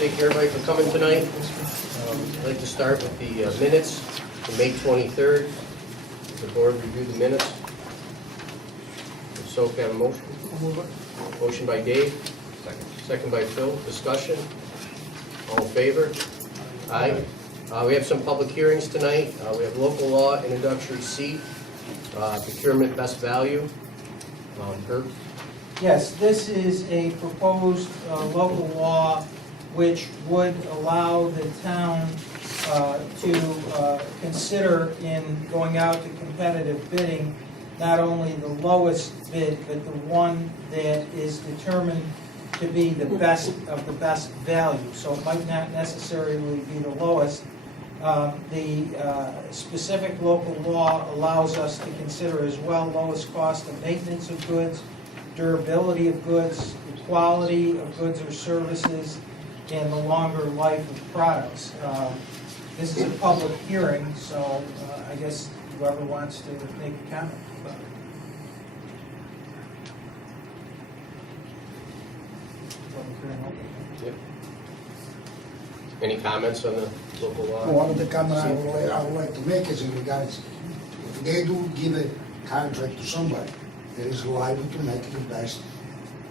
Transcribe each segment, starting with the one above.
Thank you, everybody, for coming tonight. I'd like to start with the minutes for May 23rd. Does the board review the minutes? If so, can I have a motion? Motion by Dave. Second by Phil. Discussion? All in favor? Aye. We have some public hearings tonight. We have local law introductory C, procurement best value. Herb? Yes, this is a proposed local law which would allow the town to consider in going out to competitive bidding, not only the lowest bid, but the one that is determined to be the best of the best value. So it might not necessarily be the lowest. The specific local law allows us to consider as well lowest cost of maintenance of goods, durability of goods, the quality of goods or services, and the longer life of products. This is a public hearing, so I guess whoever wants to make a comment about it. Public hearing open. Yep. Any comments on the local law? One of the comments I would like to make is in regards, if they do give a contract to somebody, there is liable to make the best,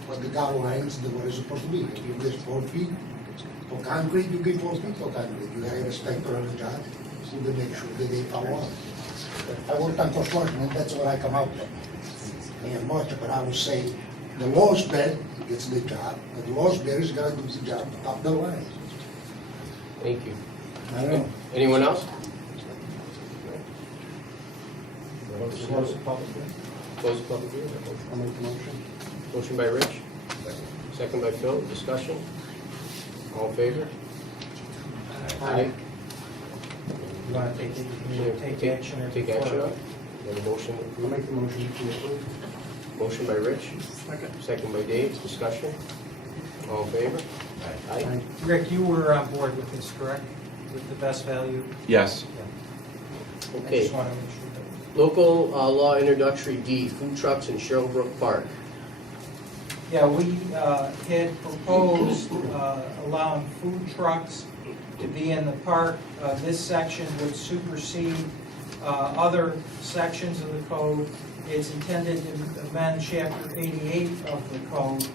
what the guidelines, what is supposed to be. If you give 4 feet for concrete, you give 4 feet for concrete. You have a inspector on the job, so they make sure that they follow up. I worked on construction, and that's what I come out with. And much, but I would say the lowest bid gets the job, but the lowest bidder is gonna do the job top the line. Thank you. I don't know. Anyone else? Close the public hearing. Close the public hearing. I'll make the motion. Motion by Rich. Second by Phil. Discussion? All in favor? Aye. You want to take action or? Take action on it? You have a motion? I'll make the motion to approve. Motion by Rich. Second by Dave. Discussion? All in favor? Aye. Rick, you were on board with this, correct? With the best value? Yes. I Okay. just want to make sure that. Local law introductory D, food trucks in Sherrillbrook Park. Yeah, we had proposed allowing food trucks to be in the park. This section would supersede other sections of the code. It's intended to amend Chapter 88 of the code,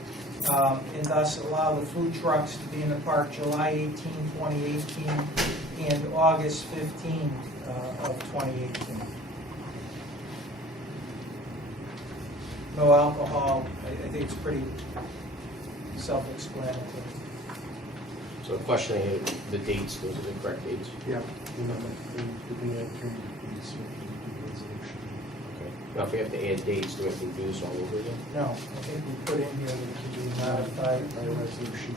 and thus allow the food trucks to be in the park July 18, 2018, and August 15 of 2018. No alcohol. I think it's pretty self-explanatory. So the question, the dates, those are the correct dates. Yeah. Okay. Now, if we have to add dates, do we have to do this all over again? No, I think we put in here that it can be modified by resolution.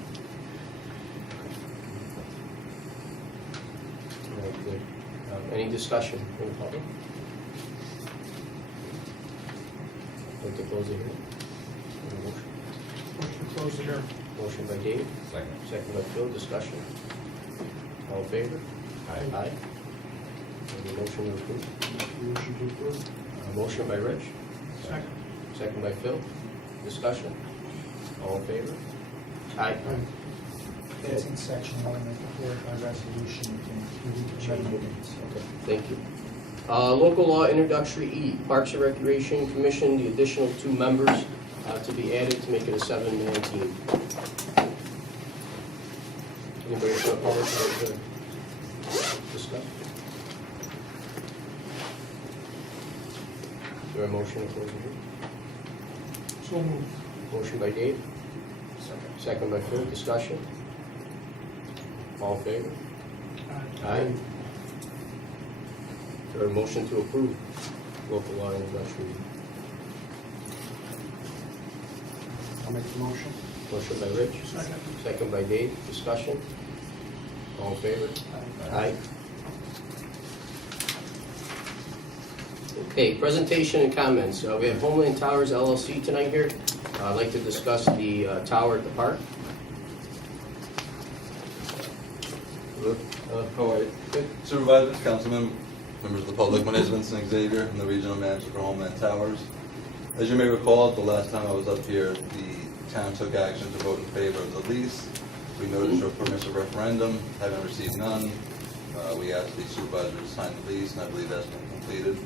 All right, good. Any discussion in the public? Like to close the hearing? Motion. Motion to close the hearing. Motion by Dave. Second by Phil. Discussion. All in favor? Aye. Any motion to approve? Motion to approve. Motion by Rich. Second. Second by Phil. Discussion. All in favor? Aye. That's in section 1, if by resolution, you can amend the dates. Okay, thank you. Local law introductory E, Parks and Recreation Commission, the additional 2 members to be added to make it a 7-man team. Anybody from the public like to discuss? Is there a motion to close the hearing? So moved. Motion by Dave. Second by Phil. Discussion. All in favor? Aye. Is there a motion to approve local law introductory? I'll make the motion. Motion by Rich. Second by Dave. Discussion. All in favor? Aye. Okay, presentation and comments. We have Homeland Towers LLC tonight here. I'd like to discuss the tower at the park. How are you? Supervisors, councilmen, members of the public, my name is Vincent Xavier. I'm the regional manager for Homeland Towers. As you may recall, the last time I was up here, the town took action to vote in favor of the lease. We noticed your permissive referendum, having received none. We asked the supervisor to sign the lease, and I believe that's been completed.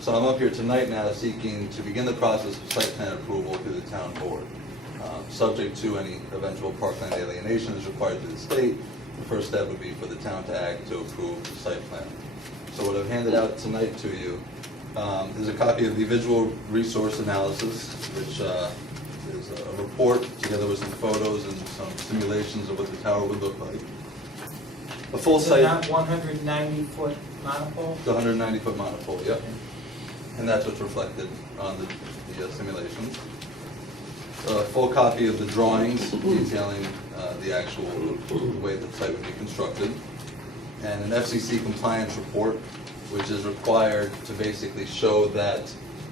So I'm up here tonight now seeking to begin the process of site plan approval through the town board. Subject to any eventual parkland alienation is required through the state. The first step would be for the town to act to approve the site plan. So what I've handed out tonight to you is a copy of the visual resource analysis, which is a report together with some photos and some simulations of what the tower would look like. A full Is it site. not 190-foot monopole? The 190-foot monopole, yep. And that's what's reflected on the simulations. A full copy of the drawings detailing the actual way the site would be constructed. And an FCC compliance report, which is required to basically show that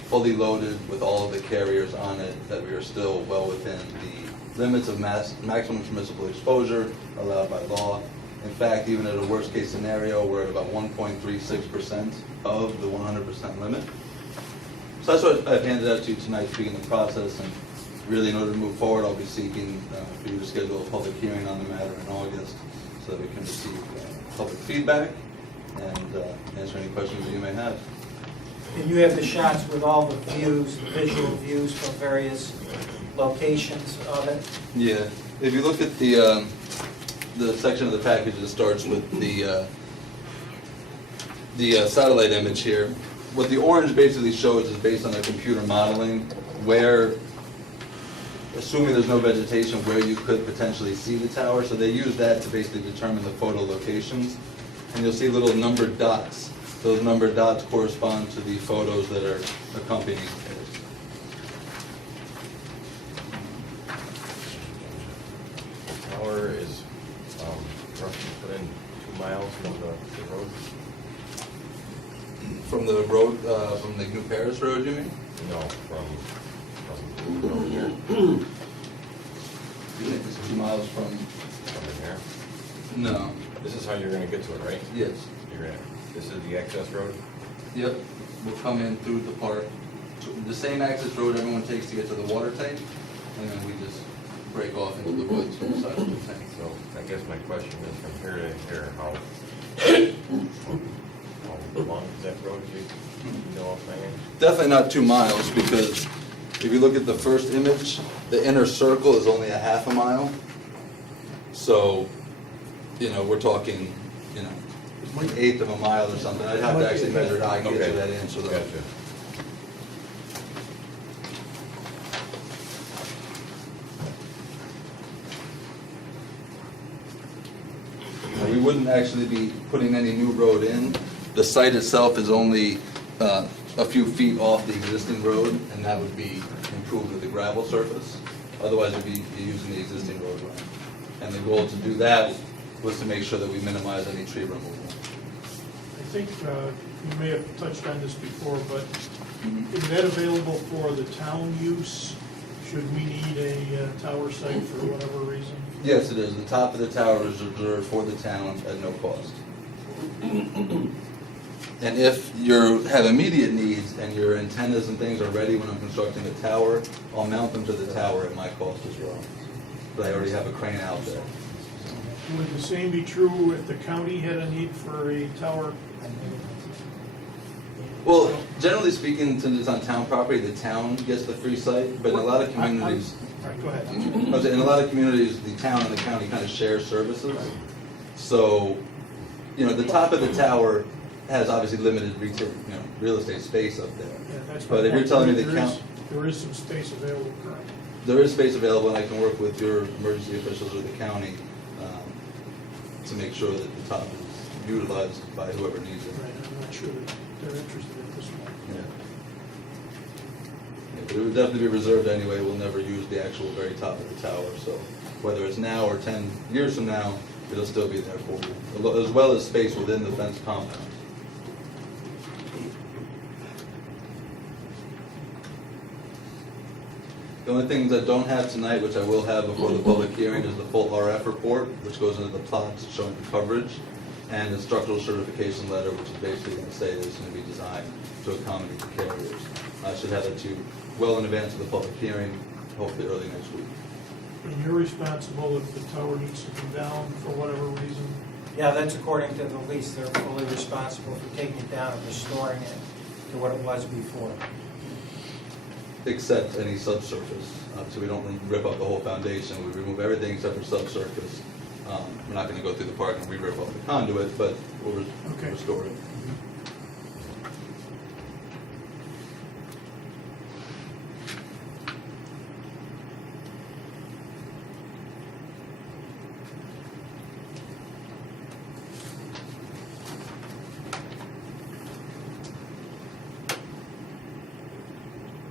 fully loaded with all of the carriers on it, that we are still well within the limits of maximum permissible exposure allowed by law. In fact, even at a worst case scenario, we're at about 1.36% of the 100% limit. So that's what I've handed out to you tonight to begin the process, and really in order to move forward, I'll be seeking for you to schedule a public hearing on the matter in August so that we can receive public feedback and answer any questions that you may have. And you have the shots with all the views, visual views from various locations of it? Yeah, if you look at the section of the package that starts with the satellite image here, what the orange basically shows is based on the computer modeling where, assuming there's no vegetation, where you could potentially see the tower. So they use that to basically determine the photo locations. And you'll see little numbered dots. Those numbered dots correspond to the photos that are accompanying it. The tower is roughly put in 2 miles from the road. From the road, from the New Paris Road, you mean? No, from over here, You think it's 2 miles from? from in here. No. This is how you're gonna get to it, right? Yes. This is the access road? Yep. We'll come in through the park, the same access road everyone takes to get to the water tank, and then we just break off into the woods from the side of the tank. So I guess my question is from here to here, how long is that road you know offhand? Definitely not 2 miles, because if you look at the first image, the inner circle is only a half a mile. So, we're talking, like 1/8 of a mile or something. I'd have to actually measure it out and get you that answer though. Gotcha. We wouldn't actually be putting any new road in. The site itself is only a few feet off the existing road, and that would be improved with the gravel surface. Otherwise, we'd be using the existing roadway. And the goal to do that was to make sure that we minimize any tree removal. I think you may have touched on this before, but is that available for the town use? Should we need a tower site for whatever reason? Yes, it is. The top of the tower is reserved for the town at no cost. And if you have immediate needs and your antennas and things are ready when I'm constructing the tower, I'll mount them to the tower at my cost as well. But I already have a crane out there. Would the same be true if the county had a need for a tower? Well, generally speaking, since it's on town property, the town gets the free site, but in a lot of communities, All right, go ahead. in a lot of communities, the town and the county kind of share services. So, the top of the tower has obviously limited retail, real estate space up there. Yeah, that's But my if you're point. telling me the There is- count, There is some space available currently. there is space available, and I can work with your emergency officials or the county to make sure that the top is utilized by whoever needs it. Right, I'm not sure that they're interested at this point. Yeah. But it would definitely be reserved anyway. We'll never use the actual very top of the tower, so whether it's now or 10 years from now, it'll still be there for you, as well as space within the fence compound. The only things I don't have tonight, which I will have before the public hearing, is the full RF report, which goes into the plots showing the coverage, and the structural certification letter, which is basically going to say that it's going to be designed to accommodate the carriers. I should have that to you well in advance of the public hearing, hopefully early next week. And you're responsible if the tower needs to come down for whatever reason? Yeah, that's according to the lease. They're fully responsible for taking it down and restoring it to what it was before. Except any subsurface, so we don't rip up the whole foundation, we remove everything except for subsurface. We're not gonna go through the park and re-rip up the conduit, but we'll Okay. restore it.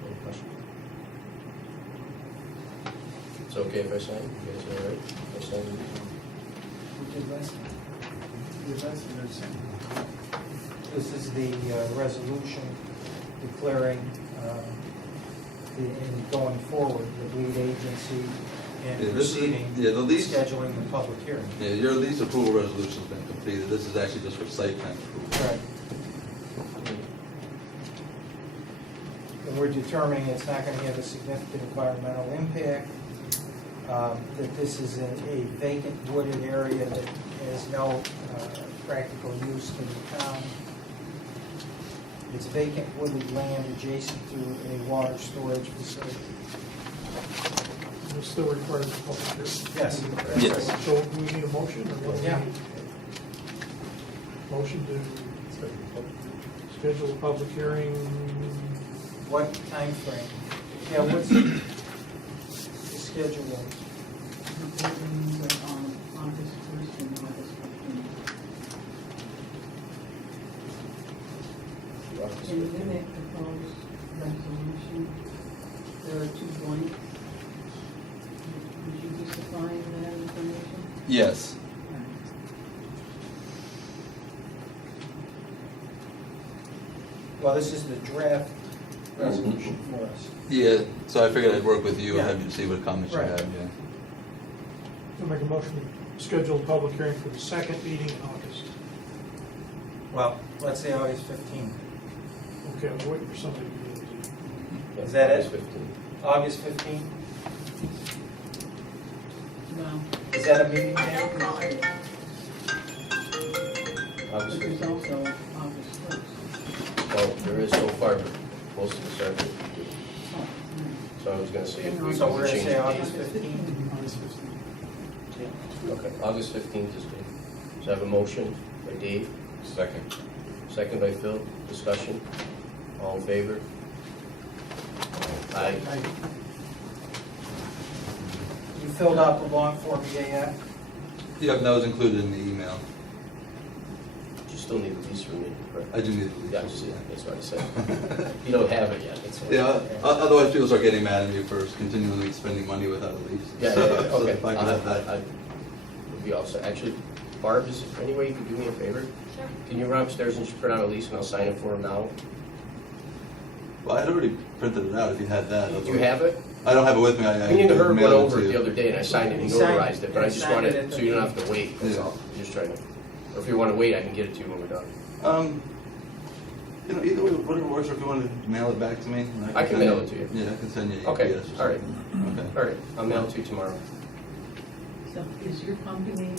Any questions? It's okay if I sign? You guys all right? If I sign? This is the resolution declaring, going forward, the lead agency and Yeah, this is- proceeding, yeah, the lease- scheduling the public hearing. Yeah, your lease approval resolution's been completed, this is actually just for site plan approval. Right. And we're determining it's not going to have a significant environmental impact, that this is a vacant wooded area that has no practical use to the town. It's vacant wooded land adjacent to a water storage facility. It still requires a public hearing. Yes. Yes. So do we need a motion or what? do we Yeah. need? Motion to schedule a public hearing. What time frame? Yeah, what's the schedule? August 1st and August 15th. In the proposed resolution, there are 2 blanks. Would you be supplying that information? Yes. Well, this is the draft resolution for us. Yeah, so I figured I'd work with you and Yeah. have you see what comments you Right. have, yeah. I'll make a motion to schedule a public hearing for the second meeting in August. Well, let's say August 15th. Okay, I'm waiting for somebody to get it. Is that it? August 15th. August 15th? No, Is that a meeting day? but August there's 15th. also August 1st. Well, there is so far, but most of the start. Oh, all So I was gonna say. if we So we're gonna change say the August date. 15th? August 15th. Okay, August 15th is good. So I have a motion by Dave, Second. second by Phil, discussion, all in favor? Aye. You filled out the long form EAF? Yep, that was included in the email. You still need a lease from me, correct? I do need the lease. Yeah, just, that's what I said. You don't have it yet, that's why. Yeah, otherwise people start getting mad at me for continually spending money without a lease. Yeah, So okay. if I could have that. Would be all set. Actually, Barb, is there any way you can do me a favor? Sure. Can you run upstairs and just print out a lease and I'll sign it for him now? Well, I had already printed it out if you had that. Do you have it? I don't have it with me. I Me and Herb went mailed it over to it the you. other day and I signed it and He signed- notarized it, but I he just signed wanted, it at so the you don't meeting. have to wait, that's Yeah. all. I'm just trying to, or if you want to wait, I can get it to you when we're done. Either way, whatever works, or if you want to mail it back to me. I can send mail it to you. Yeah, I can send you a Okay, UPS or all right. something. Okay. All right, I'll mail it to you tomorrow. So is your company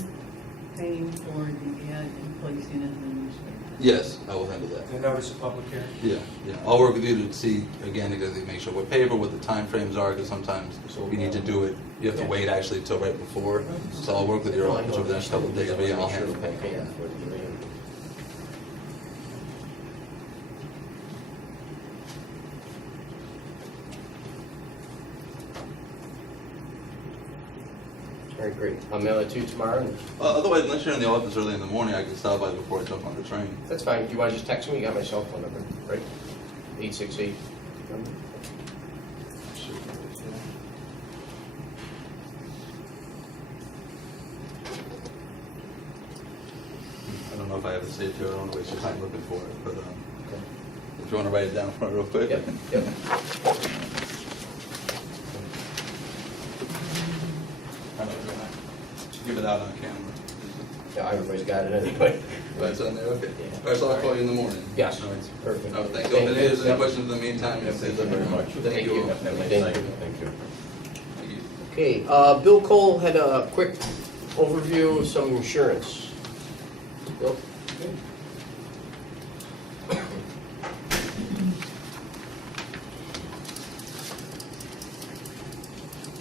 paying for the ad and placing it in the newspaper? Yes, I will handle that. The notice of public hearing? Yeah. I'll work with you to see, again, exactly make sure what paper, what the time frames are, because sometimes you need to do it, you have to wait actually till right before. So I'll work with your office over the next couple of days, but yeah, I'll handle it. All right, great. I'll mail it to you tomorrow. And Otherwise, unless you're in the office early in the morning, I can stop by before I jump on the train. that's fine. Do you want to just text me? You got my cell phone number, right? 868. I don't know if I have it saved here, I don't want to waste your time looking for it, but if you want to write it down for me real quick. Yep, yep. I don't know, give it out on camera. Yeah, everybody's got it anyway. Right, it's on there, okay. Yeah. All right, so I'll call you in the morning. Yes. All right. Perfect. Oh, thank you. If there's any Yep. questions in the meantime, Thank you very much. Thank you. Thank you. Thank you. Thank you. Okay, Bill Cole had a quick overview of some insurance. Bill?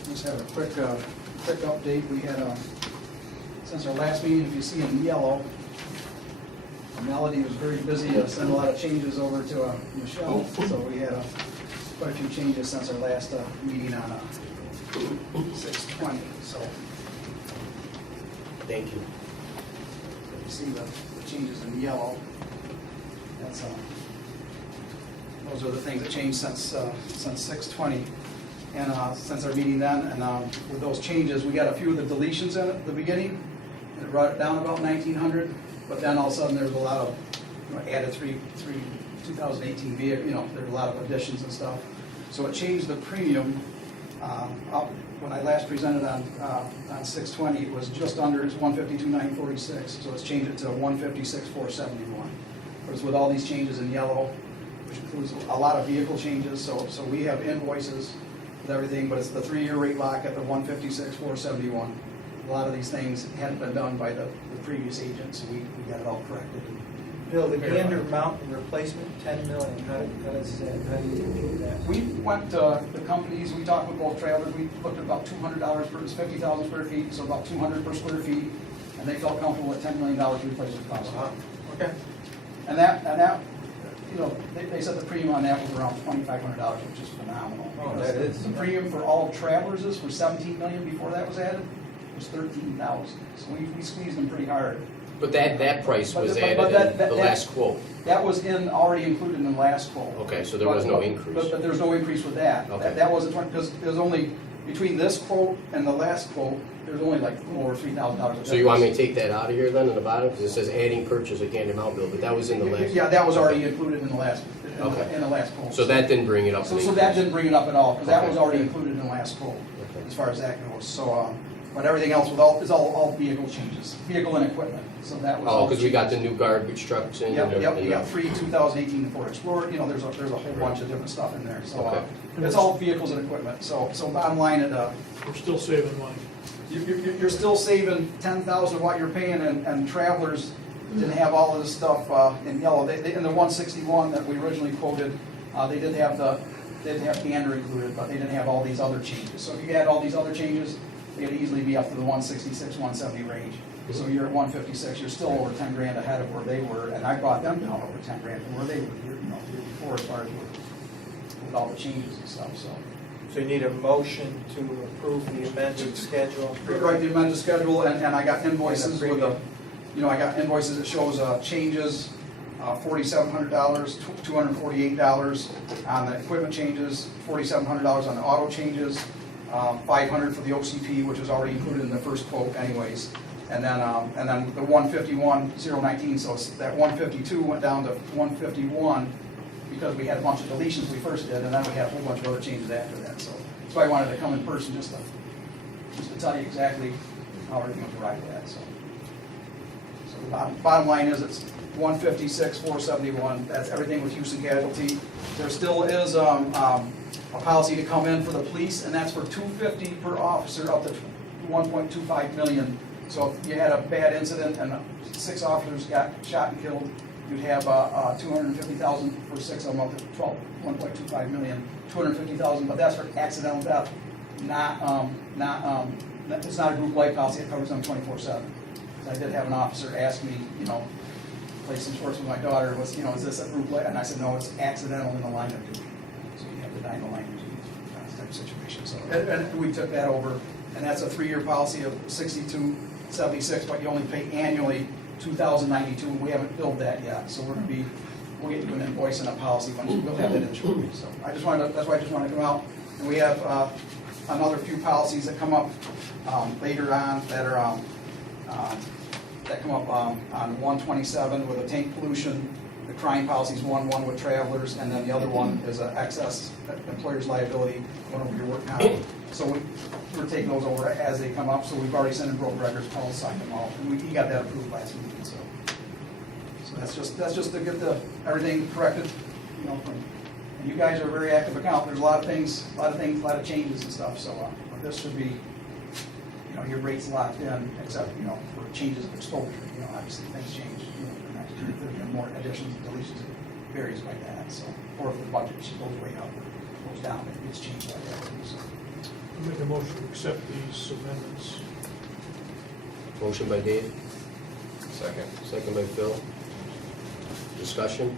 Just have a quick update. We had, since our last meeting, if you see in yellow, Melody was very busy, sent a lot of changes over to Michelle, so we had quite a few changes since our last meeting on 6/20, so Thank you. you see the changes in yellow. That's, those are the things that changed since 6/20. And since our meeting then, and with those changes, we got a few of the deletions in at the beginning. It brought it down about 1,900, but then all of a sudden there was a lot of, added three 2018 vehicles, there were a lot of additions and stuff. So it changed the premium up. When I last presented on 6/20, it was just under, it's 152,946. So it's changed it to 156,471. But it's with all these changes in yellow, which includes a lot of vehicle changes. So we have invoices with everything, but it's the 3-year rate lock at the 156,471. A lot of these things hadn't been done by the previous agent, so we got it all corrected. Bill, the Gander Mountain replacement, 10 million, how do you do that? We went to the companies, we talked with both travelers, we looked at about $200 per, it's 50,000 square feet, so about 200 per square feet, and they felt comfortable at $10 million replacement cost. Okay. And that, they said the premium on that was around $2,500, which is phenomenal. Oh, Because that is. The premium for all travelers is for 17 million before that was added, was 13,000. So we squeezed them pretty hard. But that price was But added in the last quote. That was already included in the last quote. Okay, so there was no increase. But there's no increase with that. Okay. That wasn't, because there's only, between this quote and the last quote, there's only like a little over $3,000. So you want me to take that out of here then in the bottom? Because it says adding purchase at Gander Mountain Bill, but that was in the last. Yeah, that was already included in the last, Okay. in the last quote. So that didn't bring it up. So that didn't bring it up at all, because that Okay. was already included in the last quote, Okay. as far as that goes. So, but everything else is all vehicle changes, vehicle and equipment. So that was. Oh, because we got the new garbage trucks in and Yep, everything. you got 3 2018 Ford Explorer, there's a whole bunch of different stuff in there. So Okay. it's all vehicles and equipment. So bottom line, We're still saving money. you're still saving 10,000 of what you're paying, and travelers didn't have all of this stuff in yellow. They, in the 161 that we originally quoted, they did have Gander included, but they didn't have all these other changes. So if you add all these other changes, it'd easily be up to the 166, 170 range. So you're at 156, you're still over 10 grand ahead of where they were, and I brought them down over 10 grand from where they were the year before, as far as with all the changes and stuff, so. So you need a motion to approve the amended schedule? Right, the amended schedule, and I got invoices with the, I got invoices that shows changes, $4,700, $248 on the equipment changes, $4,700 on the auto changes, $500 for the OCP, which was already included in the first quote anyways. And then the 151,019, so that 152 went down to 151 because we had a bunch of deletions we first did, and then we had a whole bunch of other changes after that. So I wanted to come in person just to tell you exactly how everything was arrived at. So the bottom line is it's 156,471. That's everything with Houston Casualty. There still is a policy to come in for the police, and that's for $250 per officer up to $1.25 million. So if you had a bad incident and 6 officers got shot and killed, you'd have $250,000 for 6 of them up to 1.25 million. $250,000, but that's for accidental death, it's not a group life policy. It covers them 24/7. I did have an officer ask me, play some sports with my daughter. Is this a group life? And I said, no, it's accidental in the line of duty. So you have to die in the line of duty for that type of situation. So and we took that over. And that's a 3-year policy of $62.76, but you only pay annually $2,092, and we haven't billed that yet. So we'll get you an invoice and a policy when we'll have that in shortly. So that's why I just wanted to come out. And we have another few policies that come up later on that are that come up on 127 with a tank pollution. The crime policy is one with travelers, and then the other one is an excess employer's liability, one over your work comp. So we're taking those over as they come up. So we've already sent in broke records, Paul signed them all, and he got that approved last meeting. So that's just to get everything corrected, and you guys are a very active account. There's a lot of things, a lot of changes and stuff. So this should be, your rate's locked in, except, for changes of exposure, obviously things change, for next year, there are more additions, deletions, it varies by that, so, or if the budget goes way up or goes down, it gets changed by that, so. I'll make a motion to accept these amendments. Motion by Dave, Second. second by Phil. Discussion?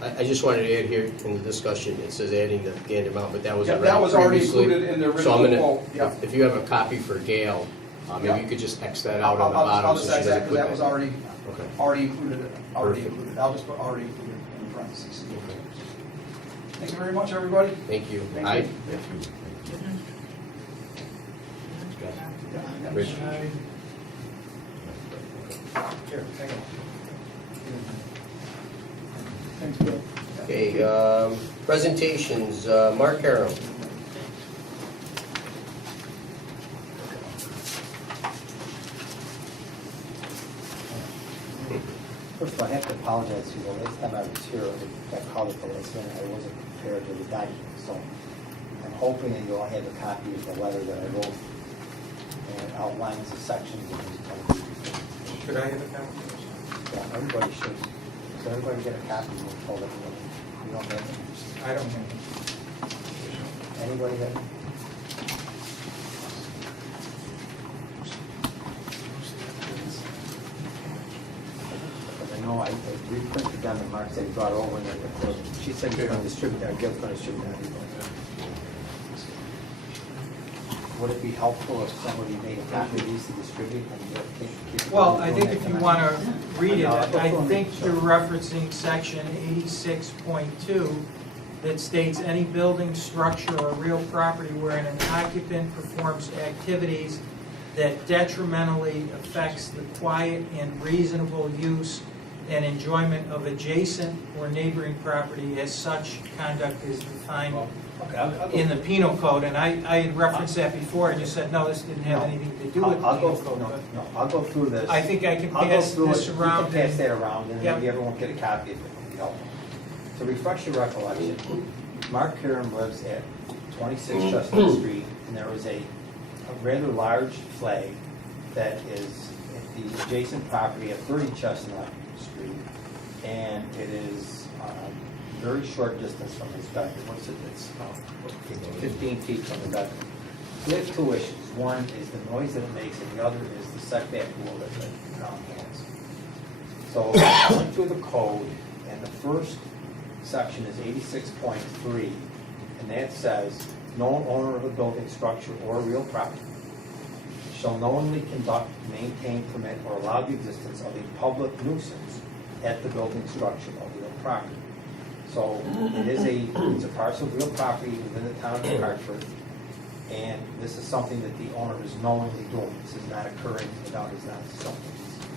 I just wanted to add here in the discussion, it says adding the gain amount, but that was Yeah, already that was already previously. included in the So I'm original gonna, quote, yeah. if you have a copy for Gail, Yeah. maybe you could just X that out on the I'll bottom so she decide that, doesn't because put that was that. already Okay. included, Perfect. I'll just put already included in parentheses. Okay. Thank you very much, everybody. Thank you. Thank Aye. you. Thank you. Rich? Here, hang on. Thanks, Bill. Okay, presentations, Mark Harrell. First of all, I have to apologize to you. The last time I was here, I got called at the last minute. I wasn't prepared with the document. So I'm hoping that you all have a copy of the letter that I wrote and it outlines the sections of these plans. Could I have a copy? Yeah, everybody should. So everybody get a copy and we'll hold it. You don't have it? I don't have Anybody have it? Because I know I reprinted them and Mark said he brought over and she said he's going to distribute that, Gil's going to distribute that. Would it be helpful if somebody made a copy of these to distribute? Well, I think if you want to read it, No, I'll go I through them. think you're referencing section 86.2 that states any building, structure, or real property wherein an occupant performs activities that detrimentally affects the quiet and reasonable use and enjoyment of adjacent or neighboring property as such conduct is defined Okay, I'll go in the penal code. And I had referenced that before, and you said, no, this didn't have anything to do with the I'll go, penal code. no, but no, I'll go through this. I think I can I'll go pass through this it. around. You can pass that around, and Yep. maybe everyone will get a copy if it would be helpful. To refresh your recollection, Mark Karam lives at 26 Chestnut Street, and there is a rather large flag that is at the adjacent property at 30 Chestnut Street, and it is very short distance from his bedroom. What's it? It's 15 feet from the bedroom. We have two issues. One is the noise that it makes, and the other is the setback rule that the town has. So I went through the code, and the first section is 86.3, and that says, no owner of a building, structure, or real property shall knowingly conduct, maintain, permit, or allow the existence of a public nuisance at the building, structure, or real property. So it's a parcel of real property within the town of Hartford, and this is something that the owner is knowingly doing. This is not occurring without his knowledge, something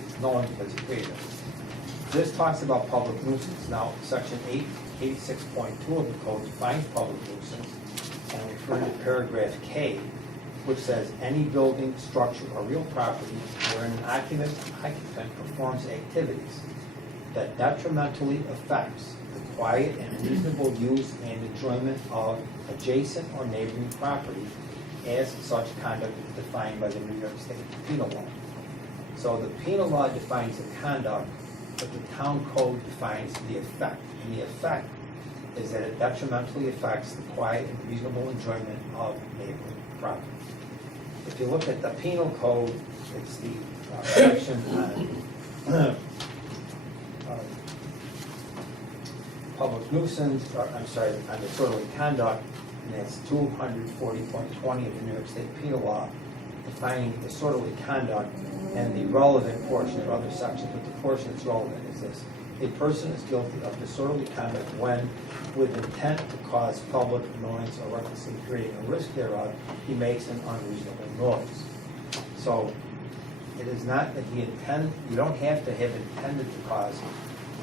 he's knowing because he created it. This talks about public nuisance. Now, section 86.2 of the code defines public nuisance, and I refer to paragraph K, which says any building, structure, or real property wherein an occupant performs activities that detrimentally affects the quiet and reasonable use and enjoyment of adjacent or neighboring property as such conduct is defined by the New York State Penal Law. So the penal law defines the conduct, but the town code defines the effect. And the effect is that it detrimentally affects the quiet and reasonable enjoyment of neighboring property. If you look at the penal code, it's the section on public nuisance, on disorderly conduct, and that's 240.20 of the New York State Penal Law, defining disorderly conduct, and the relevant portion, there are other sections, but the portion that's relevant is this. A person is guilty of disorderly conduct when, with intent to cause public annoyance or recklessly creating a risk thereof, he makes an unreasonable noise. So it is not that he intended, you don't have to have intended to cause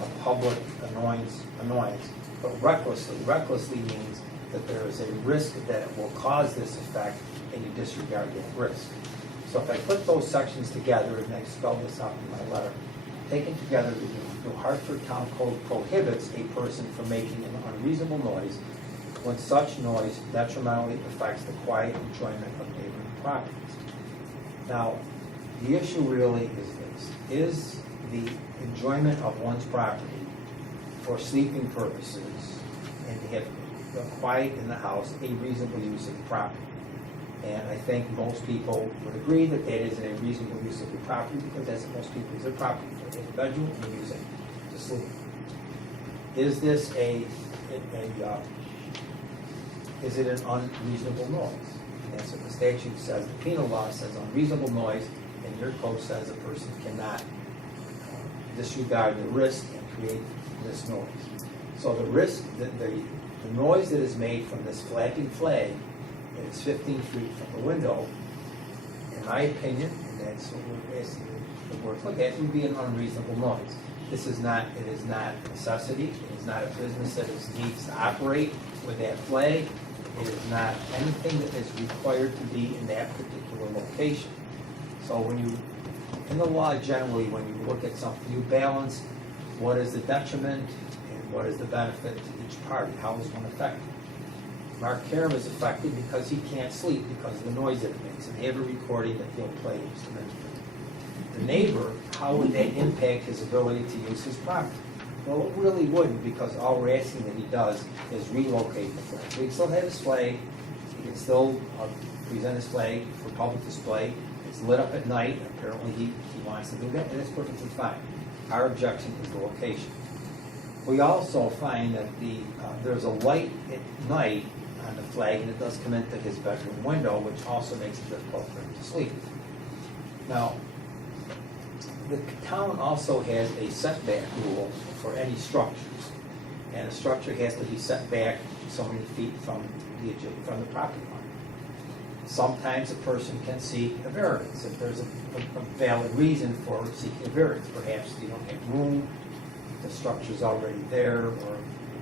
a public annoyance, but recklessly means that there is a risk that it will cause this effect and you disregard that risk. So if I put those sections together, and I spelled this out in my letter, taken together, the New Hartford Town Code prohibits a person from making an unreasonable noise when such noise detrimentally affects the quiet enjoyment of neighboring properties. Now, the issue really is this: is the enjoyment of one's property for sleeping purposes and to have quiet in the house a reasonable use of the property? And I think most people would agree that that is a reasonable use of the property, because that's what most people use their property for. They have a bedroom and they use it to sleep. Is this is it an unreasonable noise? And that's what the statute says. The penal law says unreasonable noise, and your code says a person cannot disregard the risk and create this noise. So the risk, the noise that is made from this flapping flag that is 15 feet from the window, in my opinion, and that's what we're asking the board to look at, would be an unreasonable noise. This is not, it is not a necessity, it is not a business that needs to operate with that flag. It is not anything that is required to be in that particular location. So when you, in the law generally, when you look at something, you balance what is the detriment and what is the benefit to each party. How is one affected? Mark Karam is affected because he can't sleep because of the noise that it makes, and they have a recording that he'll play instrumentally. The neighbor, how would that impact his ability to use his property? Well, it really wouldn't, because all we're asking that he does is relocate the flag. So he can still have his flag, he can still present his flag for public display. It's lit up at night, and apparently he wants to do that, and it's perfectly fine. Our objection is the location. We also find that there's a light at night on the flag, and it does come into his bedroom window, which also makes it difficult for him to sleep. Now, the town also has a setback rule for any structures, and a structure has to be set back so many feet from the property line. Sometimes a person can seek a variance if there's a valid reason for seeking a variance. Perhaps you don't have room, the structure's already there, or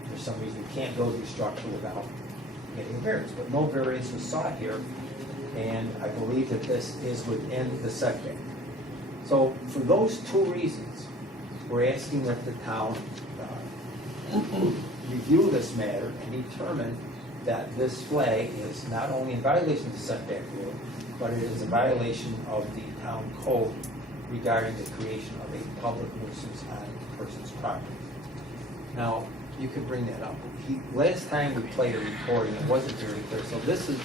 there's some reason you can't go to the structure without getting a variance. But no variance was sought here, and I believe that this is within the setback. So for those two reasons, we're asking that the town review this matter and determine that this flag is not only in violation of the setback rule, but it is a violation of the town code regarding the creation of a public nuisance on a person's property. Now, you can bring that up. Last time we played a recording, it wasn't very clear. So this is,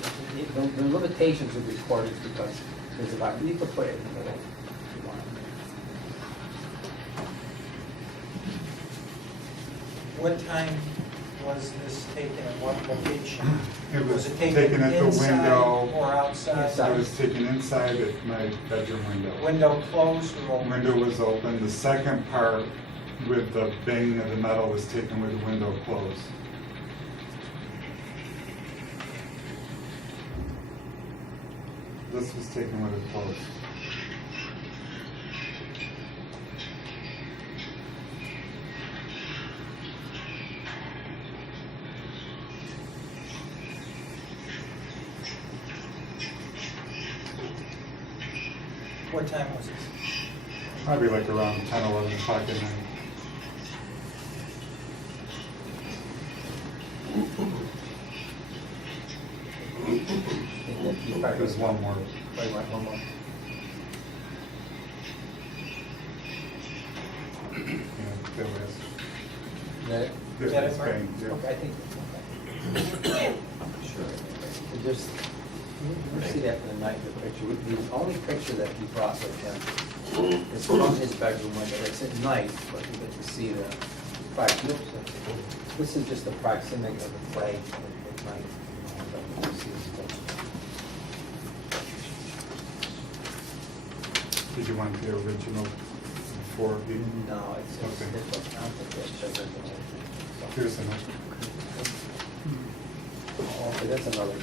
the limitations of recordings, because there's about, you can put it in the middle. What time was this taken at what location? It was it taken at the inside window. or outside? It was taken inside at my bedroom window. Window closed or open? Window was open. The second part with the banging of the metal was taken with the window closed. This was taken with it closed. What time was this? Probably like around 10, 11 o'clock at night. There's one more. Wait, one more. Yeah, there was. Is that it? There Get it, was Mark? bang, yeah. Okay, I think, okay. So just, you see that for the night, the picture. The only picture that he brought with him is from his bedroom window. It's at night, but you get to see the proximity. This is just the proximity of the flag at night. You see this picture. Did you want the original before the? No, it's Okay. different. I don't think that shows everything. Here's another. Oh, okay, that's another.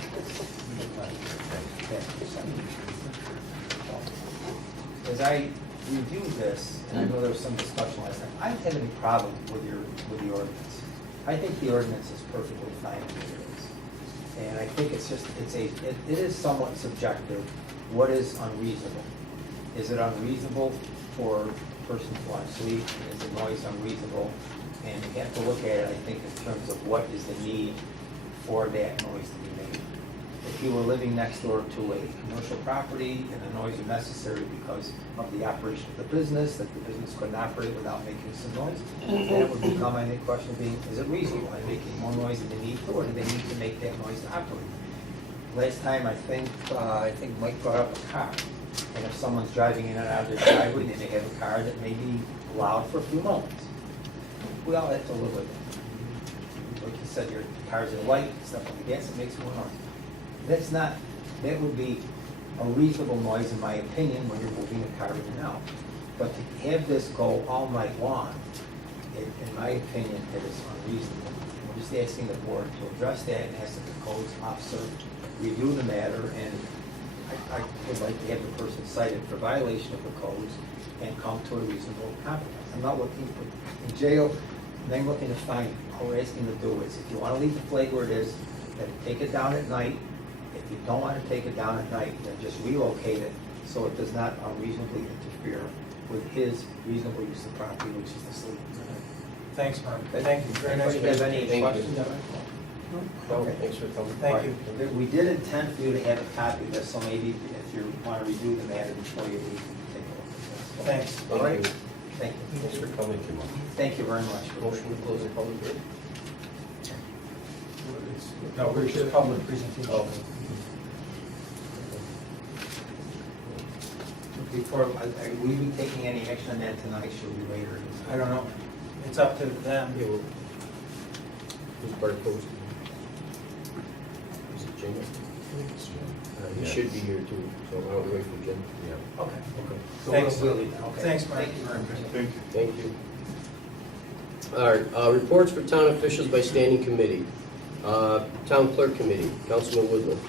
As I reviewed this, and I know there was some discussion last time, I don't have any problem with the ordinance. I think the ordinance is perfectly fine the way it is. And I think it's just, it is somewhat subjective. What is unreasonable? Is it unreasonable for a person to want to sleep? Is the noise unreasonable? And you have to look at it, I think, in terms of what is the need for that noise to be made. if you were living next door to a commercial property and the noise is necessary because of the operation of the business, that the business couldn't operate without making some noise, then it would become, I think, question being, is it reasonable? Are they making more noise than they need to, or do they need to make that noise to operate? Last time, I think Mike brought up a car. And if someone's driving in and out of their driveway, they may have a car that may be loud for a few moments. We all have to live with it. Like you said, your car's at light, stuff like that, it makes more noise. That would be a reasonable noise, in my opinion, when you're moving a car in and out. But to have this go all night long, in my opinion, it is unreasonable. We're just asking the board to address that and ask that the codes officer review the matter, and I would like to have the person cited for violation of the codes and come to a reasonable compromise. I'm not looking for in jail, and I'm looking to find, all we're asking to do is, if you want to leave the flag where it is, then take it down at night. If you don't want to take it down at night, then just relocate it so it does not unreasonably interfere with his reasonable use of property, which is the sleep. Thanks, Mark. Thank you. Very nice. Anybody have any Thank you. questions? No, thanks for coming. Thank you. We did intend for you to have a copy of this, so maybe if you want to review the matter before you leave, take a look at this. Thanks. All right? Thank you. Thanks for coming, Kim. Thank you very much. Motion to close the public hearing? No, we're just public presentation. Oh. Before, will you be taking any action on that tonight, should we later? I don't know. It's up to them. Yeah, well, who's Bart posted? Is it Jim? He should be here too, so why don't we wait for Jim? Yeah. Okay. Okay. So Thanks. we'll leave that. Okay. Thanks, Mark. Thank you very much. Thank you. Thank you. All right, reports for town officials by standing committee. Town clerk committee, Councilman Woodland.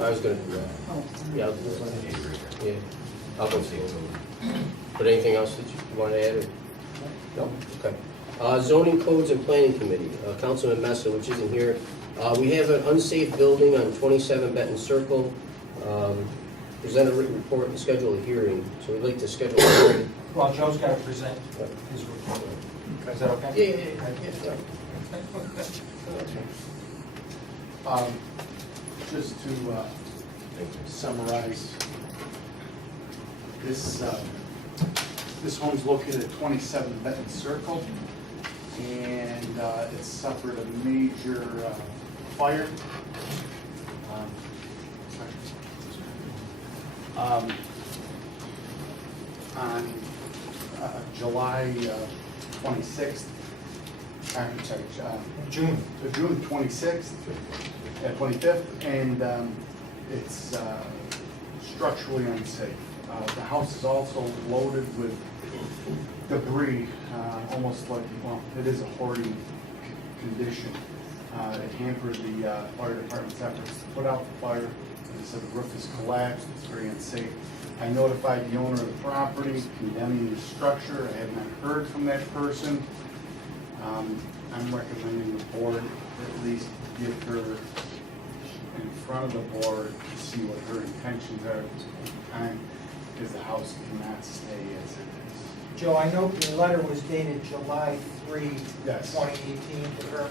I was gonna do that. Yeah, I'll do that. Yeah, I'll go see it. But anything else that you want to add? Or? No? Okay. Zoning codes and planning committee, Councilman Mesa, which isn't here. We have an unsafe building on 27 Benton Circle. Present a written report and schedule a hearing. So we'd like to schedule a hearing. Well, Joe's got to present his report. Is that okay? Yeah. Just to summarize, this home's located at 27 Benton Circle, and it suffered a major fire. On July 26th, I'm sorry, June. June 26th, 25th, and it's structurally unsafe. The house is also loaded with debris, almost like, well, it is a hoarding condition. It hampered the fire department's efforts to put out the fire. As I said, the roof is collapsed, it's very unsafe. I notified the owner of the property condemning the structure. I have not heard from that person. I'm recommending the board at least get her in front of the board to see what her intentions are at this point in time, because the house cannot stay as it is. Joe, I know your letter was dated July 3, Yes. 2018 to her.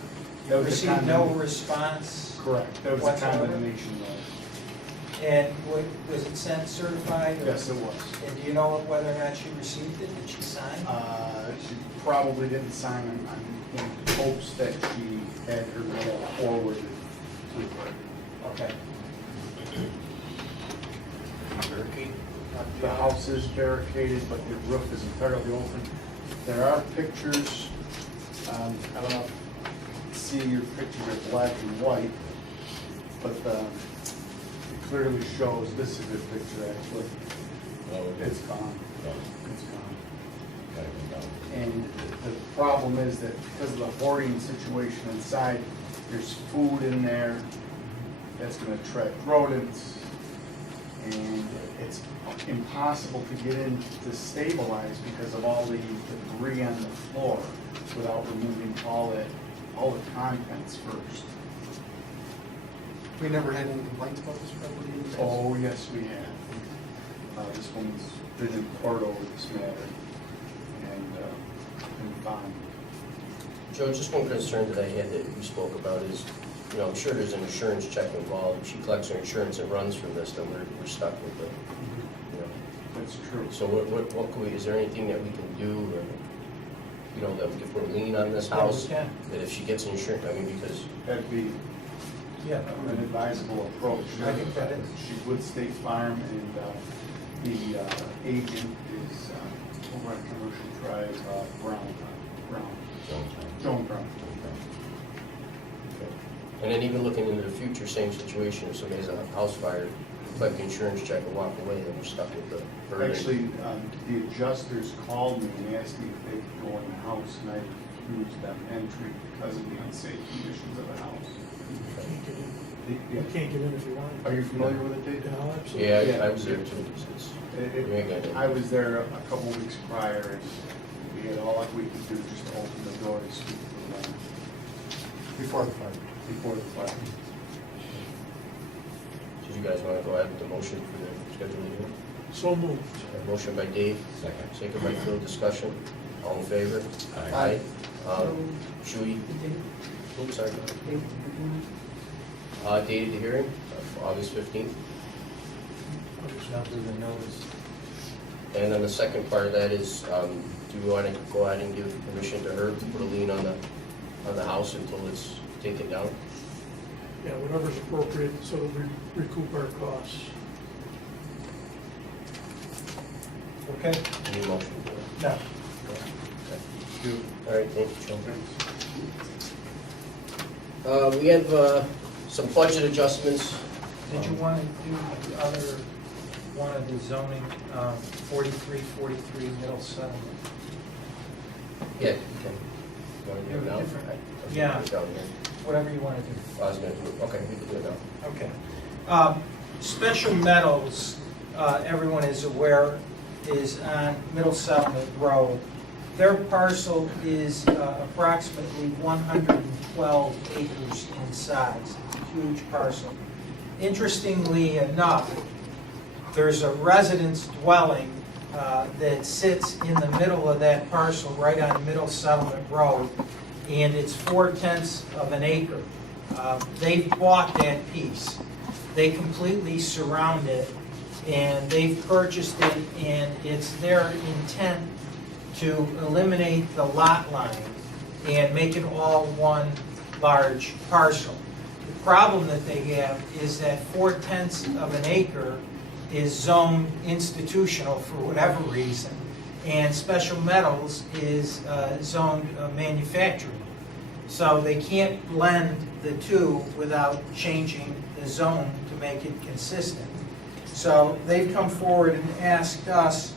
That You was a received no condemn- response? Correct, that was a Whatsoever? condemnation letter. And was it sent certified? or- Yes, it was. And do you know whether or not she received it? Did she sign? She probably didn't sign. I'm in hopes that she had her mail forwarded to her. Okay. The house is barricaded, but the roof is entirely open. There are pictures, I don't know if you see your pictures are black and white, but it clearly shows, this is a good picture actually. It's gone. It's gone. And the problem is that because of the hoarding situation inside, there's food in there that's gonna attract rodents. And it's impossible to get in to stabilize because of all the debris on the floor without removing all the contents first. We never had any complaints about this property? in the past? Oh, yes, we have. This one's been in court over this matter and been found. Joe, just one concern that I had that we spoke about is, you know, I'm sure there's an insurance check involved. If she collects her insurance and runs from this, then we're stuck with it. You know. That's true. So what can we, is there anything that we can do, or, you know, that we can put a lien on this house? Yeah, That if she gets insurance, I mean, because, That'd be yeah. an advisable approach. I think that is. She would State Farm, and the agent is over on Commercial Drive, Joan Brown. okay. And then even looking into the future, same situation, if somebody has a house fire, collect the insurance check and walk away, then we're stuck with the burden. Actually, the adjusters called me and asked me if they could go in the house, and I refused them entry because of the unsafe conditions of the house. You can't get in if you want. Are you familiar with it, Dave? No, absolutely. Yeah, Yeah. I was there too. It's- we ain't gonna do it. I was there a couple weeks prior, and we had all we could do just to open the door to speak to them Before the fire. before the fire. So you guys want to go ahead with the motion for the schedule hearing? So moved. Motion by Dave, second by Phil, discussion. All in favor? Aye. Should we, oops, sorry. Dated the hearing, August 15th. I'll do the notice. And then the second part of that is, do we want to go ahead and give permission to her to put a lien on the house until it's taken down? Yeah, whatever's appropriate, so that we recoup our costs. Okay? Any motion? No. Okay. All right, thank you, Joe. We have some budget adjustments. Did you want to do the other one of the zoning, 4343 Middle Settlement? Yeah, you can. You want to do it now? Different. Okay, Yeah. put it down here. Whatever you want to do. I was going to do it, okay, we can do it now. Okay. Special Metals, everyone is aware, is on Middle Settlement Road. Their parcel is approximately 112 acres in size. It's a huge parcel. Interestingly enough, there's a residence dwelling that sits in the middle of that parcel, right on Middle Settlement Road, and it's 4/10 of an acre. They've bought that piece. They completely surround it, and they've purchased it, and it's their intent to eliminate the lot line and make it all one large parcel. The problem that they have is that 4/10 of an acre is zoned institutional for whatever reason, and Special Metals is zoned manufacturing. So they can't blend the two without changing the zone to make it consistent. So they've come forward and asked us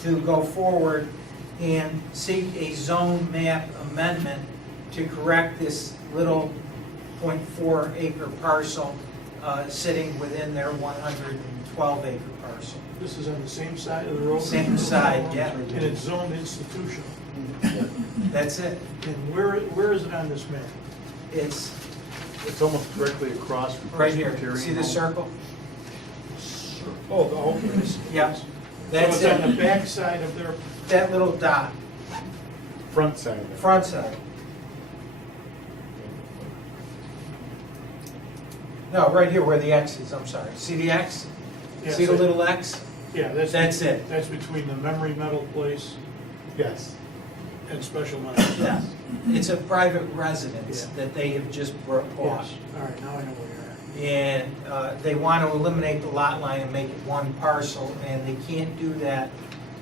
to go forward and seek a zone map amendment to correct this little 0.4 acre parcel sitting within their 112 acre parcel. This is on the same side of the road? Same side, yeah. And it's zoned institutional. That's it. And where is it on this map? It's It's almost directly across from right here. Presbyterian See the Home. circle? Oh, okay. Yeah. So That's it's on the it. back side of their, That little dot, Front side of it. front side. No, right here where the X is, I'm sorry. See the X? Yeah, See the so- little X? yeah, that's. That's it. That's between the Memory Metal place Yes. and Special Metals. Yeah. It's a private residence Yeah. that they have just bought. Yes, all right, now I know where you're at. And they want to eliminate the lot line and make it one parcel, and they can't do that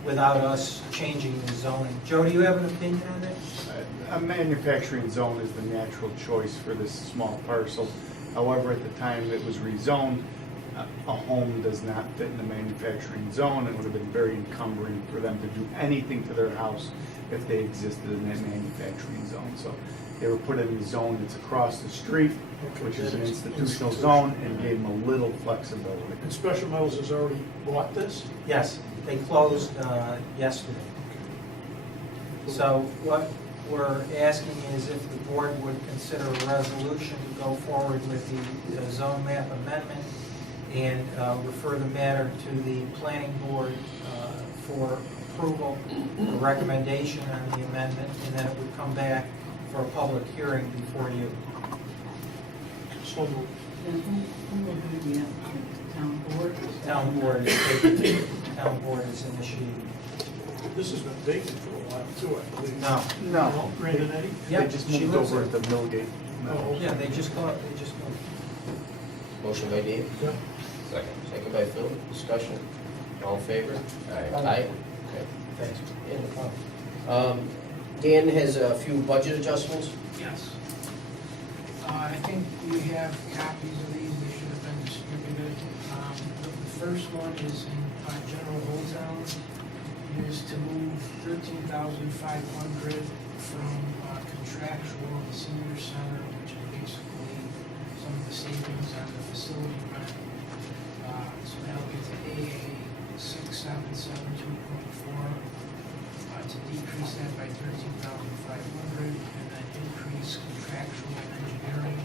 without us changing the zoning. Joe, do you have an opinion on that? A manufacturing zone is the natural choice for this small parcel. However, at the time it was rezoned, a home does not fit in the manufacturing zone. It would have been very encumbering for them to do anything to their house if they existed in that manufacturing zone. So They were put in the zone that's across the street, which is an institutional zone, and gave them a little flexibility. And Special Metals has already bought this? Yes, they closed yesterday. So what we're asking is if the board would consider a resolution to go forward with the zone map amendment and refer the matter to the planning board for approval, a recommendation on the amendment, and then it would come back for a public hearing before you. So moved. And who will do the applicant, town board? Town board is initiating. This has been vacant for a while too, I believe. No. No, Brandon Eddy? Yeah, they just she moved lives over there. at the Millgate. Oh, Yeah, they just go. Motion by Dave, Yeah. Second. second by Phil, discussion. All in favor? Aye. Okay. Thanks. Yeah, no problem. Dan has a few budget adjustments. Yes. I think you have copies of these, they should have been distributed. The first one is in general hotel, is to move $13,500 from contractual to senior center, which is basically some of the savings on the facility rent. So that'll get to AA 6772.4. To decrease that by $13,500 and then increase contractual engineering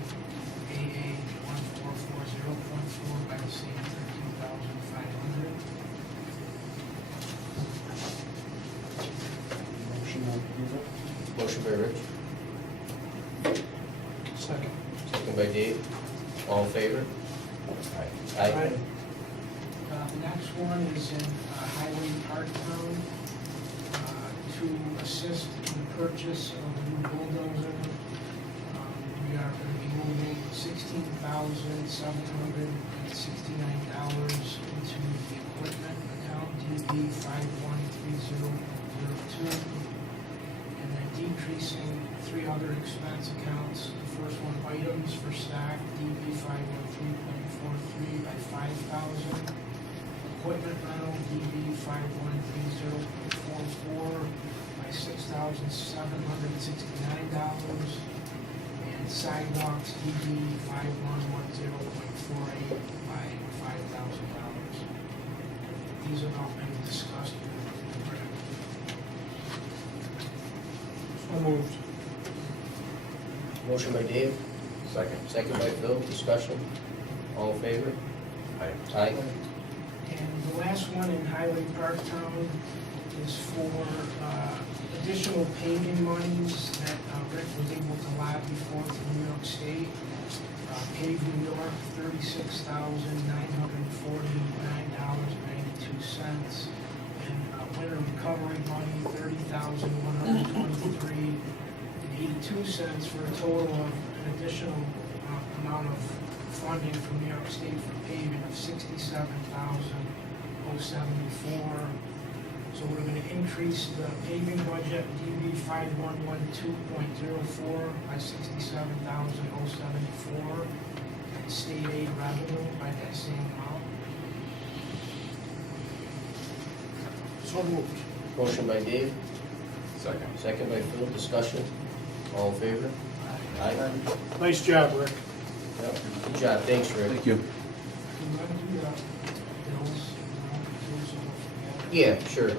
AA 1440.4 by the same $13,500. Motion by Rich, Second. second by Dave. All in favor? Aye. The next one is in Highway Parktown to assist in the purchase of a new bulldozer. We are going to be moving $16,769 into the equipment account, DB 5130.02, and then decreasing three other expense accounts. The first one, items for stock, DB 513.43 by $5,000. Equipment rental, DB 5130.44 by $6,769. And sidewalks, DB 5110.48 by $5,000. These have all been discussed. So moved. Motion by Dave, Second. second by Phil, discussion. All in favor? Aye. Aye. And the last one in Highway Parktown is for additional paving monies that Rick was able to lobby for from New York State. Pave New York, $36,949.92. And winter recovery money, $30,123.82 for a total of an additional amount of funding from New York State for paving of $67,074. So we're going to increase the paving budget, DB 5112.04 by $67,074, and state aid revenue by that same amount. So moved. Motion by Dave, Second. second by Phil, discussion. All in favor? Aye. Nice job, Rick. Yep. Good job, thanks, Rick. Thank you. Do you want to do the bills? Yeah, sure.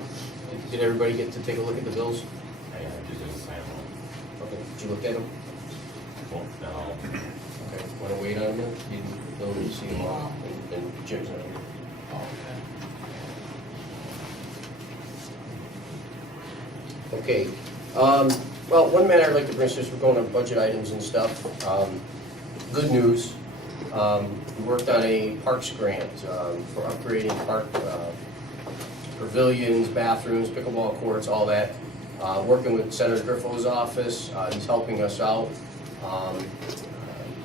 Did everybody get to take a look at the bills? I just didn't sign them. Okay, did you look at them? Well, no. Okay, want to wait on them? You can see them all, and Jim's on here. Oh, okay. Okay, well, one matter I'd like to bring, since we're going on budget items and stuff, good news. We worked on a parks grant for upgrading park pavilions, bathrooms, pickleball courts, all that. Working with Senator Griffo's office, he's helping us out.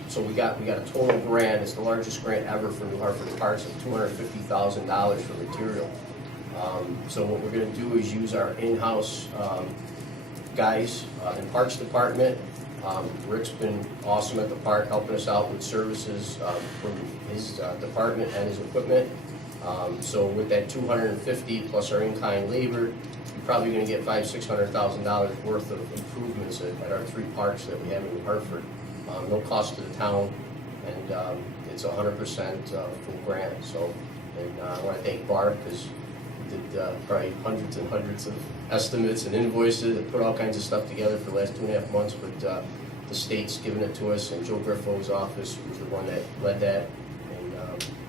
So we got a total grant, it's the largest grant ever for New Hartford Parks of $250,000 for material. So what we're gonna do is use our in-house guys in Parks Department. Rick's been awesome at the park, helping us out with services from his department and his equipment. So with that 250 plus our in-kind labor, you're probably gonna get $500,000-$600,000 worth of improvements at our 3 parks that we have in Hartford. No cost to the town, and it's 100% full grant. So, and I wanna thank Barb, because we did probably hundreds and hundreds of estimates and invoices, and put all kinds of stuff together for the last 2.5 months, but the state's given it to us, and Joe Griffo's office was the one that led that. And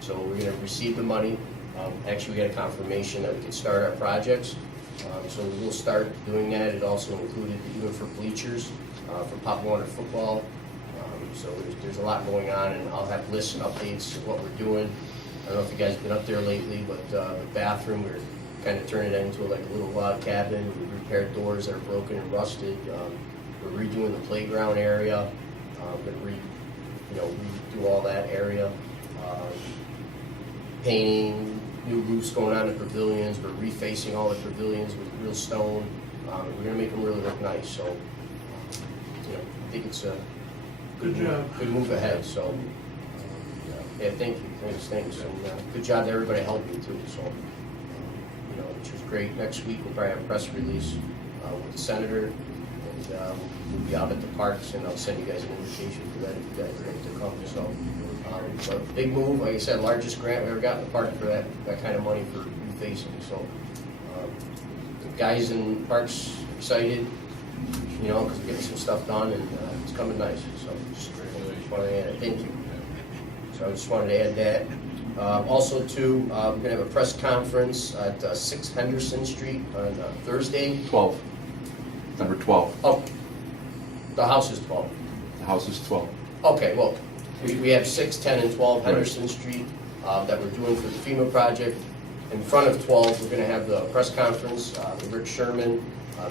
so we're gonna receive the money. Actually, we got a confirmation that we can start our projects. So we will start doing that. It also included even for bleachers, for Pop Warner football. So there's a lot going on, and I'll have lists and updates of what we're doing. I don't know if you guys have been up there lately, but the bathroom, we're kind of turning it into like a little log cabin. We repaired doors that are broken and rusted. We're redoing the playground area. Gonna redo all that area. Painting, new roofs going on in pavilions. We're refacing all the pavilions with real stone. We're gonna make them really look nice. So, I think it's a Good job. good move ahead. So, yeah, thank you. Thanks. And good job to everybody helping too. So, which was great. Next week we'll probably have a press release with the senator, and we'll be out at the parks, and I'll send you guys an invitation for that if you guys are ready to come. So, a big move. Like I said, largest grant we ever got in the park for that kind of money for refacing. So, the guys in parks excited, because we're getting some stuff done, and it's coming nice. So, just wanted to add thank you. So I just wanted to add that. Also, too, we're going to have a press conference at 6 Henderson Street on Thursday. 12. Number 12. Oh, the house is 12. The house is 12. Okay, well, we have 6, 10, and 12 Henderson Street that we're doing for the FEMA project. In front of 12, we're going to have the press conference with Rick Sherman,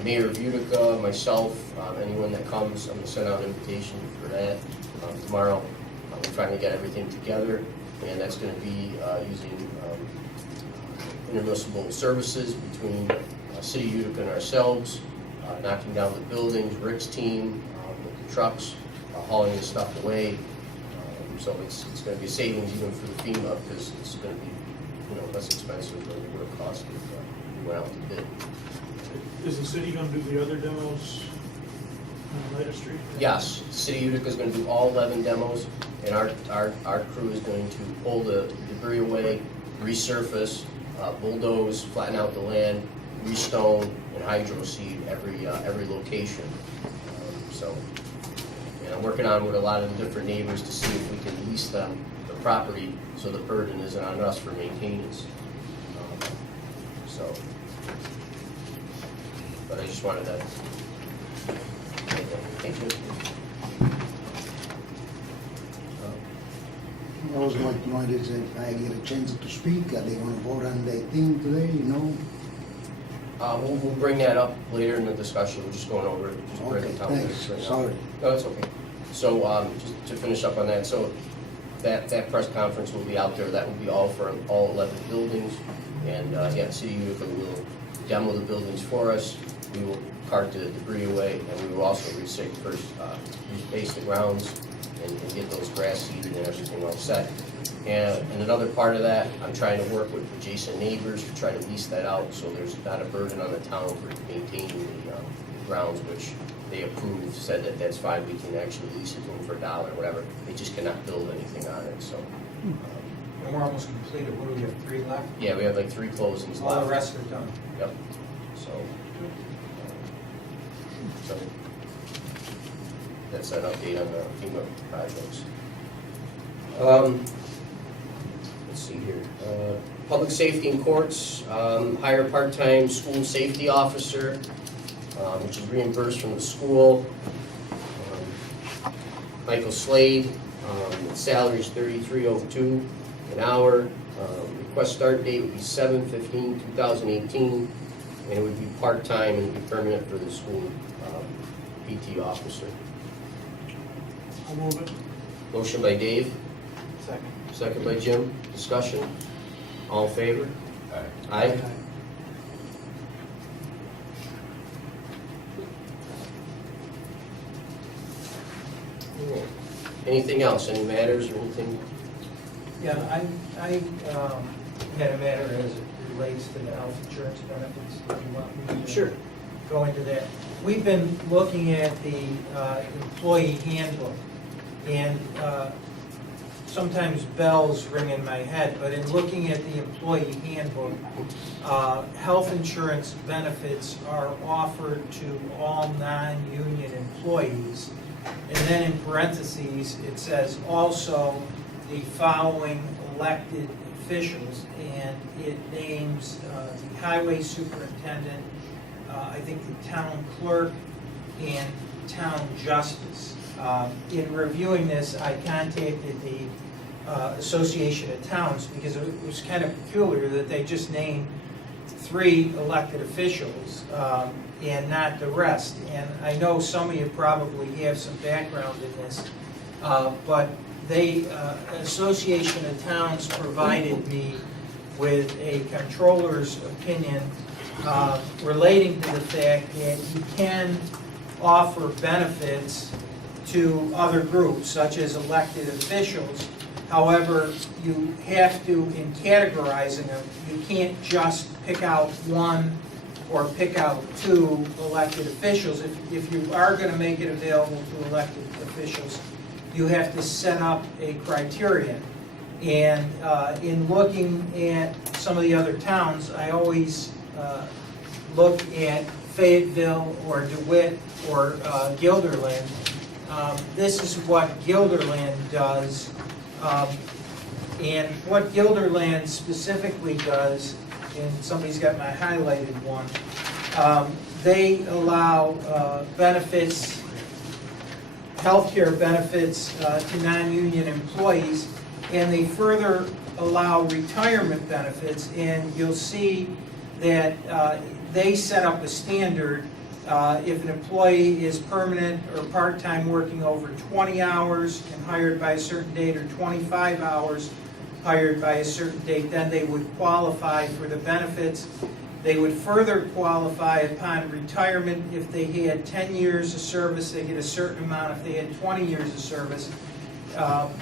Mayor of Utica, myself, anyone that comes. I'm going to send out an invitation for that tomorrow. We're trying to get everything together, and that's going to be using intermunicipal services between City of Utica and ourselves, knocking down the buildings, Rick's team, with the trucks, hauling the stuff away. So it's going to be savings even for the FEMA, because it's going to be less expensive than it would have cost if we went out to bid. Is the city gonna do the other demos on Leda Street? Yes, the City of Utica is going to do all 11 demos, and our crew is going to pull the debris away, resurface, bulldoze, flatten out the land, restone, and hydro seed every location. And I'm working on with a lot of the different neighbors to see if we can lease them the property so the burden isn't on us for maintenance. But I just wanted to. Thank you. I was like to know if I get a chance to speak, are they gonna vote on the thing today, We'll bring that up later in the discussion. We're just going over it. Just Okay, breaking down thanks. this right now. Sorry. No, it's okay. So just to finish up on that, so that press conference will be out there. That will be all for all 11 buildings. And City of Utica will demo the buildings for us. We will cart the debris away, and we will also reface the grounds and get those grass seeded and everything all set. And another part of that, I'm trying to work with adjacent neighbors to try to lease that out, so there's not a burden on the town for maintaining the grounds, which they approved, said that that's fine, we can actually lease it to them for $1 or whatever. They just cannot build anything on it, so. And we're almost completed. What do we have, 3 left? Yeah, we have like 3 closings left. All the rest are done. Yep. So that's an update on the FEMA projects. Let's see here. Public safety and courts, hire a part-time school safety officer, which is reimbursed from the school. Michael Slade, salary is $33.02 an hour. Request start date would be 7/15/2018, and it would be part-time and be permanent for the school PT officer. I'll move it. Motion by Dave, Second. second by Jim. Discussion? All in favor? Aye. Anything else? Any matters or anything? Yeah, I had a matter as it relates to the health insurance benefits. Do you want me to Sure. go into that? We've been looking at the employee handbook, and sometimes bells ring in my head, but in looking at the employee handbook, health insurance benefits are offered to all non-union employees. And then in parentheses, it says also the following elected officials, and it names the highway superintendent, I think the town clerk, and town justice. In reviewing this, I contacted the Association of Towns because it was kind of peculiar that they just named 3 elected officials and not the rest. And I know some of you probably have some background in this, but the Association of Towns provided me with a controller's opinion relating to the fact that you can offer benefits to other groups, such as elected officials. However, you have to, in categorizing them, you can't just pick out 1 or pick out 2 elected officials. If you are going to make it available to elected officials, you have to set up a criterion. And in looking at some of the other towns, I always look at Fayetteville or DeWitt or Guilderland. This is what Guilderland does. And what Guilderland specifically does, and somebody's got my highlighted one, they allow benefits, healthcare benefits to non-union employees, and they further allow retirement benefits. And you'll see that they set up a standard. If an employee is permanent or part-time working over 20 hours and hired by a certain date, or 25 hours hired by a certain date, then they would qualify for the benefits. They would further qualify upon retirement. If they had 10 years of service, they get a certain amount. If they had 20 years of service,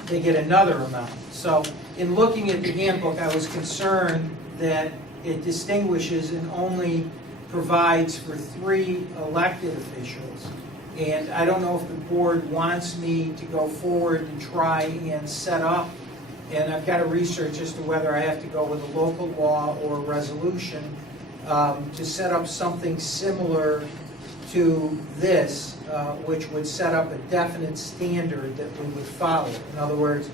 they get another amount. So in looking at the handbook, I was concerned that it distinguishes and only provides for 3 elected officials. And I don't know if the board wants me to go forward and try and set up, and I've got to research as to whether I have to go with a local law or a resolution to set up something similar to this, which would set up a definite standard that we would follow. In other words,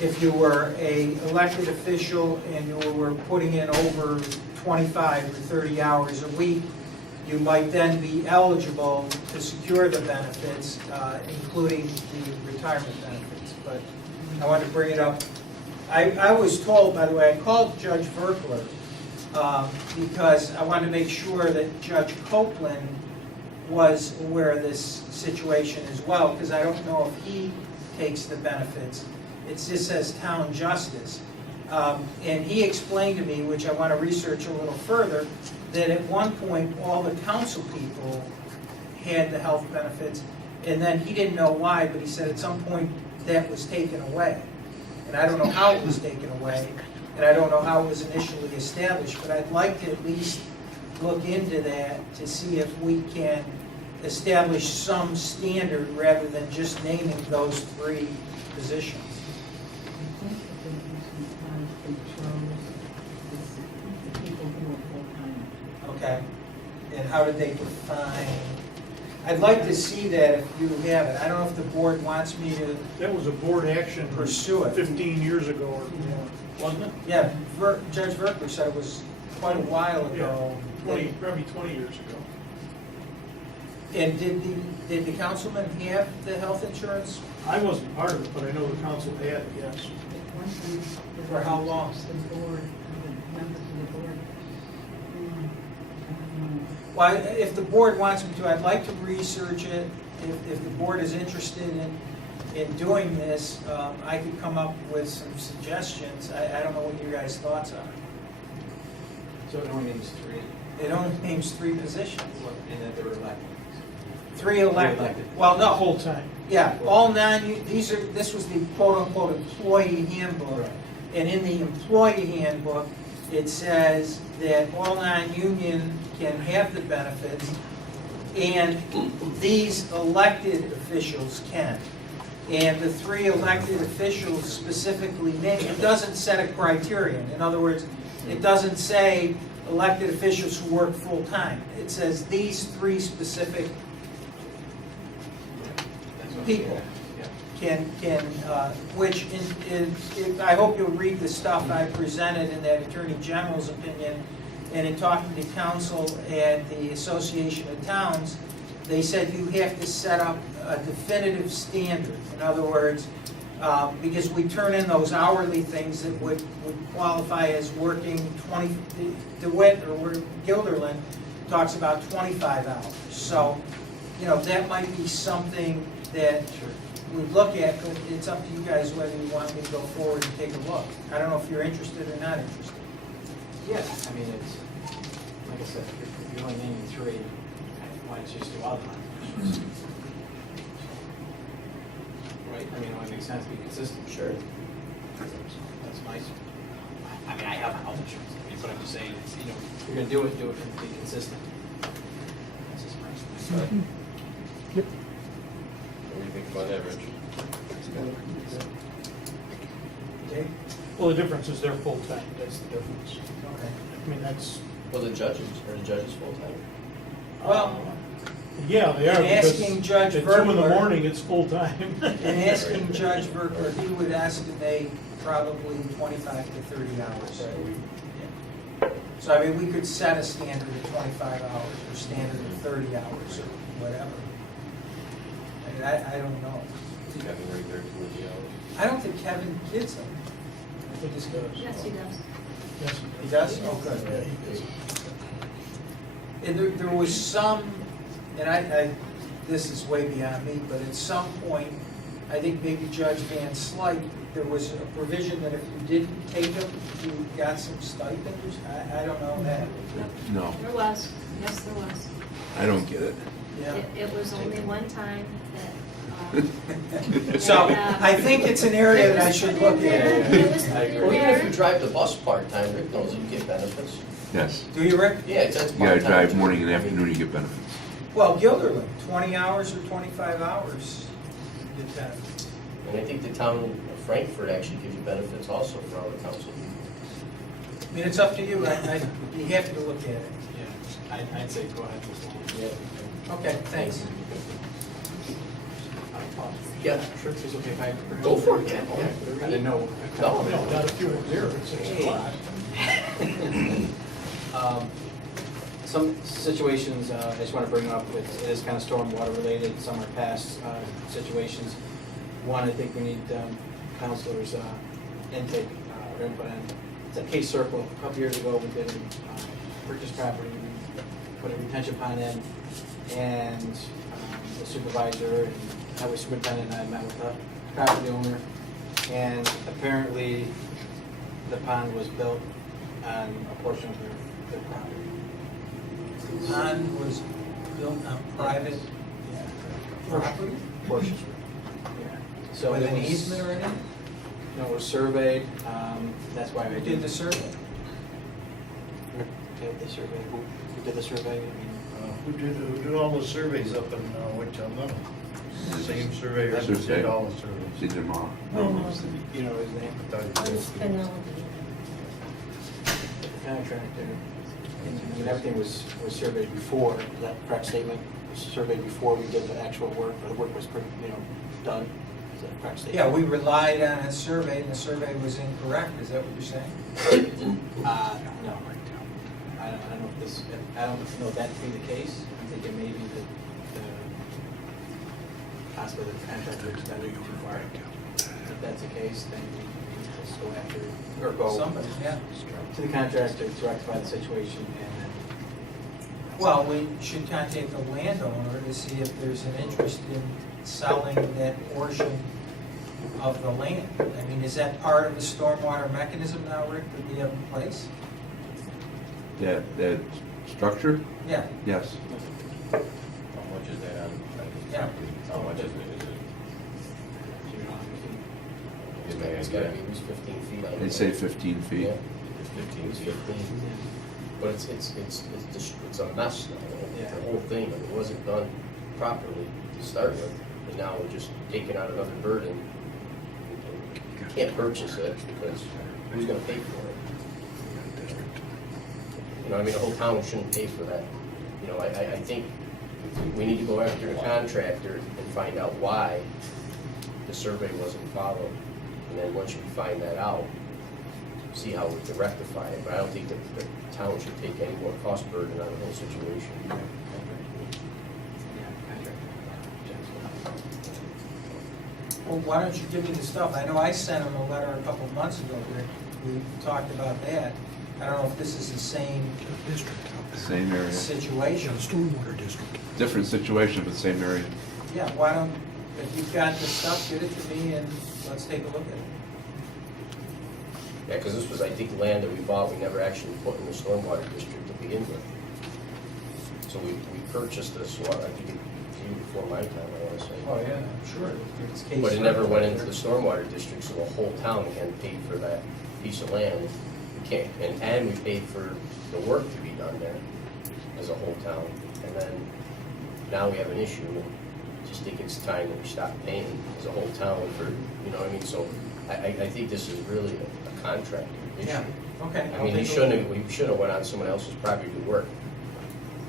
if you were an elected official and you were putting in over 25 or 30 hours a week, you might then be eligible to secure the benefits, including the retirement benefits. But I wanted to bring it up. I was told, by the way, I called Judge Verkler because I wanted to make sure that Judge Copeland was aware of this situation as well, because I don't know if he takes the benefits. It just says town justice. And he explained to me, which I want to research a little further, that at one point all the council people had the health benefits, and then he didn't know why, but he said at some point that was taken away. And I don't know how it was taken away, and I don't know how it was initially established, but I'd like to at least look into that to see if we can establish some standard rather than just naming those 3 positions. I think that the reason why they chose is the people who are full-time. Okay. And how did they define? I'd like to see that if you have it. I don't know if the board wants me to That was a board action pursue it. 15 years ago or more, wasn't it? Yeah, Judge Verkler said it was quite a while ago. Probably 20 years ago. And did the councilman have the health insurance? I wasn't part of it, but I know the council had it, yes. At one time, For how long? the board, the members of the board, I don't know. Well, if the board wants me to, I'd like to research it. If the board is interested in doing this, I could come up with some suggestions. I don't know what your guys' thoughts are. So it only names 3, It only names 3 positions. and that they're elected. 3 elected. elected. Well, no, Full-time. yeah, all this was the quote-unquote employee handbook. Right. And in the employee handbook, it says that all non-union can have the benefits, and these elected officials can. And the 3 elected officials specifically named, it doesn't set a criterion. In other words, it doesn't say elected officials who work full-time. It says these 3 specific people which I hope you'll read the stuff I presented in that Attorney General's opinion, and in talking to counsel at the Association of Towns, they said you have to set up a definitive standard. In other words, because we turn in those hourly things that would qualify as working 20, DeWitt or Guilderland talks about 25 hours. So, that might be something that we look at, but it's up to you guys whether you want me to go forward and take a look. I don't know if you're interested or not interested. Yeah, I mean, it's, like I said, if you're only naming 3, why don't you just do all the non-officials? Right, I mean, it only makes sense to be consistent. Sure. That's nice. I mean, I have health insurance, but I'm just saying, it's, if you're gonna do it and be consistent. That's just my opinion. What do you think about that, Rich? Okay? Well, the difference is they're full-time, that's the difference. Okay. I mean, that's, Well, the judges full-time? Well, yeah, they are, in because asking Judge at 2 in the Verkler, morning, it's full-time. in asking Judge Verkler, he would estimate probably 25 to 30 hours. So, I mean, we could set a standard of 25 hours or standard of 30 hours or whatever. I mean, I don't know. Kevin right there towards the hours. I don't think Kevin gets them. I think it's good. Yes, he does. Yes. He does? Oh, good. Yeah, he does. And there was some, and this is way beyond me, but at some point, I think maybe Judge Van Slyke, there was a provision that if you didn't take them, you got some stipend or something. I don't know that. No, There was, yes, there was. I don't get it. Yeah. It was only one time that. So I think it's an area that I should look at. It was put in Well, even if you there. drive the bus part-time, Rick knows you get benefits. Yes. Do you, Rick? Yeah, it's You gotta part-time. drive morning and afternoon, you get benefits. Well, Guilderland, 20 hours or 25 hours, you get benefits. And I think the town of Frankfurt actually gives you benefits also for all the council. I mean, it's up to you. I'd be happy to look at it. Yeah, I'd say go ahead with one. Yeah. Okay, thanks. Yeah, Sure, it's okay if I. Go for it, yeah. I didn't know. No, No, not if you were there, it's a lot. Some situations, I just want to bring up, it is kind of stormwater related, some are past situations. One, I think we need counselors' intake or input in. It's a case circle. A couple years ago, we did purchase property, we put a retention pond in, and the supervisor and highway superintendent and I met with the property owner, and apparently the pond was built on a portion of their property. The pond was built on private property? Portion. Yeah. So With it an was- easement or anything? No, it was surveyed, that's why Who we did the survey? Did the survey, who did the survey? I mean, Who did all the surveys up in Whitetail Meadow? Same surveyor that did all the surveys. Did them all. you know his name? Contractor. And everything was surveyed before, is that correct statement? Was surveyed before we did the actual work, or the work was pretty, done? Is that a correct statement? Yeah, we relied on a survey, and the survey was incorrect. Is that what you're saying? No. I don't know if this, I don't know that to be the case. I'm thinking maybe that possibly the contractor extended too far. If that's the case, then we just go after, or go Somebody, yeah. to the contractor to rectify the situation, and then. Well, we should contact the landowner to see if there's an interest in selling that portion of the land. I mean, is that part of the stormwater mechanism now, Rick, that we have in place? That structure? Yeah. Yes. How much is that on? Yeah. How much is it? It's gotta be at least 15 feet. They'd say 15 feet. Yeah. It's 15. But it's just, it's a mess now. Yeah. The whole thing, it wasn't done properly to start with, and now we're just taking out another burden. You can't purchase it because who's gonna pay for it? You know, I mean, the whole town shouldn't pay for that. You know, I think we need to go after the contractor and find out why the survey wasn't followed. And then once you find that out, see how we can rectify it. But I don't think that the town should take any more cost burden on the whole situation. Well, why don't you give me the stuff? I know I sent him a letter a couple of months ago, Rick. We talked about that. I don't know if this is the same Same area. situation. Stormwater district. Different situation, but same area. Yeah, why don't, if you've got the stuff, get it to me and let's take a look at it. Yeah, because this was, I think, land that we bought, we never actually put in the stormwater district to begin with. So we purchased this, what, I think it was even before my time, I want to say. Oh, yeah, sure. It's case But it never circle. went into the stormwater district, so the whole town again paid for that piece of land. We can't, and we paid for the work to be done there as a whole town. And then now we have an issue. I just think it's time that we stop paying as a whole town for, you know what I mean? So I think this is really a contractor issue. Yeah, okay. I mean, we shouldn't have went on someone else's property to work.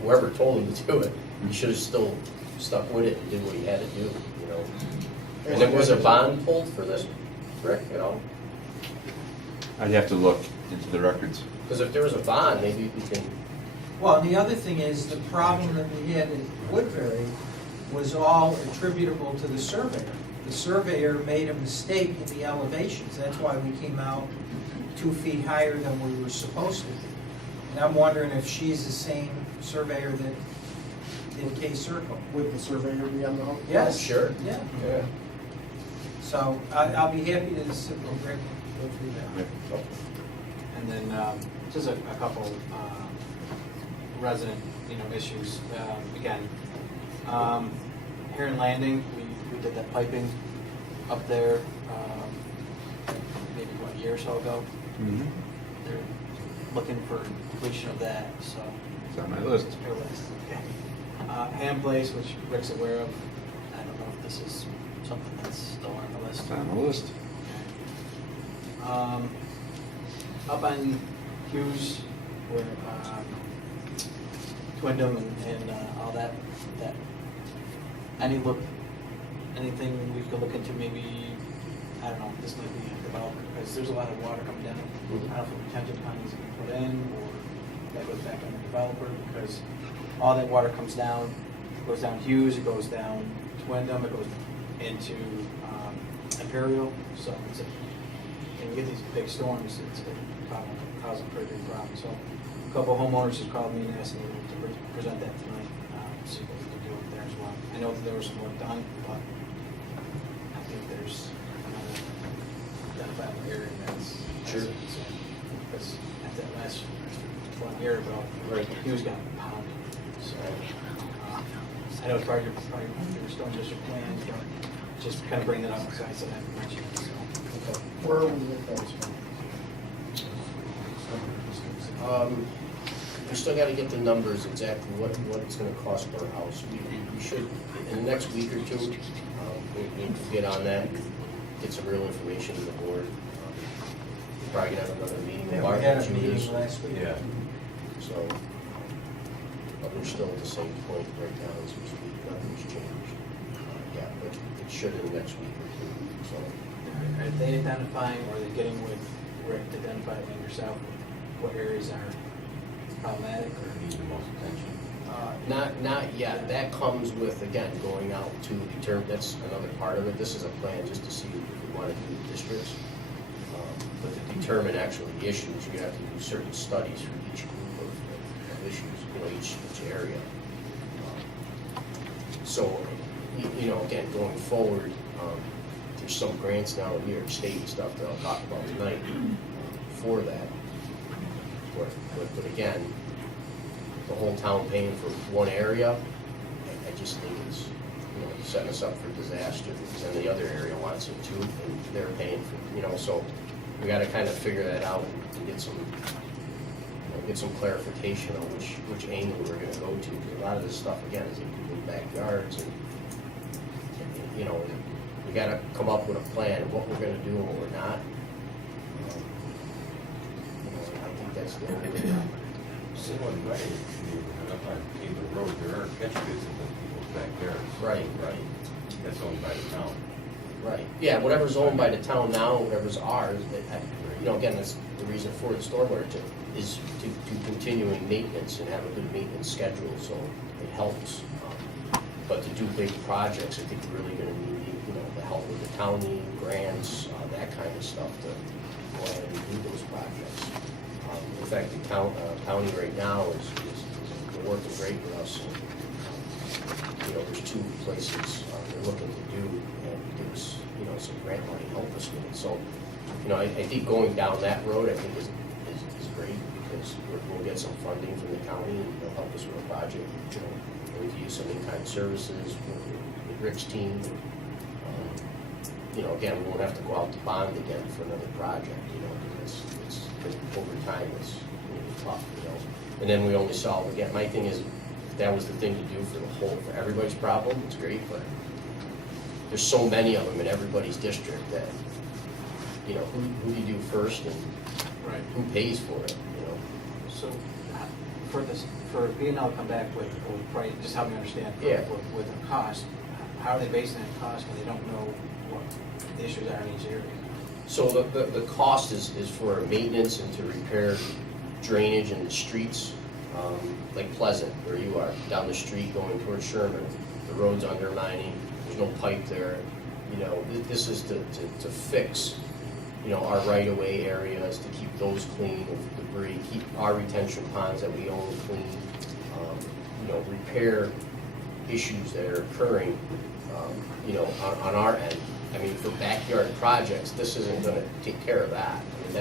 Whoever told him to do it, he should have still stuck with it and did what he had to do, you know? And there was a bond pulled for this, Rick, you know? I'd have to look into the records. Because if there was a bond, maybe we can, Well, the other thing is, the problem that we had in Woodbury was all attributable to the surveyor. The surveyor made a mistake in the elevations. That's why we came out 2 feet higher than we were supposed to be. And I'm wondering if she's the same surveyor that did Case Circle. Would the surveyor be on the hook? Yes. sure. Yeah. Yeah. So I'll be happy to sit with Rick and go through that. And then just a couple resident, issues. Again, Heron Landing, we did that piping up there maybe, what, a year or so ago. Mm-hmm. They're looking for completion of that, so. It's on my list. Your list, okay. Ham Place, which Rick's aware of, I don't know if this is something that's still on the list. It's on the list. Up on Hughes, where Twindom and all that, anything we could look into, maybe, I don't know, this might be a developer, because there's a lot of water coming down. I don't know if a retention pond needs to be put in, or that goes back on the developer, because all that water comes down, goes down Hughes, it goes down Twindom, it goes into Imperial, so it's and you get these big storms, it's going to cause a pretty big problem. So a couple of homeowners just called me and asked me to present that tonight, see what we can do up there as well. I know that there was some work done, but I think there's another identifiable area that's... Sure. Because at that last 1 year ago, he was getting pounded. So I know it's part of your storm district plan, but just kind of bring that up because I said I haven't mentioned it, so. Where are we with those? we still gotta get the numbers exactly, what it's gonna cost per house. We should, in the next week or two, we can get on that, get some real information to the board. We're probably gonna have another meeting. Yeah, Mark we had a mentioned this. meeting last week. Yeah. So, but we're still at the same point right now as we speak, nothing's changed. Yeah, but it should in the next week or two, so. Are they identifying, or are they getting with Rick to identify and yourself what areas are problematic or Need the most attention. Not yet. That comes with, again, going out to determine, that's another part of it. This is a plan just to see if we want to do the districts. But to determine actually the issues, you have to do certain studies for each group of issues, each area. So, again, going forward, there's some grants now in New York State and stuff that I'll talk about tonight for that. But again, the whole town paying for one area, I just think it's, setting us up for disaster, because then the other area wants it too, and they're paying for, so we gotta kind of figure that out and get some clarification on which angle we're gonna go to. Because a lot of this stuff, again, is in people's backyards, and you know, we gotta come up with a plan of what we're gonna do and what we're not. You know, I think that's the only way. Someone might, up on Cable Road, there are catch basins in people's backyards. Right, right. That's owned by the town. Right, yeah, whatever's owned by the town now, whatever's ours, you know, again, that's the reason for the stormwater is to do continuing maintenance and have a good maintenance schedule, so it helps. But to do big projects, I think we're really gonna need, you know, the help of the county, grants, that kind of stuff to go ahead and do those projects. In fact, the county right now is working great with us. You know, there's 2 places they're looking to do, and give us, you know, some grant money to help us with it. So, you know, I think going down that road, I think is great, because we'll get some funding from the county, and they'll help us with a project. You know, we've used some in-kind services with Rick's team. You know, again, we won't have to go out to bond again for another project. You know, because it's over time, it's really tough. You know, and then we only solve again. My thing is, if that was the thing to do for everybody's problem, it's great, but there's so many of them in everybody's district that, you know, who do you do first, and who pays for it, you know? So, for being able to come back with price, just help me understand, with a cost, how are they basing that cost when they don't know what the issues are in each area? So the cost is for maintenance and to repair drainage in the streets, like Pleasant, where you are, down the street going towards Sherman. The road's undermining, there's no pipe there. You know, this is to fix, you know, our right-of-way areas, to keep those clean of debris, keep our retention ponds that we own clean, you know, repair issues that are occurring, you know, on our end. I mean, for backyard projects, this isn't gonna take care of that. I mean,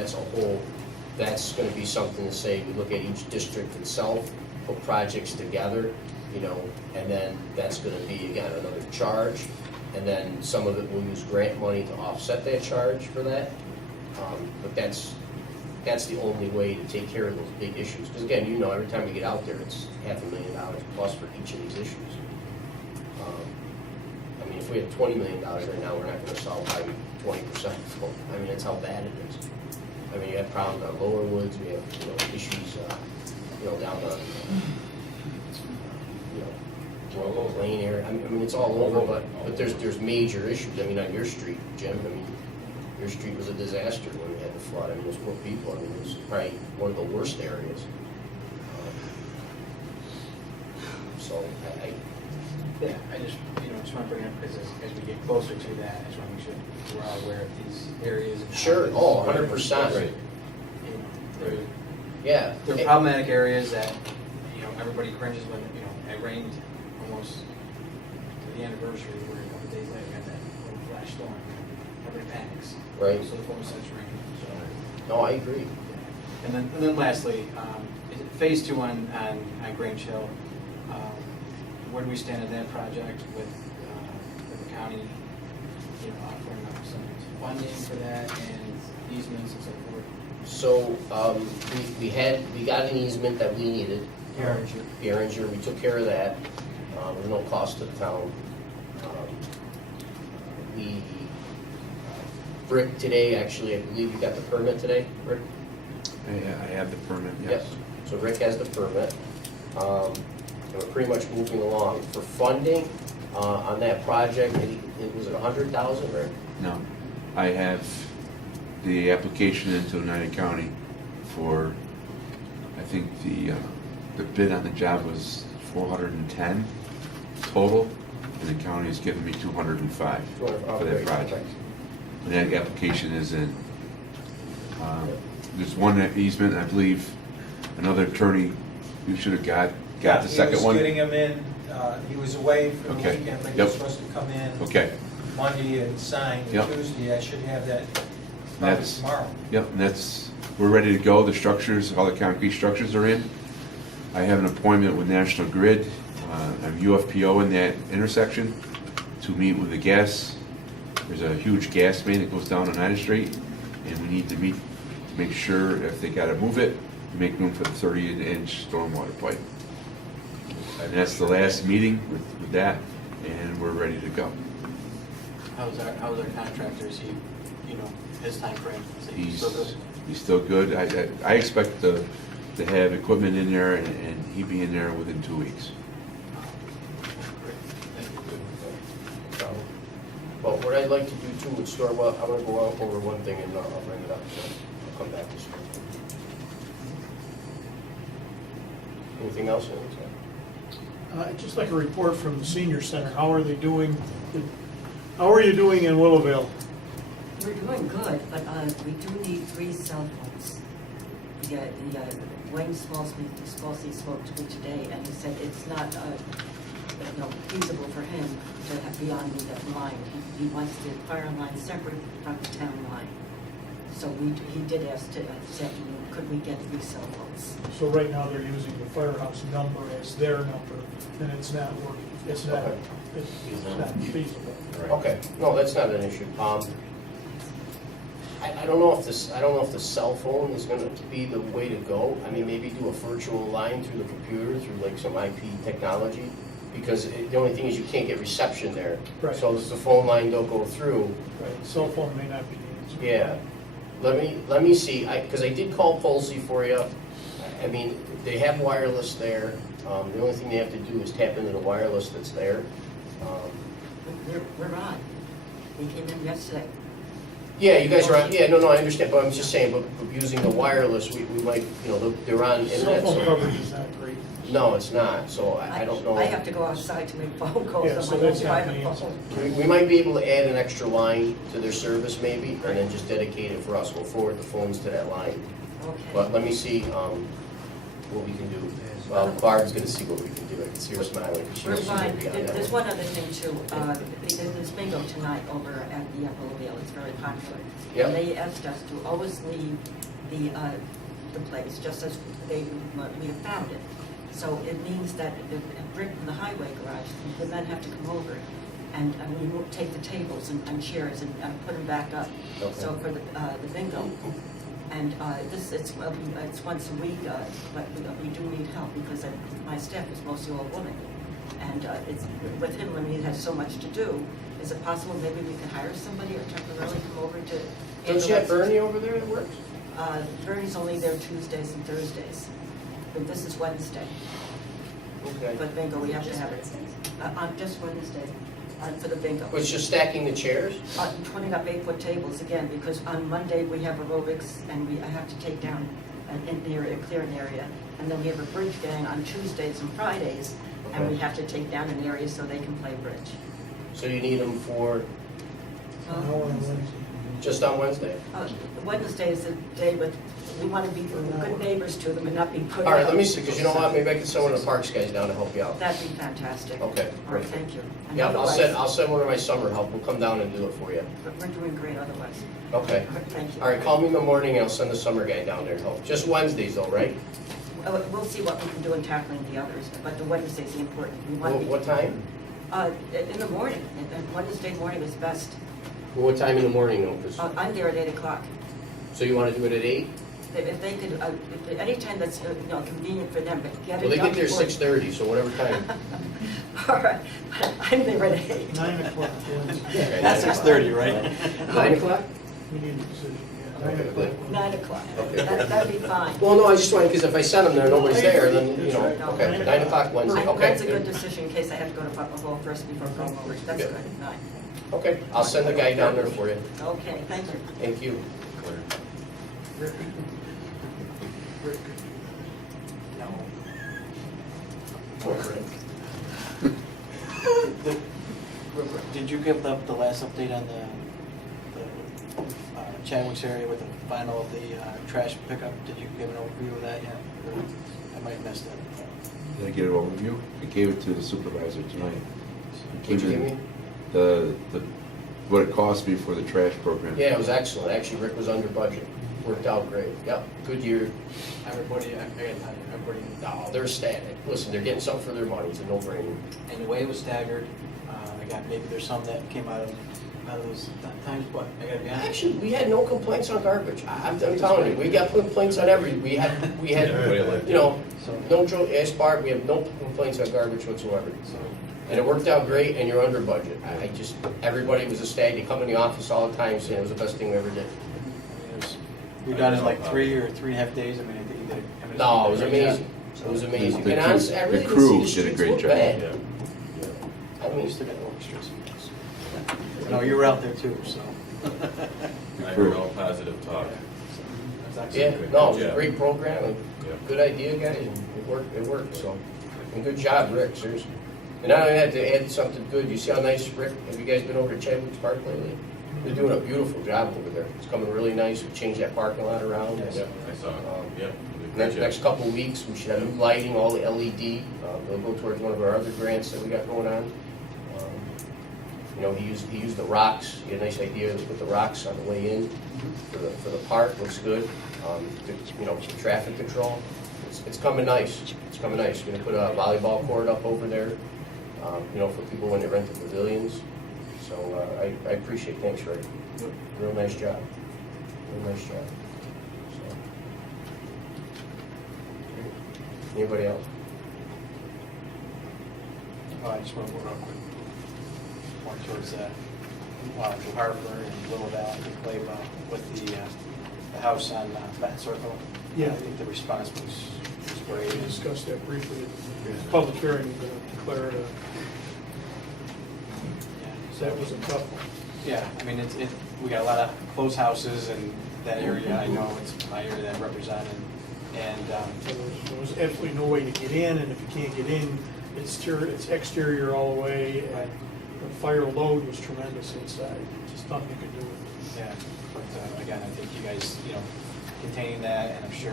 that's gonna be something to say, we look at each district itself, put projects together, you know, and then that's gonna be, again, another charge. And then some of it will use grant money to offset that charge for that. But that's the only way to take care of those big issues. Because again, you know, every time we get out there, it's $500,000 plus for each of these issues. I mean, if we had $20 million right now, we're not gonna solve probably 20% of them. I mean, that's how bad it is. I mean, you have problems on Lower Woods, we have, you know, issues, you know, down on, you know, Lane area. I mean, it's all over, but there's major issues. I mean, on your street, Jim, I mean, your street was a disaster when we had the flood. I mean, those poor people, I mean, it was probably one of the worst areas. So I just, you know, just want to bring it up because as we get closer to that, I just want to make sure we're all aware of these areas. And sure, 100%. Right. Right. Yeah. They're problematic areas that, you know, everybody cringes when, you know, it rained almost to the anniversary where a couple days later we got that little flash storm. Everybody panics. Right. So the 4 such rain. So. No, I agree. And then lastly, is it phase 2 on Grange Hill? Where do we stand in that project with the county, you know, offering up some funding for that and easements and so forth? So we got an easement that we needed. Behringer, we took care of that. There's no cost to the town. Rick today, actually, I believe you got the permit today, Rick? I have the permit, yes. Yep. So Rick has the permit. And we're pretty much moving along. For funding on that project, it was at 100,000, Rick? No, I have the application into United County for, I think the bid on the job was 410 total, and the county has given me 205 for that project. And that application is in. There's one easement, I believe, another attorney, you should have got the second one. He was getting him in, he was away for the Okay. weekend, but he Yep. was supposed to come in Okay. Monday and sign Yep. Tuesday. I should have that probably That's tomorrow. Yep, and we're ready to go. The structures, all the concrete structures are in. I have an appointment with National Grid, I'm UFPO in that intersection to meet with the gas. There's a huge gas main that goes down on 9th Street. and we need to meet, to make sure if they gotta move it, to make room for the 30-inch stormwater pipe. And that's the last meeting with that, and we're ready to go. How's our contractor? Is he, his timeframe? Is he He's, still good? he's still good. I expect to have equipment in there, and he'd be in there within 2 weeks. Well, what I'd like to do too with Stormwell, I'm gonna go over one thing and I'll bring it up, so I'll come back to Stormwell. Anything else? I'd just like a report from the senior center. How are they doing? How are you doing in Willowville? We're doing good, but we do need 3 cell phones. Wayne Smallsy spoke to me today, and he said it's not feasible for him to be on that line. He wants the fire line separate from the town line. So he did ask this afternoon, could we get 3 cell phones? So right now they're using the firehouse number as their number, and it's not working. It's not feasible. Okay, no, that's not an issue. I don't know if the cell phone is gonna be the way to go. I mean, maybe do a virtual line through the computer, through like some IP technology, because the only thing is you can't get reception there. Right. So if the phone line don't go through, Right, cell phone may not be the answer. yeah. Let me see, because I did call Polsey for you. I mean, they have wireless there. The only thing they have to do is tap into the wireless that's there. We're on. We came in yesterday. Yeah, you guys are on, yeah, no, I understand, but I'm just saying, but using the wireless, we might, they're on Cell internet. phone So, coverage is not great. no, it's not, so I don't know. I have to go outside to make phone calls. Yeah, so that's not the phone. answer. We might be able to add an extra line to their service maybe, and then just dedicate it for us. We'll forward the phones to that line. Okay. But let me see what we can do. Well, Barb's gonna see what we can do. I can see her smiling. She We're knows she's gonna fine. be on that There's one. one other thing too. There's bingo tonight over at the Willowville. It's very popular. Yep. And they asked us to always leave the place just as we have found it. So it means that the brick from the highway garage, the men have to come over and we take the tables and chairs and put them back up. Okay. So for the bingo. And it's once a week, but we do need help because my staff is mostly all women. And it's with him when he has so much to do. Is it possible maybe we could hire somebody or temporarily come over to? Don't you have Bernie over there that works? Bernie's only there Tuesdays and Thursdays. But this is Wednesday. Okay. But bingo, we have to have it. On just Wednesday. For the bingo. Well, it's just stacking the chairs? 20 up 8-foot tables again, because on Monday we have aerobics and I have to take down an area, a clearing area. And then we have a bridge gang on Tuesdays and Fridays, and we have to take down an area so they can play bridge. So you need them for Wednesday. just on Wednesday? Wednesday is the day we want to be good neighbors to them and not be put out. All right, let me see, because you know what, maybe I can send one of the parks guys down to help you out. That'd be fantastic. Okay. All right, thank you. And Yeah, otherwise- I'll send one of my summer help. We'll come down and do it for you. But we're doing great otherwise. Okay. All right, thank you. All right, call me in the morning and I'll send the summer guy down there to help. Just Wednesdays though, right? We'll see what we can do in tackling the others, but the Wednesday's the important. We want to be- What time? In the morning, and Wednesday morning is best. Well, what time in the morning though? 'Cause- I'm there at 8 o'clock. So you want to do it at 8? If they could, anytime that's, convenient for them, but get Well, it they done get there before. 6:30, so whatever time. All right, I'm there at 8. 9 o'clock. Okay, That's 9 6:30, right? 9 o'clock? We need a decision, yeah. Okay, 9 o'clock. good. 9 o'clock. Okay. That'd be fine. Well, no, I just wanted, because if I send them there, nobody's there, then, No. okay, 9 o'clock Wednesday, okay. That's a good decision in case I have to go to Butler Hall first before going over. That's Good. good, 9. Okay, I'll send the guy down there for you. Okay, thank you. Thank you. Did you give the last update on the Chadwick's area with the final of the trash pickup? Did you give an overview of that yet? Or I might have missed that. Did I get an overview? I gave it to the supervisor tonight. What'd you give me? What it cost me for the trash program. Yeah, it was excellent. Actually, Rick was under budget. Worked out great. Yep, good year. Everybody, No, they're static. Listen, they're getting something for their money. It's a no-brainer. and the way it was staggered, maybe there's some that came out of out of those times, but I gotta be honest. Actually, we had no complaints on garbage. I'm telling you, we got complaints on we had, you know, no as far, we have no complaints on garbage whatsoever. And it worked out great, and you're under budget. I just, everybody was ecstatic. They come in the office all the time saying it was the best thing we ever did. You're done in like 3 or 3.5 days, I mean, I think you did. I mean, No, it was a great job. amazing. It was amazing. The And honestly, I crew- really the didn't see crew the did a streets great look job. bad. I We mean, used to get orchestras. No, you were out there too, so. I heard all positive talk. That's yeah, excellent. no, it was Yeah. a great program, and Yeah. good idea, guys, and it worked, so. And good job, Rick, seriously. And now I had to add something good. You see how nice, Rick, have you guys been over to Chadwick's Park lately? They're doing a beautiful job over there. It's coming really nice. We changed that parking lot around. Yep, I saw it. Yep. Next couple of weeks, we should have new lighting, all the LED. They'll go towards one of our other grants that we got going on. You know, he used the rocks. He had a nice idea to put the rocks on the way in for the park. Looks good. You know, for traffic control. It's coming nice. It's coming nice. We're gonna put a volleyball court up over there. You know, for people when they rent the pavilions. So I appreciate it. Thanks, Ray. Real nice job. Real nice job. So. Anybody else? Oh, I just want to go real quick. More towards New Hartford and Little Valley, play with the house on Benton Circle. Yeah. I think the response was great. We discussed that briefly. Public hearing, declared that was a tough one. Yeah, I mean, we got a lot of closed houses in that area. I know it's my area that I represent, and There was absolutely no way to get in, and if you can't get in, it's exterior all the way, and the fire load was tremendous inside. Just nothing you could do with it. yeah. But again, I think you guys, containing that, and I'm sure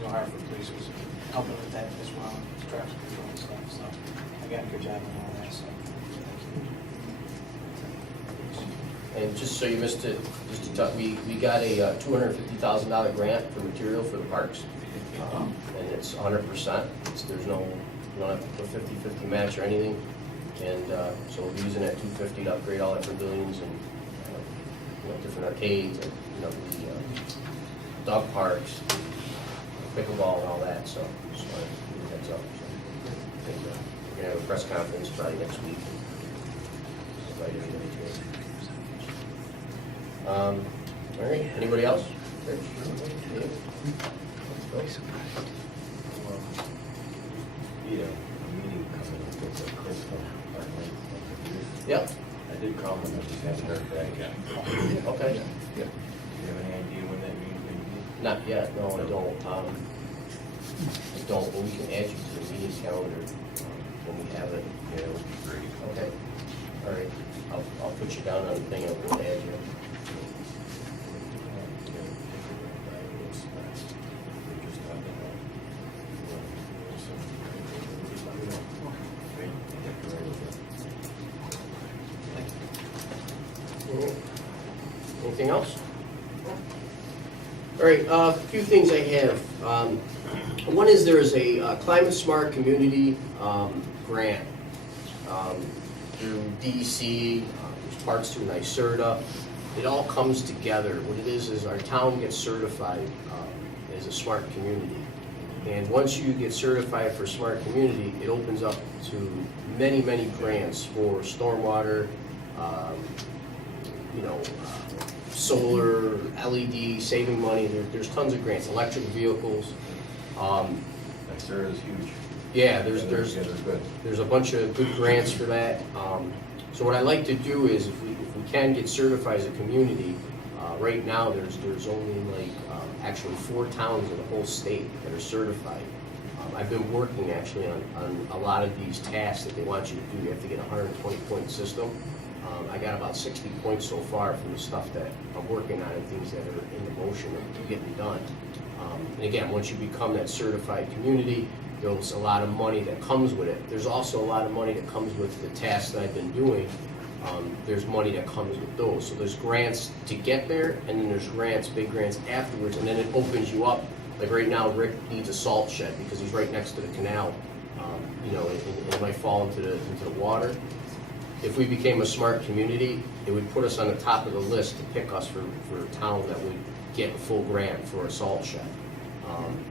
New Hartford Police was helping with that as well, traffic control and stuff. So again, good job on all that. So And just so you missed it, just to talk, we got a $250,000 grant for material for the parks. And it's 100%. There's no, you don't have to put 50-50 match or anything. And so we'll be using that $250 to upgrade all our pavilions and different arcades, and, the dog parks, pickleball and all that. So just wanted to give you a heads up. So, I think, we're gonna have a press conference probably next week. Invite everybody to it. All right, anybody else? Rich? Dave? Let's go. Yeah, a meeting coming up with Crystal. Yep. I did call them, I just haven't heard back yet. Okay. Do you have any idea when that meeting may be? Not yet, no, I don't. But we can add you to the meeting calendar when we have it. Yeah, it would be great. Okay. All right. I'll put you down on the thing and we'll add you. Anything else? All right, a few things I have. One is there is a Climate Smart Community grant through DEC, there's parts through NYSERDA. It all comes together. What it is our town gets certified as a smart community. And once you get certified for smart community, it opens up to many, many grants for stormwater, solar, LED, saving money. There's tons of grants, electric vehicles. NYSERDA is huge. Yeah, there's a bunch of good grants for that. So what I like to do is, if we can get certified as a community, right now there's only actually 4 towns in the whole state that are certified. I've been working actually on a lot of these tasks that they want you to do. You have to get a 120-point system. I got about 60 points so far from the stuff that I'm working on and things that are in the motion of getting done. And again, once you become that certified community, there's a lot of money that comes with it. There's also a lot of money that comes with the tasks that I've been doing. There's money that comes with those. So there's grants to get there, and then there's grants, big grants afterwards, and then it opens you up. Like right now, Rick needs a salt shed because he's right next to the canal. And it might fall into the water. if we became a smart community, it would put us on the top of the list to pick us for a town that would get a full grant for a salt shed.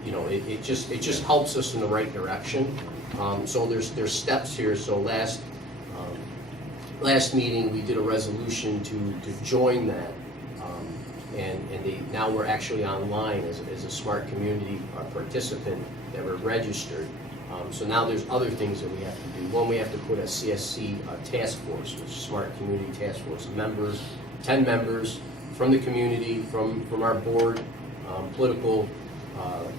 You know, it just helps us in the right direction. So there's steps here. So last meeting, we did a resolution to join that. Now we're actually online as a smart community participant that we're registered. So now there's other things that we have to do. One, we have to put a CSC task force, which is Smart Community Task Force members, 10 members from the community, from our board, political,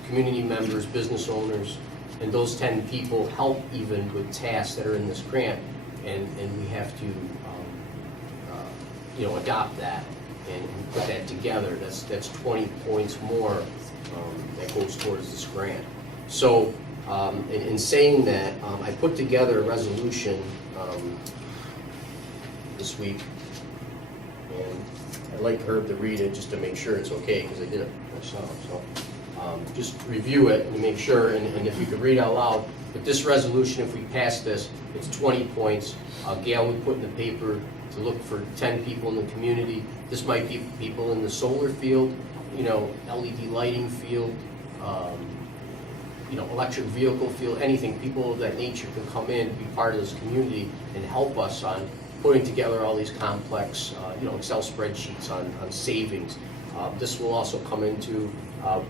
community members, business owners, and those 10 people help even with tasks that are in this grant, and we have to you know, adopt that and put that together. That's 20 points more that goes towards this grant. So in saying that, I put together a resolution this week, and I'd like Herb to read it just to make sure it's okay, because I did it myself. So just review it and make sure, and if you could read out loud. But this resolution, if we pass this, it's 20 points. Gail, we put in the paper to look for 10 people in the community. This might be people in the solar field, you know, LED lighting field, you know, electric vehicle field, anything. People of that nature can come in, be part of this community, and help us on putting together all these complex, you know, Excel spreadsheets on savings. This will also come into,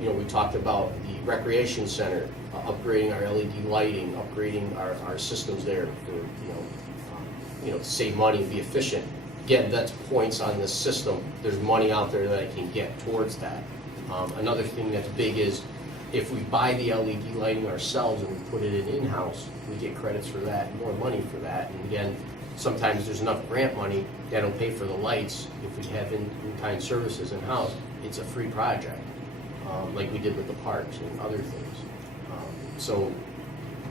you know, we talked about the recreation center, upgrading our LED lighting, upgrading our systems there for, you know, to save money and be efficient. Again, that's points on this system. There's money out there that I can get towards that. Another thing that's big is if we buy the LED lighting ourselves and we put it in-house, we get credits for that, more money for that. And again, sometimes there's enough grant money that'll pay for the lights. If we have in-kind services in-house, it's a free project, like we did with the parks and other things. So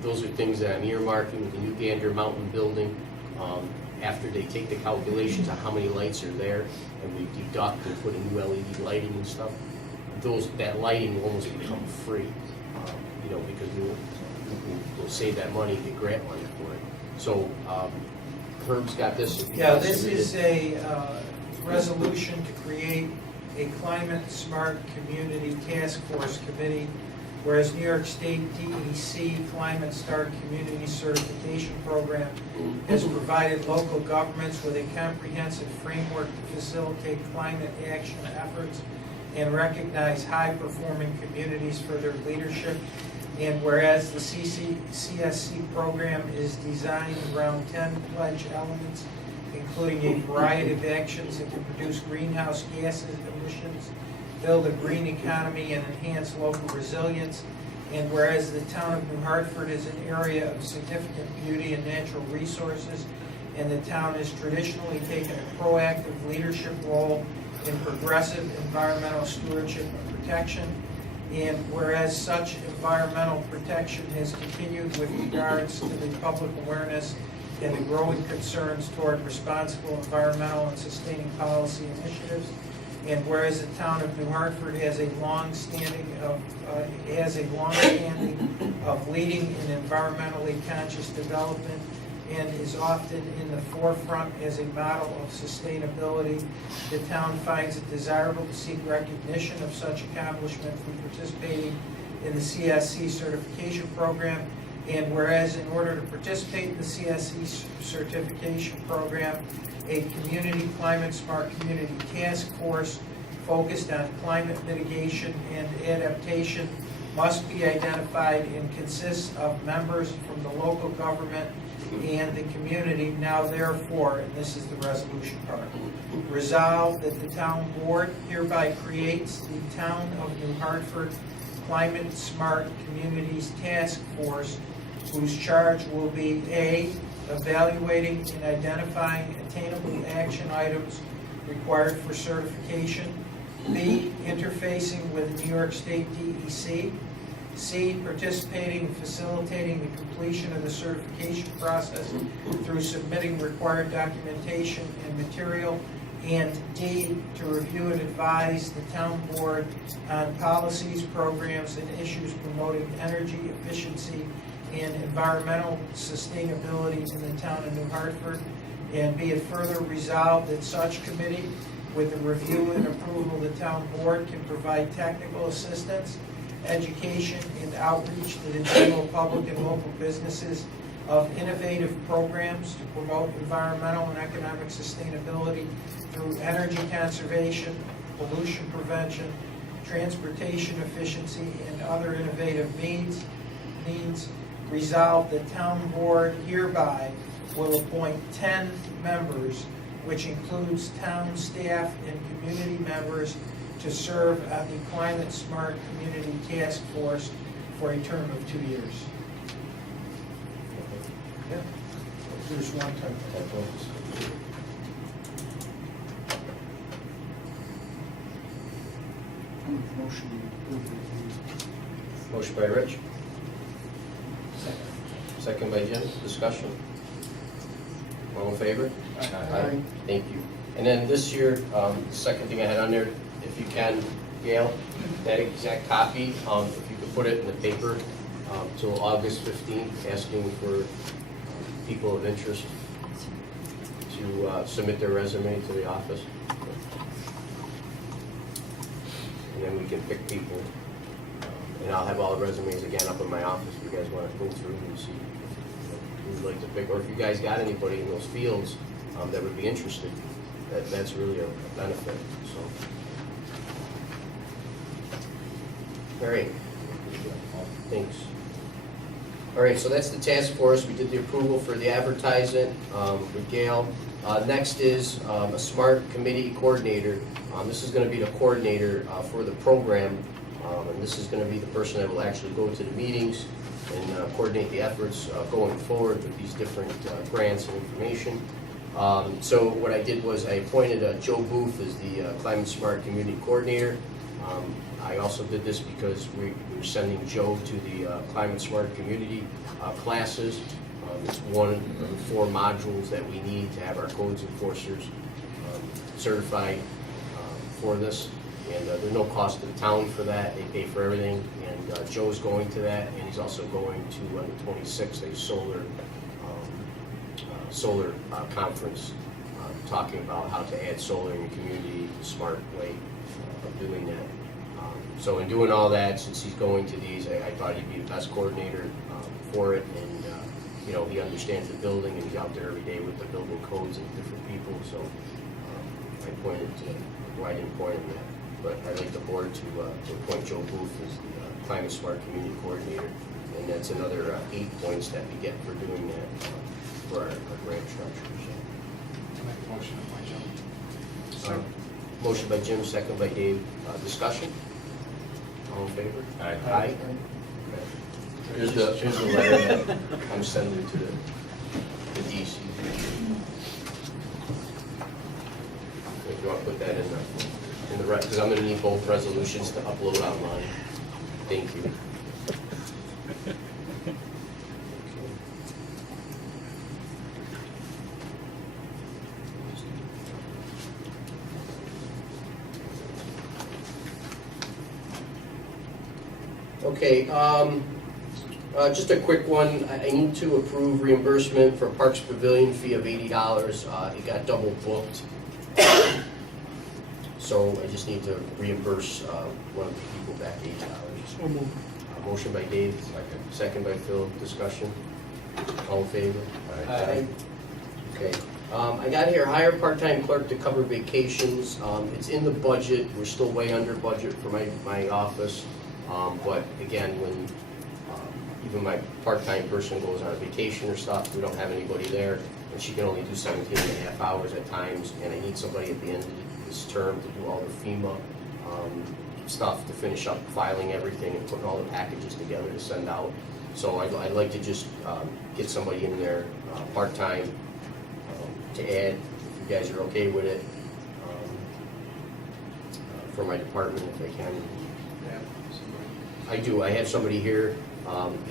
those are things that I'm earmarking with the new Gander Mountain building. After they take the calculations on how many lights are there, and we deduct and put in new LED lighting and stuff, that lighting will almost become free, you know, because we'll save that money and get grant money for it. So Herb's got this. Yeah, this is a resolution to create a climate smart community task force committee, whereas New York State DEC Climate Smart Community Certification Program has provided local governments with a comprehensive framework to facilitate climate action efforts and recognize high-performing communities for their leadership. And whereas the CSC program is designed around 10 pledge elements, including a variety of actions that can reduce greenhouse gases emissions, build a green economy, and enhance local resilience. And whereas the town of New Hartford is an area of significant beauty and natural resources, and the town has traditionally taken a proactive leadership role in progressive environmental stewardship and protection. And whereas such environmental protection has continued with regards to the public awareness and the growing concerns toward responsible environmental and sustaining policy initiatives. And whereas the town of New Hartford has a long-standing of leading in environmentally conscious development and is often in the forefront as a model of sustainability, the town finds it desirable to seek recognition of such accomplishment through participating in the CSC certification program. And whereas in order to participate in the CSC certification program, a community climate smart community task force focused on climate mitigation and adaptation must be identified and consists of members from the local government and the community. Now therefore, and this is the resolution part, resolved that the town board hereby creates the Town of New Hartford Climate Smart Communities Task Force, whose charge will be A, evaluating and identifying attainable action items required for certification, B, interfacing with New York State DEC, C, participating and facilitating the completion of the certification process through submitting required documentation and material, and D, to review and advise the town board on policies, programs, and issues promoting energy efficiency and environmental sustainability in the town of New Hartford. And be it further resolved that such committee, with the review and approval of the town board, can provide technical assistance, education, and outreach to the general public and local businesses of innovative programs to promote environmental and economic sustainability through energy conservation, pollution prevention, transportation efficiency, and other innovative means. Resolved, the town board hereby will appoint 10 members, which includes town staff and community members, to serve on the Climate Smart Community Task Force for a term of 2 years. Yeah. There's one typo. Motion to approve. Motion by Rich. Second by Jim. Discussion. All in favor? Aye. Thank you. And then this year, the second thing I had on there, if you can, Gail, that exact copy, if you could put it in the paper till August 15th, asking for people of interest to submit their resume to the office. And then we can pick people. And I'll have all the resumes again up in my office if you guys want to go through and see who you'd like to pick. Or if you guys got anybody in those fields that would be interested, that's really a benefit. So, all right. Thanks. All right, so that's the task force. We did the approval for the advertisement with Gail. Next is a smart committee coordinator. This is going to be the coordinator for the program, and this is going to be the person that will actually go to the meetings and coordinate the efforts going forward with these different grants and information. So what I did was I appointed Joe Booth as the Climate Smart Community Coordinator. I also did this because we were sending Joe to the Climate Smart Community classes. It's one of the 4 modules that we need to have our codes enforcers certified for this. And there's no cost to the town for that. They pay for everything. And Joe's going to that, and he's also going to, on the 26th, a solar conference talking about how to add solar in your community, a smart way of doing that. So in doing all that, since he's going to these, I thought he'd be the best coordinator for it. And you know, he understands the building, and he's out there every day with the building codes and different people. So I pointed to, well, I didn't point him yet, but I'd like the board to appoint Joe Booth as the Climate Smart Community Coordinator. And that's another 8 points that we get for doing that for our grant structure. I'll make a motion to appoint Joe. Motion by Jim, second by Dave. Discussion? All in favor? Aye. Aye. Here's the letter that I'm sending to the DC. If you want to put that in the because I'm going to need both resolutions to upload online. Thank you. Okay, just a quick one. I need to approve reimbursement for Parks Pavilion fee of $80. It got double booked. So I just need to reimburse one of the people back $80. Motion by Dave, second by Phil. Discussion. All in favor? Aye. Okay. I got here, hire part-time clerk to cover vacations. It's in the budget. We're still way under budget for my office. But again, when even my part-time person goes on vacation or stuff, we don't have anybody there, and she can only do 17 and a half hours at times, and I need somebody at the end of this term to do all the FEMA stuff, to finish up filing everything and putting all the packages together to send out. So I'd like to just get somebody in there part-time to add, if you guys are okay with it, for my department if I can. I do. I have somebody here.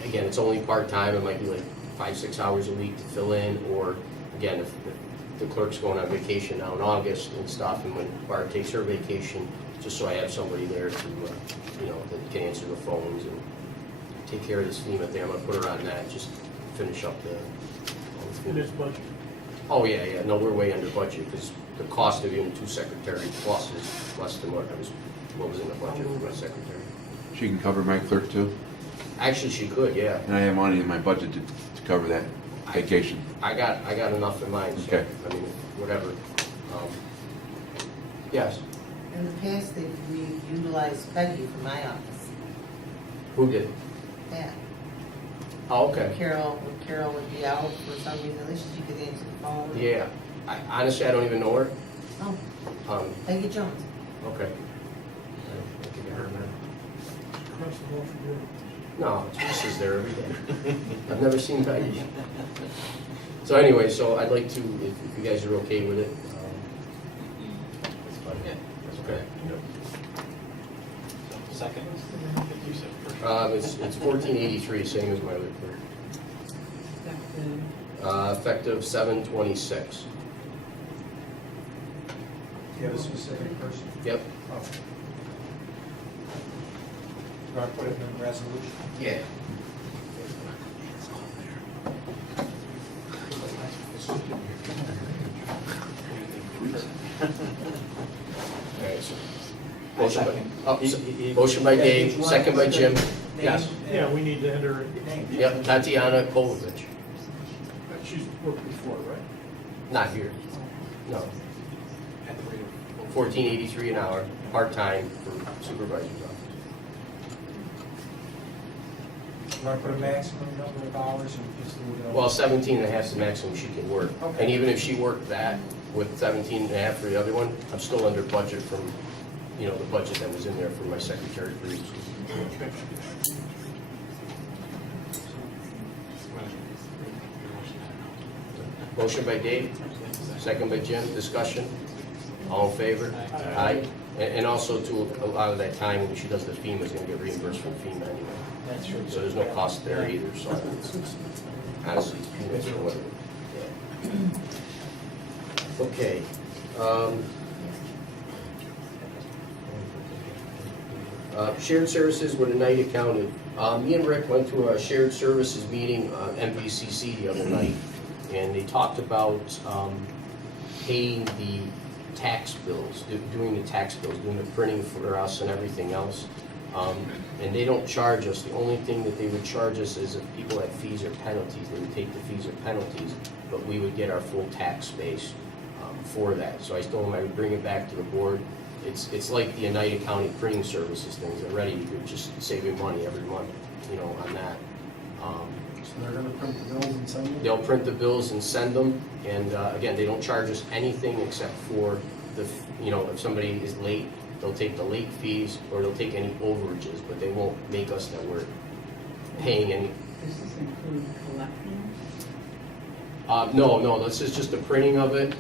Again, it's only part-time. It might be like 5-6 hours a week to fill in, or again, if the clerk's going on vacation now in August and stuff, and when Barb takes her vacation, just so I have somebody there to, you know, that can answer the phones and take care of this FEMA thing. I'm gonna put her on that, just finish up the In this budget. Oh, yeah, no, we're way under budget, because the cost of even 2 secretary plus is less than what was in the budget for my secretary. She can cover my clerk too, Actually, she could, yeah. and I have money in my budget to cover that vacation. I got enough in mind, so, Okay. I mean, whatever. Yes, In the past, we utilized Peggy for my office. who did? Yeah. Oh, okay. When Carol would be out for some reason, at least she could answer the phone. Yeah, honestly, I don't even know her. Oh, Peggy Jones. Okay. I think I heard that. Across the hall from you. No, Teresa's there every day. I've never seen Peggy. So anyway, so I'd like to, if you guys are okay with it. That's fine. Yeah. That's Okay. Yep. Second? You said first. It's 1483, same as my other clerk. Effective 7/26. Do you have a specific person? Yep. Oh. You want to put it in the resolution? Yeah. Alright, so. Motion by Dave, second by Jim. Yes. Yeah, we need to enter it. Yep, Tatiana Kolovich. She's worked before, right? Not here. No. 1483 an hour, part-time for supervisor's office. You want to put a maximum number of hours or just leave it? Well, 17 and a half is the maximum she can work. Okay. And even if she worked that with 17 and a half for the other one, I'm still under budget from, the budget that was in there for my secretary previously. Motion by Dave, second by Jim, discussion. All in favor? Aye. And also to a lot of that time when she does the FEMA is gonna get reimbursed from FEMA anyway. That's true. So there's no cost there either, so honestly, it's peanuts or whatever. Yeah. Okay. Shared services with a night accountant. Me and Rick went to a shared services meeting, MVCC the other night, and they talked about paying the tax bills, doing the tax bills, doing the printing for us and everything else. And they don't charge us. The only thing that they would charge us is if people had fees or penalties. They would take the fees or penalties, but we would get our full tax base for that. So I told them I would bring it back to the board. It's like the Oneida County printing services things already. You could just save your money every month, on that. So they're gonna print the bills and send them? They'll print the bills and send them, and again, they don't charge us anything except for if somebody is late, they'll take the late fees, or they'll take any overages, but they won't make us that we're paying any. Does this include collecting? No, this is just the printing of it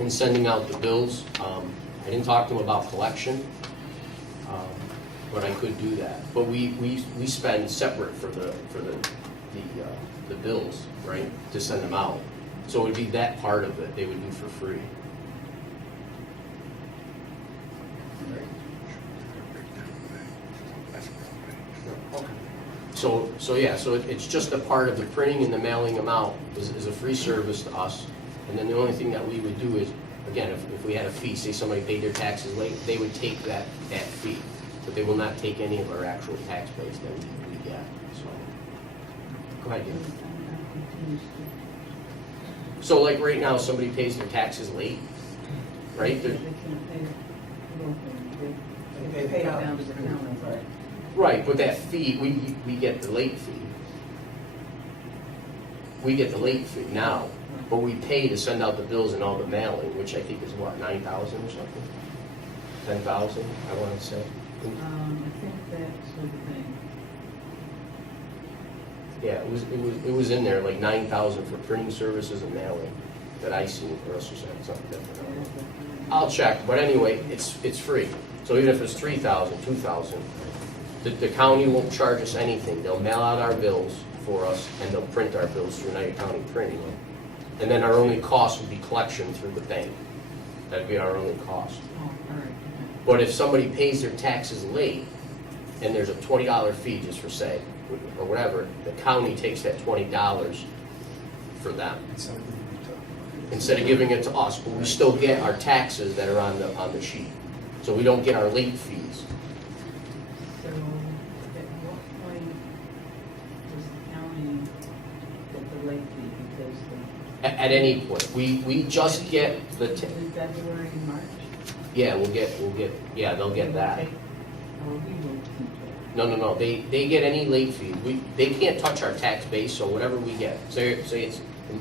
and sending out the bills. I didn't talk to them about collection, but I could do that. But we spend separate for the bills, right, to send them out. So it would be that part of it they would do for free. So it's just a part of the printing and the mailing them out is a free service to us. And then the only thing that we would do is, again, if we had a fee, say somebody paid their taxes late, they would take that fee. But they will not take any of our actual tax base that we get, so. Go ahead, Jim. So like right now, somebody pays their taxes late, right? They can't pay it locally. They pay it down to the county. Right, but that fee, we get the late fee. We get the late fee now, but we pay to send out the bills and all the mailing, which I think is what, 9,000 or something? 10,000, I want to say. I think that's the thing. Yeah, it was in there, like 9,000 for printing services and mailing that I seen, or else you said something different. I don't know. I'll check, but anyway, it's free. So even if it's 3,000, 2,000, the county won't charge us anything. They'll mail out our bills for us, and they'll print our bills through Oneida County Printing. And then our only cost would be collection through the bank. That'd be our only cost. Oh, all right. But if somebody pays their taxes late, and there's a $20 fee just for say, or whatever, the county takes that $20 for them. instead of giving it to us, but we still get our taxes that are on the sheet. So we don't get our late fees. So at what point does the county get the late fee? Because At any point, we just get the, in February and March? yeah, they'll get that. Or we will keep it? No, they get any late fee. They can't touch our tax base, so whatever we get, say it's,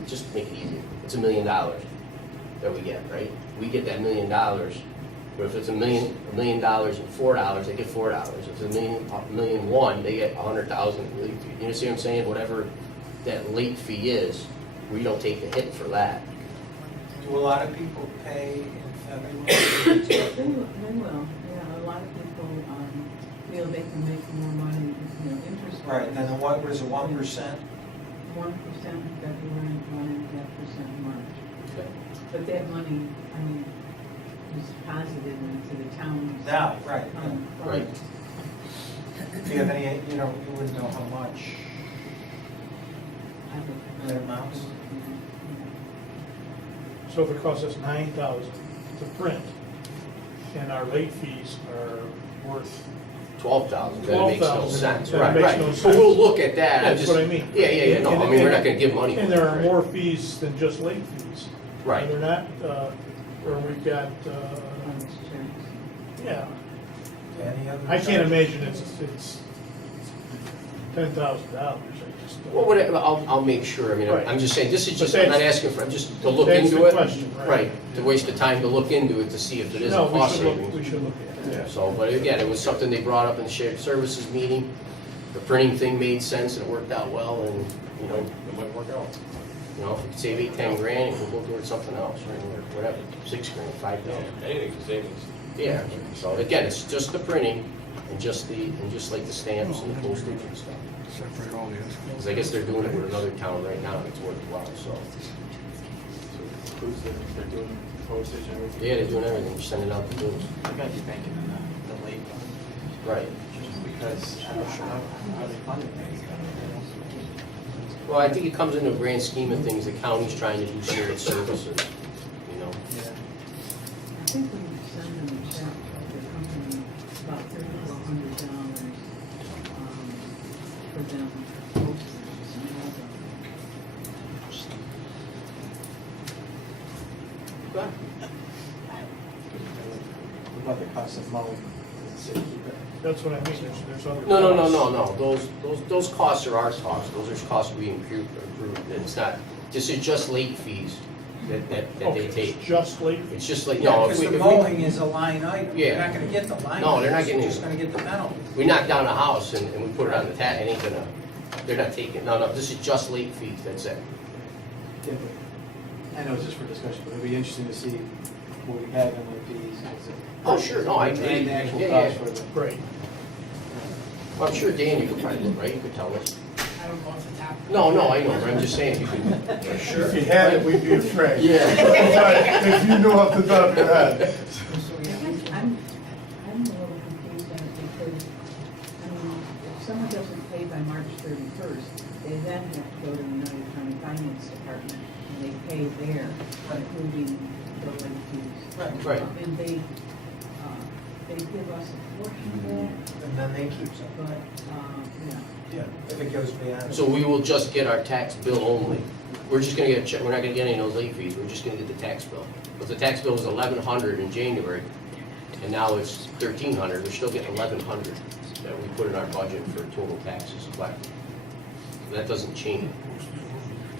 just make it easy, it's $1 million that we get, right? We get that $1 million, but if it's $1 million and $4, they get $4. If it's $1 million one, they get 100,000 late fee. You see what I'm saying? Whatever that late fee is, we don't take the hit for that. Do a lot of people pay in February? They will, yeah, a lot of people, feel they can make more money, interest. Right, and then what was it, 1%? 1% in February, 1.5% in March. Okay. But that money, is posited into the town's. Now, right, Right. Do you have any, you wouldn't know how much I don't- that amounts? So if it costs us $9,000 to print, and our late fees are worth 12,000, then it makes no sense. Then it Right, makes right. no So sense. we'll look at that. That's what I mean. Yeah, no, I mean, we're not gonna give money. And there are more fees than just late fees. Right. They're not, where we've got, Honest checks. yeah, Any other? I can't imagine it's $10,000. I just. Well, whatever, I'll make sure, I mean, Right. I'm just saying, this is But just, I'm not that's- asking for, just to look that's into the it. question, right. Right, to waste the time to look into it to see if it is a No, cost we savings. should look at it. Yeah, so, but again, it was something they brought up in the shared services meeting. The printing thing made sense and it worked out well and, It might work out. if we could save 8-10 grand, we'll go towards something else, right, or whatever, 6 grand, 5 grand. Anything's savings. Yeah, so again, it's just the printing and just like the stamps and the postage and stuff. Separate all this. Because I guess they're doing it with another town right now and it's worked well, so. They're doing postage and everything. Yeah, they're doing everything, just sending out the bills. I got you banking on the late one, Right. because I'm not sure how they fund it. Well, I think it comes into a grand scheme of things, the county's trying to do shared services, I think we send them a check to the company, about $3,400, for them. What about the cost of mowing? Does the city keep it? That's what I mean, there's other. No. Those costs are our costs. Those are costs we improved. It's not, this is just late fees that they Okay, take. it's just late. It's just like, Yeah, no, because if the we, mowing is a line item. You're Yeah. not gonna get the line. No, they're not items, getting You're it. just gonna get the penalty. we knock down a house and we put it on the tax, it ain't gonna, they're not taking, no, this is just late fees, that's it. Yeah, but I know it's just for discussion, but it'd be interesting to see what we have in late fees. Oh, sure, no, I agree. And the actual Yeah, cost for the. Right. Well, I'm sure Dan, you could probably look, right? You could tell us. I don't know off the top. No, I know, but I'm just saying, you could. If you had it, we'd be afraid. Yeah. If you knew off the top of your head. I guess I'm a little confused on it because, if someone doesn't pay by March 31st, they then have to go to the United County Finance Department and they pay there, including the late fees. Right. And they give us a portion of that, And then they keep some. but, Yeah, if it goes beyond. So we will just get our tax bill only. We're just gonna get a check, we're not gonna get any of those late fees, we're just gonna get the tax bill. But the tax bill was $1,100 in January, and now it's $1,300, we're still getting $1,100 that we put in our budget for total taxes collected. That doesn't change.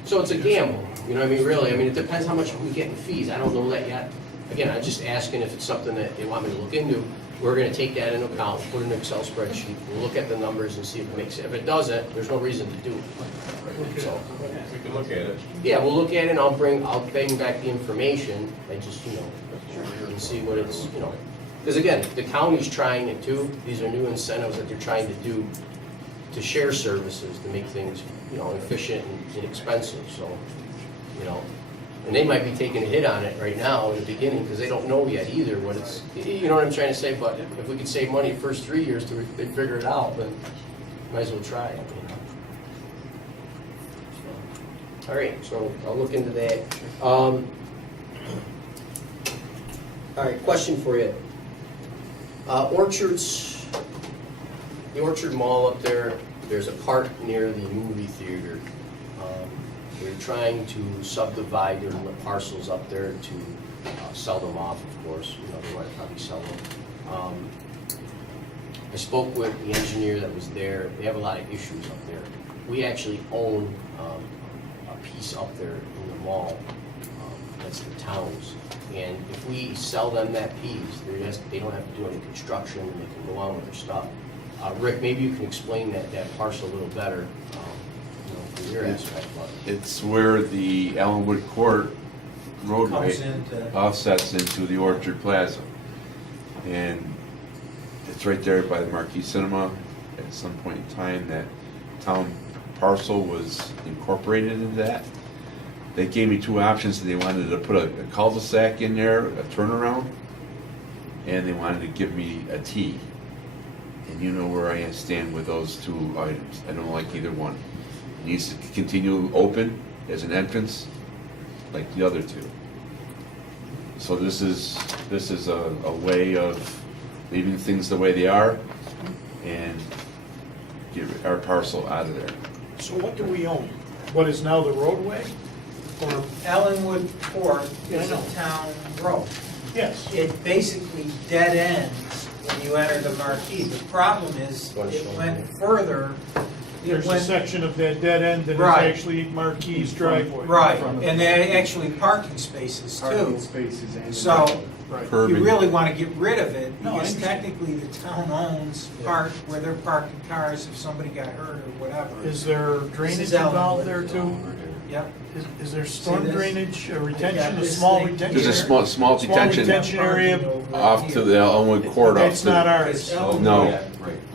So it's a gamble, you know what I mean, really, it depends how much we get in fees, I don't know that yet. Again, I'm just asking if it's something that they want me to look into. We're gonna take that into account, put it in an Excel spreadsheet, we'll look at the numbers and see if it makes it. If it doesn't, there's no reason to do it. So, We can look at it. yeah, we'll look at it, and I'll bring back the information, and just, and see what it's, because again, the county's trying it too. These are new incentives that they're trying to do to share services, to make things, efficient and inexpensive, so, and they might be taking a hit on it right now in the beginning, because they don't know yet either what it's, you know what I'm trying to say, but if we could save money the first 3 years till they figure it out, then might as well try it. All right, so I'll look into that. All right, question for you. Orchards, the Orchard Mall up there, there's a park near the movie theater. They're trying to subdivide their parcels up there to sell them off, of course. You know, they want to probably sell them. I spoke with the engineer that was there. They have a lot of issues up there. We actually own a piece up there in the mall. That's the town's. And if we sell them that piece, they don't have to do any construction, and they can go on with their stuff. Rick, maybe you can explain that parcel a little better, you know, from your aspect. It's where the Allenwood Court roadway Comes into- offsets into the Orchard Plaza. And it's right there by the Marquee Cinema. At some point in time, that town parcel was incorporated into that. They gave me two options. They wanted to put a cul-de-sac in there, a turnaround, and they wanted to give me a T. And you know where I stand with those two items. I don't like either one. It needs to continue open as an entrance, like the other two. So this is a way of leaving things the way they are and get our parcel out of there. So what do we own? What is now the roadway? Or, Allenwood Court Yeah, I is a know. town road. yes. It basically dead ends when you enter the Marquee. The problem is, it went further. It There's a went- section of that dead end that is Right. actually Marquis driveway. Right, and they're actually parking spaces Parking too. spaces and. So, Right. you Curbing. really want to get rid of it, No, I because understand. technically the town owns part where they're parking cars if somebody got hurt or whatever. Is there drainage This is involved Allenwood. there too? Yep. Is there storm this? drainage, a Yeah, retention, a this small thing retention? There's a here. small detention retention area off to the Elmwood Court. That's off to- not ours. No.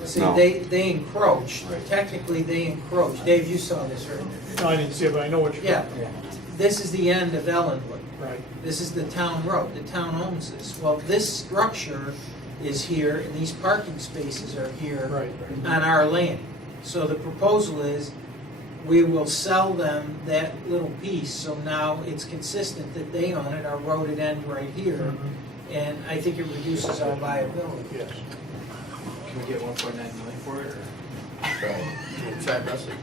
See, No. they encroached, technically they encroached. Dave, you saw this, right? No, I didn't see it, but I know what you're Yeah. talking about. This is the end of Ellenwood. Right. This is the town road. The town owns this. Well, this structure is here, and these parking spaces are here Right. on our land. So the proposal is, we will sell them that little piece, so now it's consistent that they own it, our road at end right here, and I think it reduces our liability. Yes. Can we get 1.9 million for it, or? Try wrestling.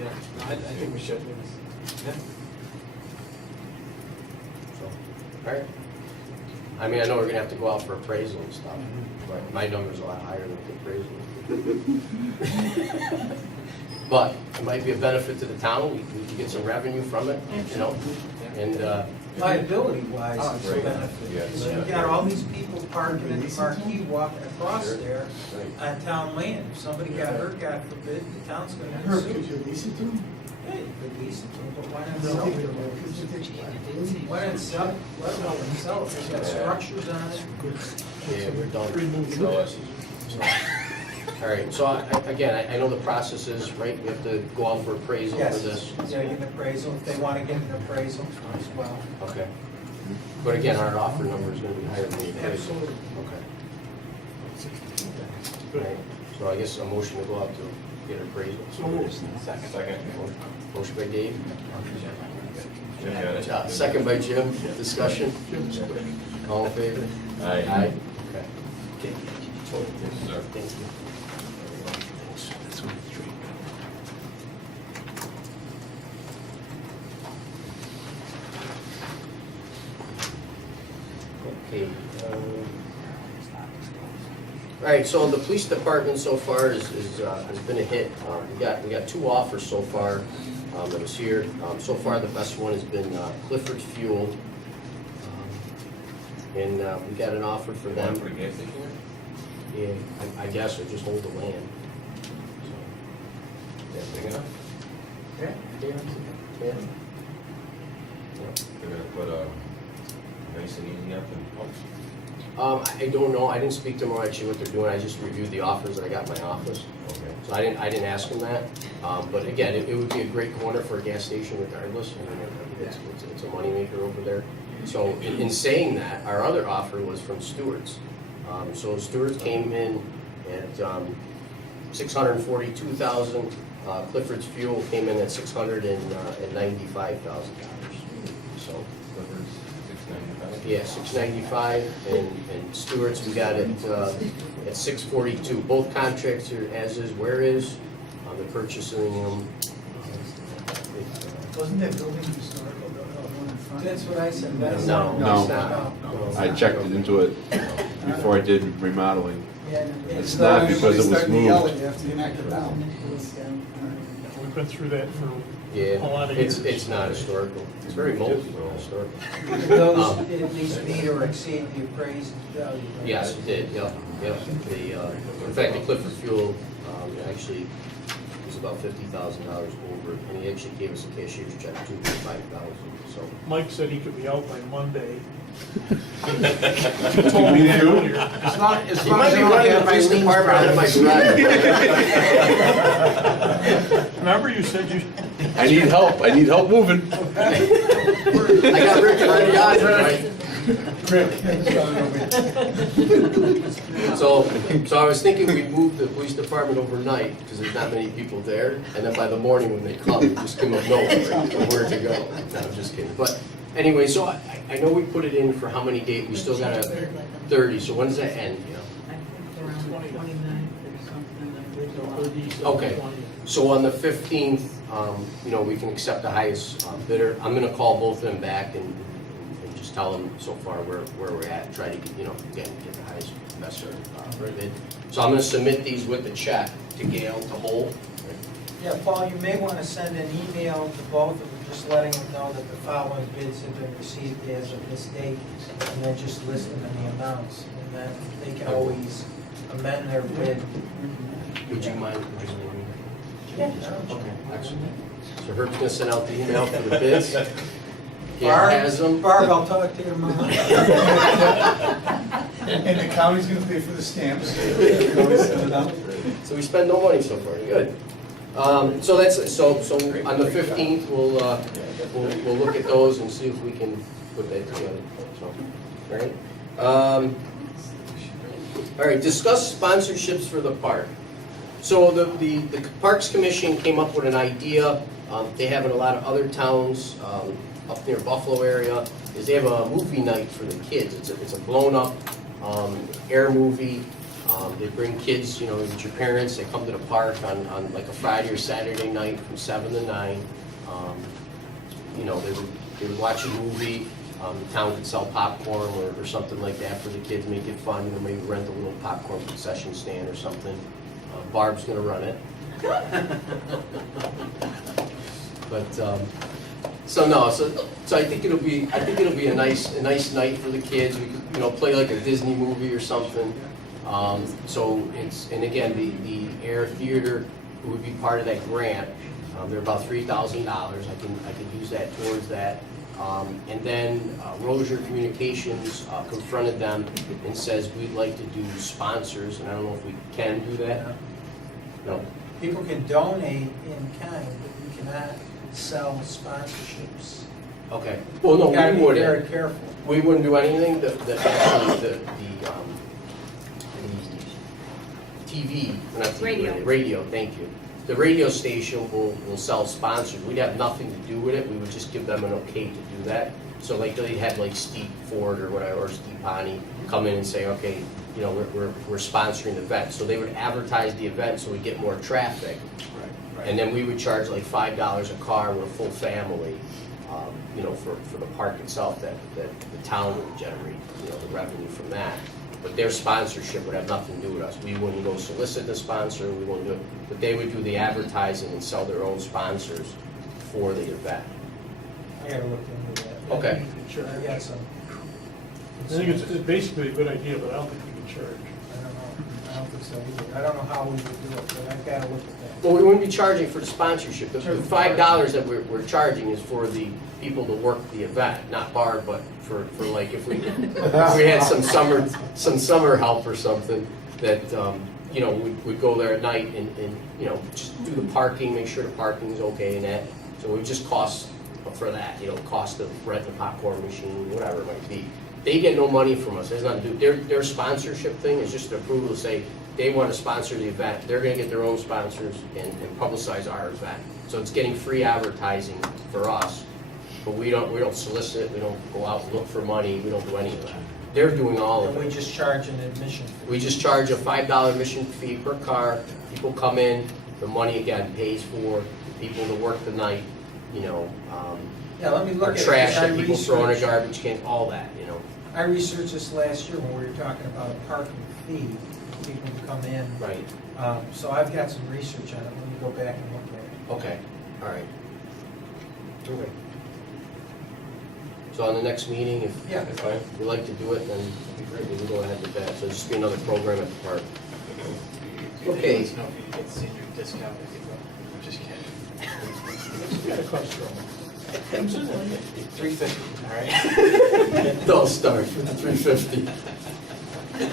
Yeah, no, I think we should. Yeah. All right. I mean, I know we're gonna have to go out for appraisal and stuff, but my number's a lot higher than the appraisal. But it might be a benefit to the town, we can get some revenue from it, you know, and, Liability-wise, Oh, it's a right. benefit. Yeah. So you got all these people parking in the Marquee walking across there on town land. If somebody got hurt, God forbid, the town's gonna have to sue. lease it to them? Yeah, you could lease it to them, but why not sell it? Why not sell it? Let them sell it. They've got structures on it. yeah, we're done. Remove So, trusses. all right, so I know the process is, right, we have to go out for appraisal for Yes, this. yeah, get an appraisal, if they wanna get an appraisal as well. Okay. But again, our offer number is gonna be higher than the appraisal. Absolutely. Okay. All right, so I guess a motion to go out to get an appraisal. So moved. Second. Motion by Dave. Jim got it. Second by Jim, discussion, all in favor? Aye. Aye. Okay. Yes, sir. Thank you. That's what it's straight. Okay. All right, so the police department so far has been a hit. We got two offers so far that was here. So far, the best one has been Clifford Fuel. And we got an offer for them. For a gas station? Yeah, I guess, or just hold the land. Yeah, big enough? Yeah. Yeah. They're gonna put nice and easy up and pumps. I don't know, I didn't speak to them actually what they're doing, I just reviewed the offers that I got in my office. Okay. So I didn't ask them that, but again, it would be a great corner for a gas station regardless. I mean, it's a moneymaker over there. So in saying that, our other offer was from Stewart's. So Stewart's came in at $642,000. Clifford's Fuel came in at $695,000. So, yeah, $695, and Stewart's we got it at $642. Both contracts are as is, where is. They're purchasing them. Wasn't that building historical, the one in front? That's what I said. That's No, No. it's not. I checked it into it before I did remodeling. Yeah, It's not because it was moved. After you knock it down. We've been through that for Yeah, a lot of years. it's not historical. It's very moldy, but not historical. Those at least meet or exceed the appraised value. right? Yes, it did, yep. In fact, the Clifford Fuel actually was about $50,000 over, and he actually gave us a cashier's check, $205,000, so. Mike said he could be out by Monday. You mean you? As long as He might be running the police department out of my garage. Remember you said you, I need help moving. I got Rick already on it, right? So I was thinking we'd move the police department overnight, because there's not many people there, and then by the morning when they come, just give them a note, right, where to go. No, I'm just kidding. But anyway, so I know we put it in for how many days? We still got a 30, so when does that end, you know? I think around the 29th or something. Okay, so on the 15th, we can accept the highest bidder. I'm gonna call both of them back and just tell them so far where we're at, try to get, get the highest, best bid. So I'm gonna submit these with the check to Gail to hold. Yeah, Paul, you may want to send an email to both of them, just letting them know that the following bids have been received as of this date, and then just list them in the amounts, and then they can always amend their bid. Would you mind? Yeah. Okay, excellent. So Herb's gonna send out the email for the bids. Gail Barb, has them. Barb, I'll talk to you tomorrow. And the county's gonna pay for the stamps. So we spend no money so far, good. So on the 15th, we'll look at those and see if we can put that together, so, all right, discuss sponsorships for the park. So the Parks Commission came up with an idea, they have in a lot of other towns, up near Buffalo area, is they have a movie night for the kids. It's a blown up air movie. They bring kids, with your parents, they come to the park on like a Friday or Saturday night from 7 to 9. They would watch a movie. The town could sell popcorn or something like that for the kids, make it fun, maybe rent a little popcorn concession stand or something. Barb's gonna run it. But, so I think it'll be a nice night for the kids. We could, play like a Disney movie or something. And again, the Air Theater would be part of that grant. They're about $3,000. I can use that towards that. And then Rozier Communications confronted them and says, we'd like to do sponsors, and I don't know if we can do that. No. People can donate in kind, but you cannot sell sponsorships. Okay. Well, no, You gotta we be wouldn't. very careful. We wouldn't do anything. The TV, not TV, radio, thank you. The radio station will sell sponsors. We'd have nothing to do with it. We would just give them an okay to do that. So like they'd have like Steve Ford or whatever, or Steve Pani come in and say, okay, we're sponsoring the event. So they would advertise the event so we get more traffic. And then we would charge like $5 a car with a full family, for the park itself that the town would generate, the revenue from that. But their sponsorship would have nothing to do with us. We wouldn't go solicit the sponsor, we wouldn't do it, but they would do the advertising and sell their own sponsors for the event. I gotta look into that. Okay. Sure, I got some. I think it's basically a good idea, but I don't think we can charge. I don't know. I don't think so either. I don't know how we would do it, but I've gotta look at that. Well, we wouldn't be charging for the sponsorship. The $5 that we're charging is for the people to work the event, not Barb, but for like if we had some summer help or something that we'd go there at night and just do the parking, make sure the parking's okay and that. So it would just cost for that, cost of rent the popcorn machine, whatever it might be. They get no money from us. It has nothing to do. Their sponsorship thing is just an approval to say, they want to sponsor the event. They're gonna get their own sponsors and publicize our event. So it's getting free advertising for us, but we don't solicit, we don't go out and look for money, we don't do any of that. They're doing all of And we it. just charge an admission fee. We just charge a $5 admission fee per car. People come in, the money again pays for people to work the night, you know, Yeah, let me look our at it. trash because I that people throw in a researched- garbage can, all that, you know. I researched this last year when we were talking about a parking fee, for people to come in. Right. So I've got some research on it, let me go back and look at it. Okay, all right. Okay. So on the next meeting, if Yeah. we like to do it, then we'll go ahead with that. So it'll just be another program at the park. Okay. Let us know if you get senior discount if you go. I'm just kidding. It's got a cost $350, all right? They'll start with $350.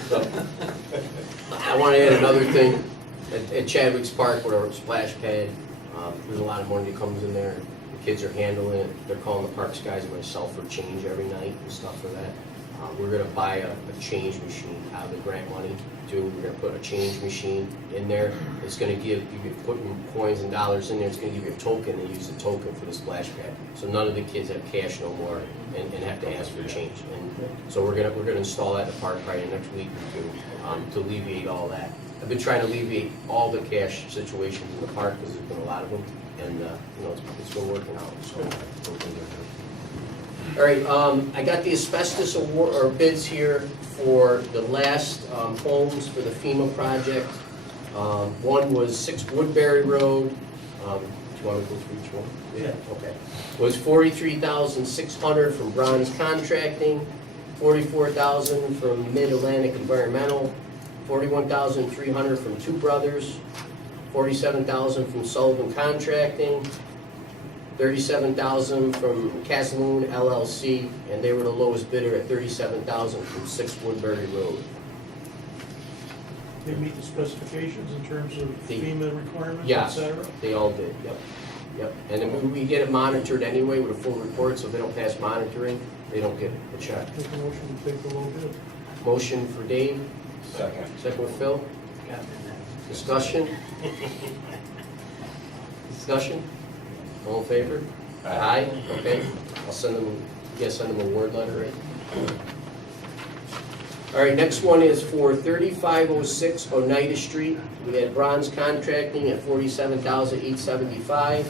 So, I want to add another thing. At Chadwick's Park, with our splash pad, there's a lot of money that comes in there. The kids are handling it. They're calling the parks guys and myself for change every night and stuff for that. We're going to buy a change machine out of the grant money too. We're going to put a change machine in there. It's going to give, you can put coins and dollars in there. It's going to give you a token and use the token for the splash pad. So none of the kids have cash no more and have to ask for change. And so we're going to install that in the park probably in the next week or two to alleviate all that. I've been trying to alleviate all the cash situations in the park because there's been a lot of them, and you know, it's been working out. So. All right, I got the asbestos award or bids here for the last homes for the FEMA project. One was 6 Woodbury Road. Do you want to go through each one? Yeah. Okay. Was $43,600 from Bronze Contracting, $44,000 from Mid-Atlantic Environmental, $41,300 from Two Brothers, $47,000 from Sullivan Contracting, $37,000 from Casaloon LLC, and they were the lowest bidder at $37,000 from 6 Woodbury Road. They meet the specifications in terms of The- FEMA requirements, et Yes, cetera? they all did, yep. Yep, and then we get it monitored anyway with a full report, so if they don't pass monitoring, they don't get a check. Make a motion to take the low bid. Motion for Dave, Second. second with Phil. Discussion? Discussion? All in favor? Aye. Okay, I'll send them, you guys send them a word letter, right? All right, next one is for 3506 Oneida Street. We had Bronze Contracting at $47,875.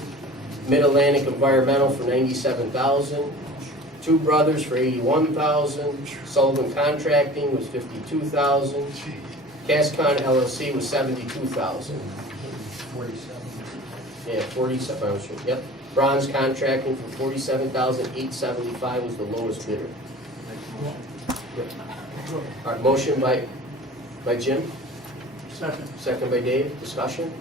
Mid-Atlantic Environmental for $97,000. Two Brothers for $81,000. Sullivan Contracting was $52,000. Cascon LLC was $72,000. 47. Yeah, 47, I'm sure, yep. Bronze Contracting for $47,875 was the lowest bidder. Yep. All right, motion by Jim, Second. second by Dave, discussion?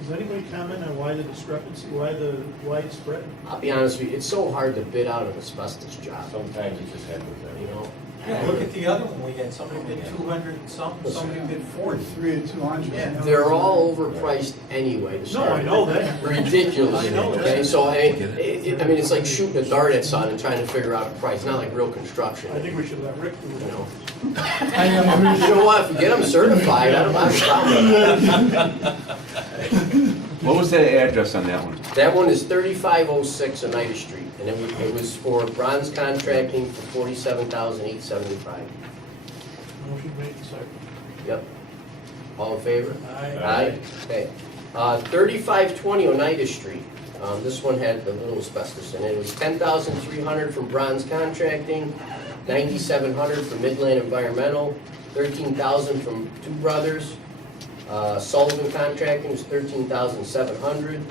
Does anybody comment on why the discrepancy, why the widespread? I'll be honest with you, it's so hard to bid out an asbestos job, Sometimes you just have to. you know? Yeah, look at the other one we had, somebody bid 200 and something, somebody bid 40. 3 and 200. Yeah. They're all overpriced anyway to No, start. I know that. Ridiculous, I know that. okay? So, I mean, it's like shooting a dart at something and trying to figure out a price, not like real construction, I think we should let Rick do you that. know? You know what, if you get them certified, I don't have a problem with that. What was the address on that one? That one is 3506 Oneida Street, and it was for Bronze Contracting for $47,875. Motion made and seconded. Yep. All in favor? Aye. Okay. 3520 Oneida Street. This one had a little asbestos in it. It was $10,300 from Bronze Contracting, $9,700 from Midland Environmental, $13,000 from Two Brothers. Sullivan Contracting was $13,700.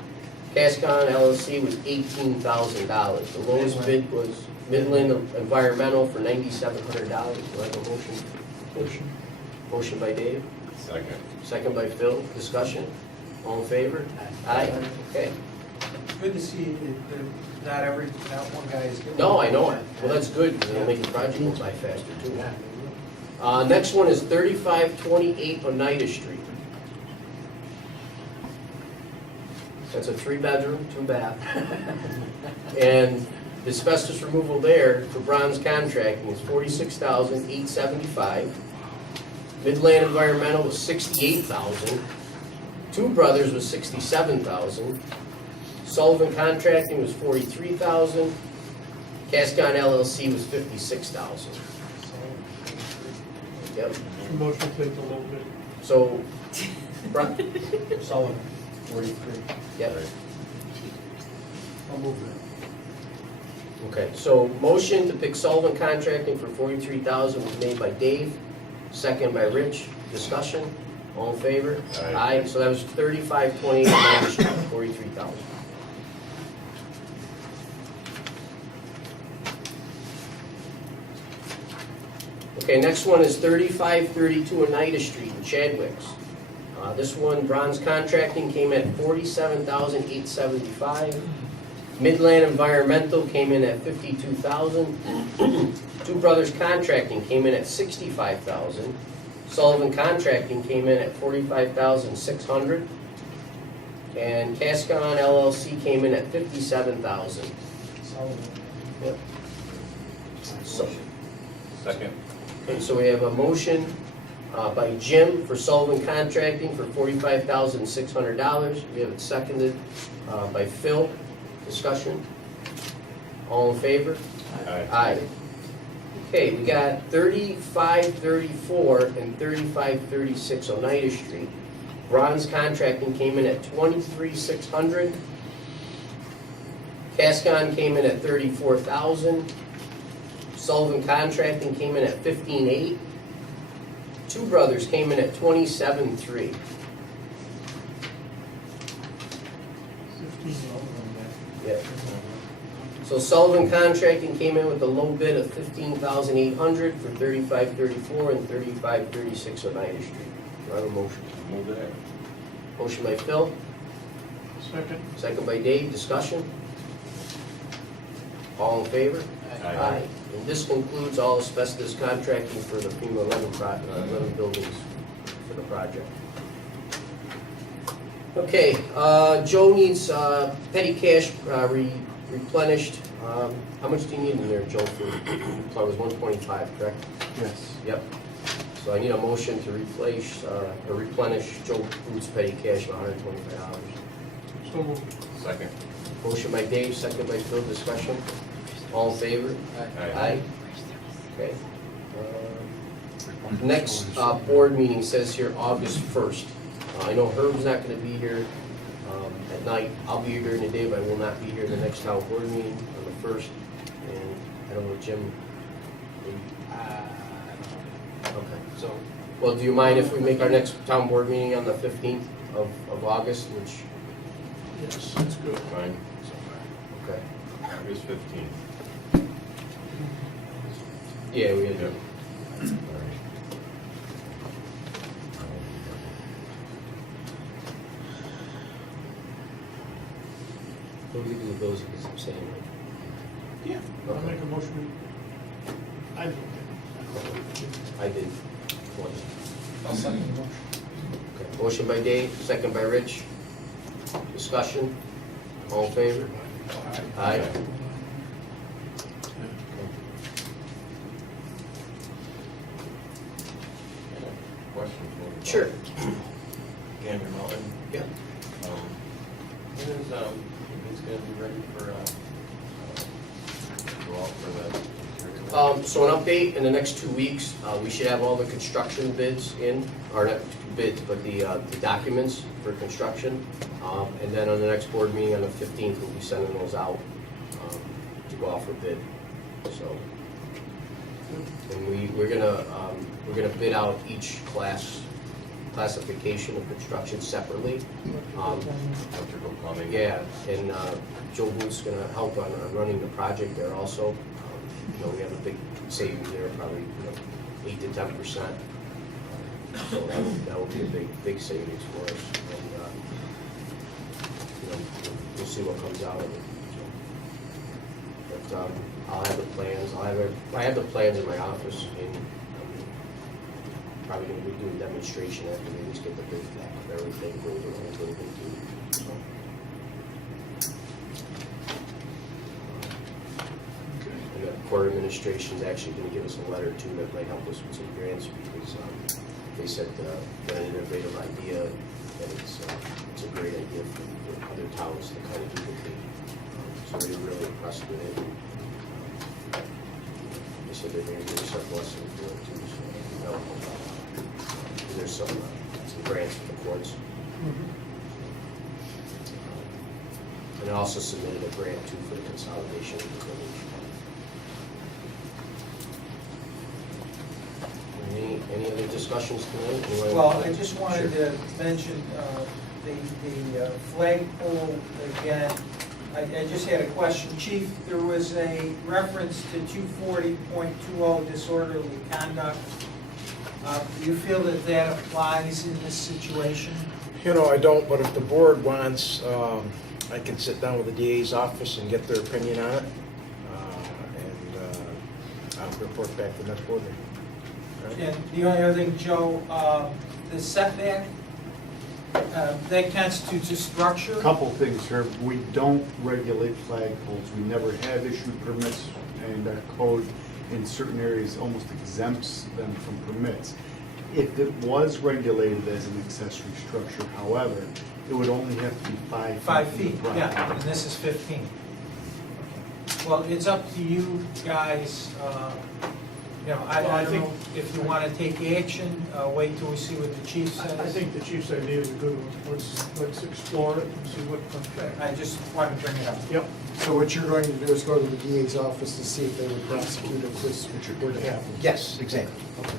Cascon LLC was $18,000. The lowest bid was Midland Environmental for $9,700. Do I have a motion? Motion. Motion by Dave, Second. second by Phil. Discussion? All in favor? Aye. Okay. It's good to see that not one guy is getting. No, I know it. Well, that's good, because it'll make the project go by faster, too. Next one is 3528 Oneida Street. That's a 3-bedroom, 2-bath. And the asbestos removal there for Bronze Contracting is $46,875. Midland Environmental was $68,000. Two Brothers was $67,000. Sullivan Contracting was $43,000. Cascon LLC was $56,000. Yep. Motion to take the low bid. So, Sullivan, 43. yep. I'll move that. Okay, so motion to pick Sullivan Contracting for $43,000 was made by Dave, second by Rich. Discussion, all in favor? Aye. So that was 3528 Main Street, $43,000. Okay, next one is 3532 Oneida Street in Chadwicks. This one, Bronze Contracting came at $47,875. Midland Environmental came in at $52,000. Two Brothers Contracting came in at $65,000. Sullivan Contracting came in at $45,600. And Cascon LLC came in at $57,000. Sullivan. Yep. So, Second. okay, so we have a motion by Jim for Sullivan Contracting for $45,600. We have it seconded by Phil. Discussion? All in favor? Aye. Aye. Okay, we got 3534 and 3536 Oneida Street. Bronze Contracting came in at $23,600. Cascon came in at $34,000. Sullivan Contracting came in at $15,800. Two Brothers came in at $27,300. 15 lower than Yep. So Sullivan Contracting came in with a low bid of $15,800 for 3534 and 3536 Oneida Street. Do I have a motion? Move that. Motion by Phil, that. Second. second by Dave. Discussion? All in favor? Aye. And this concludes all asbestos contracting for the FEMA 11 buildings for the project. Okay, Joe needs petty cash replenished. How much do you need in there, Joe, for, so it was 125, correct? Yes. Yep. So I need a motion to replace, or replenish Joe Booth's petty cash of $125. So moved. Second. Motion by Dave, second by Phil. Discussion? All in favor? Aye. Okay. Next board meeting says here August 1st. I know Herb's not going to be here at night. I'll be here during the day, but I will not be here the next town board meeting on the 1st. And I don't know, Jim. Okay. So, Well, do you mind if we make our next town board meeting on the 15th of August, which, Yes, that's good. Fine. okay. August 15th. Yeah, we had to. Yep. All right. What do we do with those if it's abstaining? Yeah. I'll make a motion. I do. I did twice. I'll second the motion. Okay. Motion by Dave, second by Rich. Discussion? All in favor? Aye. Question for you. Sure. Gander Mountain. Yeah. When is, it's gonna be ready for, go out for the. So an update, in the next 2 weeks, we should have all the construction bids in, or not bids, but the documents for construction. And then on the next board meeting on the 15th, we'll be sending those out to go out for bid, so. And we're gonna bid out each classification of construction separately. Electrical plumbing. Yeah, and Joe Booth's gonna help on running the project there also. We have a big savings there, probably 8 to 10%. So that will be a big savings for us. And we'll see what comes out of it. So, but I'll have the plans. I have the plans in my office, and probably gonna be doing a demonstration after we just get the big back of everything, go over the whole building too. So. And the court administration is actually going to give us a letter too that might help us with some grants because they said, got an innovative idea, and it's a great idea for other towns to kind of duplicate. So they were really impressed with it. They said they're going to give us our blessing to do it too, so that will help out. There's some grants for the courts. And I also submitted a grant too for the consolidation of the village. Any other discussions tonight? Anyone? Well, I just wanted Sure. to mention the flagpole again. I just had a question. Chief, there was a reference to 240.20 disorderly conduct. Do you feel that that applies in this situation? You know, I don't, but if the board wants, I can sit down with the DA's office and get their opinion on it. And I'll report back to the next board meeting. All right? And the only other thing, Joe, the setback, that constitutes a structure? Couple things here. We don't regulate flagpoles. We never have issued permits, and our code in certain areas almost exempts them from permits. If it was regulated as an accessory structure, however, it would only have to be 5 feet. 5 from the feet, property. yeah, and this is 15. Well, it's up to you guys, you know, I don't know if you want to take action, wait till we see what the chief says. I think the chief's idea is a good one. Let's explore it and see what comes back. I just wanted to bring it up. Yep. So what you're going to do is go to the DA's office to see if they would prosecute if this were to happen? Yes, exactly. Okay.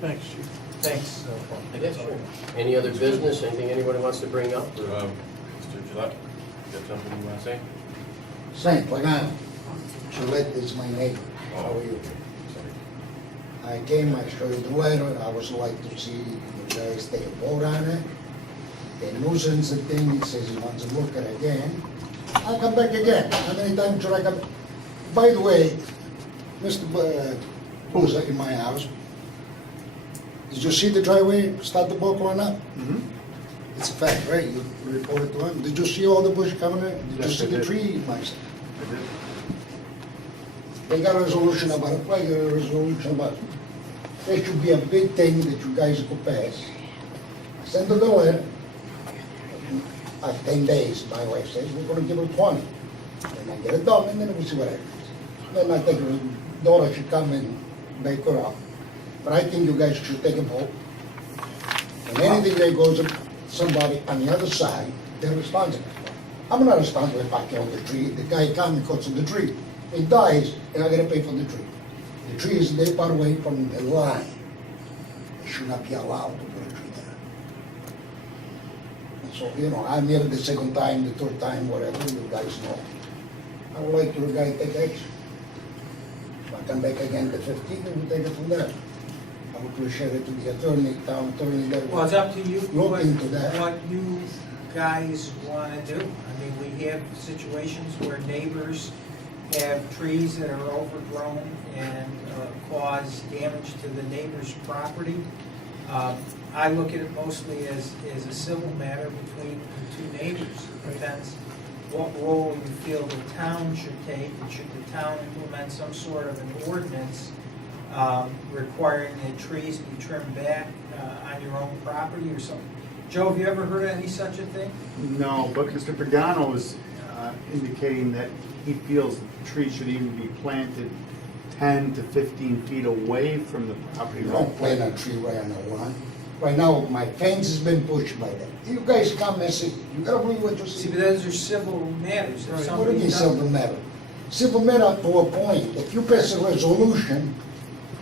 Thanks, Chief. Thanks, Paul. I guess, sure. Any other business, anything anybody wants to bring up? Mr. Gillette, you got something you want to say? Saint Pagano, Gillette is my neighbor. How are you? I came, I showed you the letter, I would like to see you guys take a vote on it. The nuisance thing, he says he wants to look at it again. I'll come back again. How many times should I come? By the way, Mr. Who's in my house? Did you see the driveway, start the boat going up? Mhm. It's a fact, right? You reported to him. Did you see all the bush coming in? Did you Yes, see I the did. tree, Mike? I did. They got a resolution about it, like a resolution about it. There should be a big thing that you guys could pass. I sent her the letter. 10 days, my wife says, we're gonna give her 20. And I get it done, and then we'll see what happens. Then I think her daughter should come and make her up. But I think you guys should take a vote. And anything that goes to somebody on the other side, they're responsible. I'm not responsible if I kill the tree. The guy comes and cuts the tree. He dies, and I gotta pay for the tree. The tree is that far away from the line. They should not be allowed to put a tree there. And so, you know, I'm here the second time, the third time, whatever, you guys know. I would like you guys to take action. If I come back again the 15th, we'll take it from there. I would appreciate it to the attorney, town attorney. that Well, it's up to you Look into that. what you guys want to do. I mean, we have situations where neighbors have trees that are overgrown and cause damage to the neighbor's property. I look at it mostly as a civil matter between the two neighbors. It depends what role you feel the town should take, and should the town implement some sort of an ordinance requiring that trees be trimmed back on your own property or something. Joe, have you ever heard of any such a thing? No, but Mr. Pagano is indicating that he feels trees should even be planted 10 to 15 feet away from the property You line. don't plant a tree right on the line. Right now, my fence has been pushed by them. You guys come and see, you gotta believe what you See, see. but those are civil matters. If What do somebody you mean does- civil matter? Civil matter to a point. If you pass a resolution,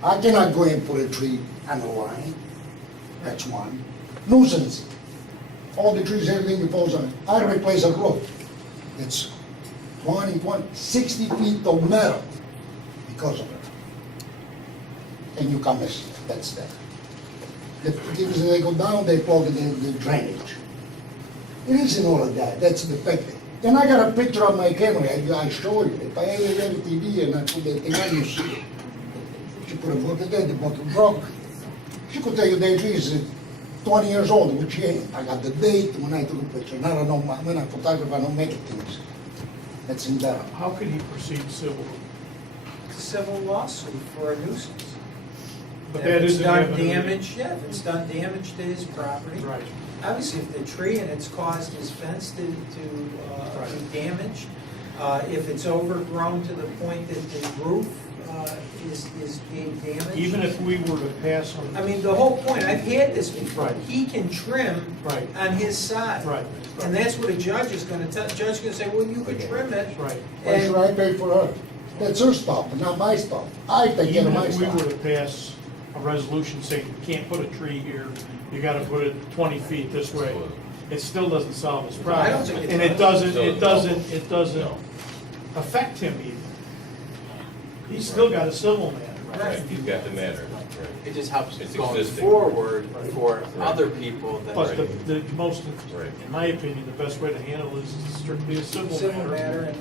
I cannot go and put a tree on the line. That's one. Nuisance. All the trees, everything that falls on it. I replace a roof. It's 60 feet of metal because of it. And you come and see it. That's that. The things, they go down, they plug the drainage. It isn't all of that. That's the fact. And I got a picture on my camera. I show you. If I had a TV and I put the thing on, you see it. She put a bottle there, the bottle broke. She could tell you the tree is 20 years old, which she ain't. I got the date when I took a picture. And I don't know, when I photograph, I don't make it things. That's in there. How could he proceed civilly? It's a civil lawsuit for a nuisance. But If that it's isn't done happening. damage, yeah, if it's done damage to his property. Right. Obviously, if the tree and it's caused his fence to be damaged, if it's overgrown to the point that the roof is being damaged. Even if we were to pass on. I mean, the whole point, I've had this before, Right. he can trim Right. on his side. Right. And that's what a judge is gonna tell, judge is gonna say, well, you could trim it. Right. Why should I pay for her? That's her stuff, not my stuff. I take care Even of my if we stuff. were to pass a resolution saying you can't put a tree here, you gotta put it 20 feet this way, it still doesn't solve his I problem. don't think it And it does. doesn't affect him even. He's still got a civil matter. Right. He's got the matter. It just helps It's going existing. forward for other people that. But the most, Right. in my opinion, the best way to handle this is strictly a civil matter.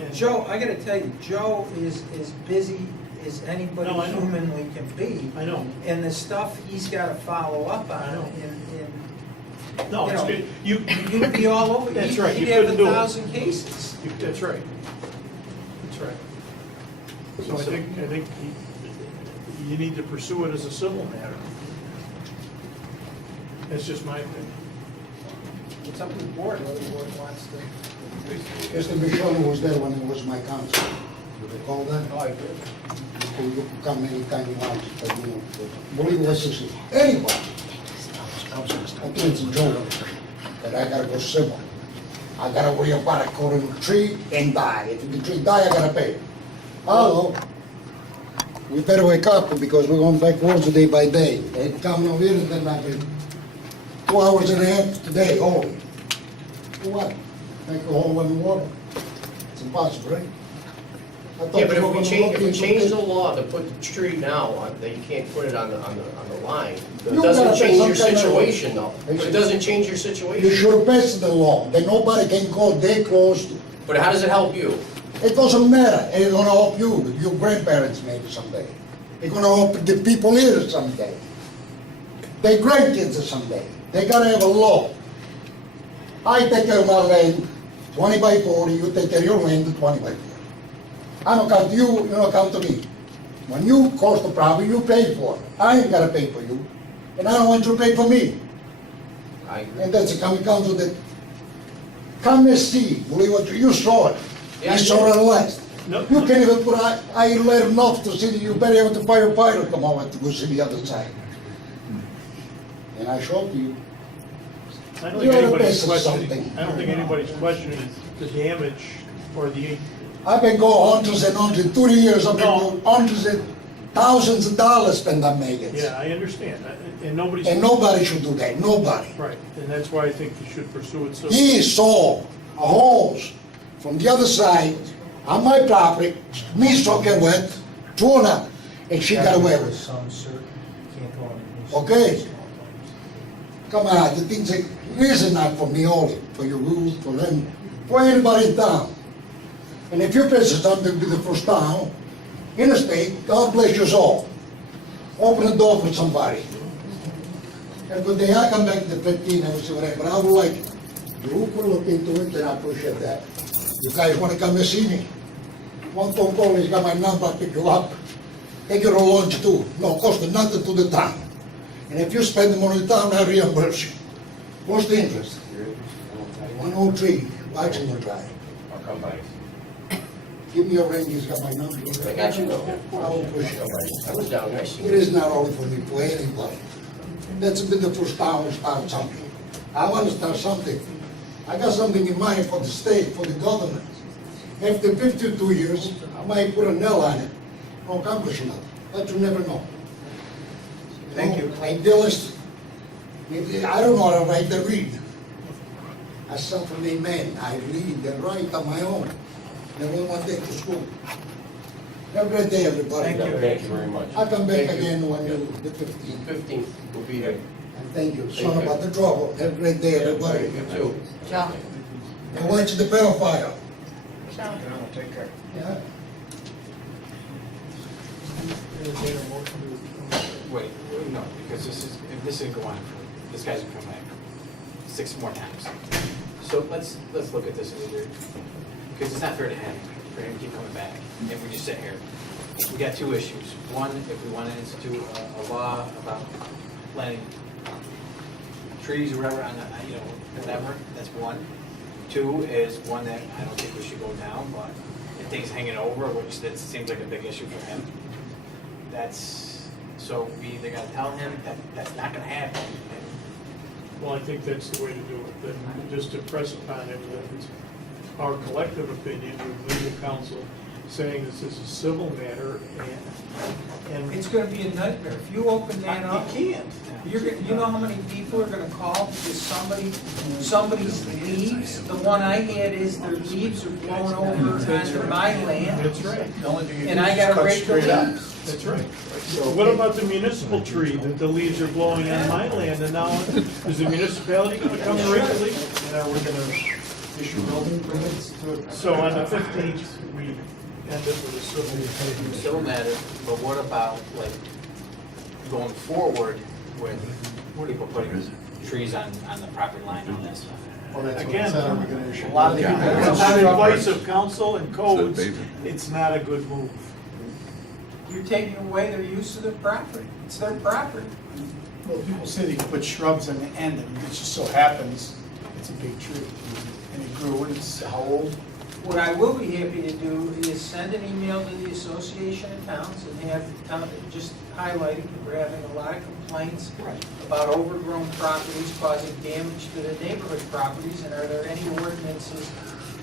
And Joe, I gotta tell you, Joe is as busy as anybody No, I know. humanly can be. I know. And the stuff he's gotta follow up on, I know. and, No, you it's know, good. You, you'd be all over. That's right, you He'd have couldn't do it. 1,000 cases. That's right. That's right. So I think you need to pursue it as a civil matter. That's just my opinion. It's up to the board, whether the board wants to. Mr. Michon was there when it was my council. You recall that? Oh, I did. You could come anytime you want, but you know, believe what you say. Anybody. I think it's a joke that I gotta go civil. I gotta worry about a cutting a tree and die. If the tree die, I gotta pay. Hello. We better wake up because we're going backwards day by day. They come over here and then like 2 hours and a half today only. For what? Make a hole in the water. It's impossible, right? I thought Yeah, but you were if we gonna change, look if we into change this. the law to put the tree now, that you can't put it on the line, it You doesn't gotta change put your some kind of- situation though. It doesn't change your You situation. should pass the law, that nobody can go that close. But how does it help you? It doesn't matter, it's gonna help you, your grandparents maybe someday. It's gonna help the people here someday. Their grandkids someday. They gotta have a law. I take care of my land, 20 by 40, you take care of your land, 20 by 40. I don't come to you, you don't come to me. When you cost the property, you pay for it. I ain't gotta pay for you, and I don't want you to pay for me. I agree. And that's a common council that, come and see, believe what you saw it. Yeah, You saw it last. No. You can't even put, I let enough to see, you better have the firefighter come over to go see the other side. And I showed you. I don't You think ought to anybody's pass questioning, something. I don't think anybody's questioning the damage or the, I've been going hundreds and hundreds, 30 years, I've been No. going hundreds and thousands of dollars spent on maintenance. yeah, I understand. And nobody's. And nobody should do that, nobody. Right, and that's why I think you should pursue it so. He saw a hose from the other side on my property, me soaking wet, thrown up, and she got away with it. Some certain, can't go on. Okay. Come on, the things that is not for me only, for your rules, for them, for anybody in town. And if you pass something to be the first town in the state, God bless you all. Open the door for somebody. And good day, I come back to 15 and see whatever, but I would like, you could look into it, and I appreciate that. You guys wanna come and see me? One phone call, he's got my number, I'll pick you up. Take you to lunch too, no cost nothing to the town. And if you spend the money in town, I reimburse you. What's the interest? 103, Washington Drive. I'll come by. Give me a ring, he's got my number. I got you though. I will push it. I was down there, I see It is not only for me, for anybody. That's been the first time we start something. I want to start something. I got something in mind for the state, for the government. After 52 years, I might put a nail on it, no accomplishment, but you never know. Thank you. Idealist, I don't know how to write and read. I self-made man, I read and write on my own. Never went back to school. Have a great day, everybody. Thank you. Thank you very much. I'll come back Thank you. again when you, the 15th. 15th, we'll be here. And thank you. Thank Sorry you. about the trouble. Have a great day, everybody. You too. Joe. And watch the pedophile. Take care. Yeah. Wait, no, because if this is go on, this guy's gonna come back 6 more times. So let's look at this as a group, because it's not fair to him, for him to keep coming back, if we just sit here. we got two issues. One, if we want to institute a law about planting trees or whatever, on the, you know, whatever, that's one. Two is one that I don't think we should go down, but if things hanging over, which that seems like a big issue for him, that's, so we either gotta tell him that that's not gonna happen. Well, I think that's the way to do it, then just to press upon him that it's our collective opinion with legal counsel saying this is a civil matter and It's gonna be a nightmare. If you open that up, you can't. you know how many people are gonna call because somebody's leaves? The one I had is their leaves are blowing over onto my land. That's right. And I gotta rake the leaves. That's right. What about the municipal tree that the leaves are blowing on my land and now is the municipality gonna come and rake the leaves? And are we gonna issue building permits to it? So on the 15th, we end up with a Civil matter, but what about like going forward with people putting trees on the property line and all that stuff? Again, a lot of people, on the advice of council and codes, it's not a good move. You're taking away their use of their property. It's their property. Well, people say they can put shrubs on the end, and it just so happens it's a big tree. And it grew, and it's how old? What I will be happy to do is send an email to the Association of Towns and have just highlighting that we're having a lot of complaints about overgrown properties causing damage to the neighborhood properties, and are there any ordinances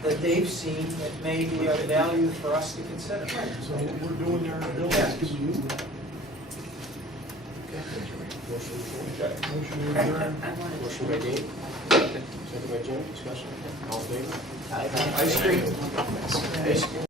that they've seen that may be of value for us to consider? So we're doing our buildings. Motion to adjourn. Motion by Dave. Second by Jim. Discussion. All in favor? Ice cream.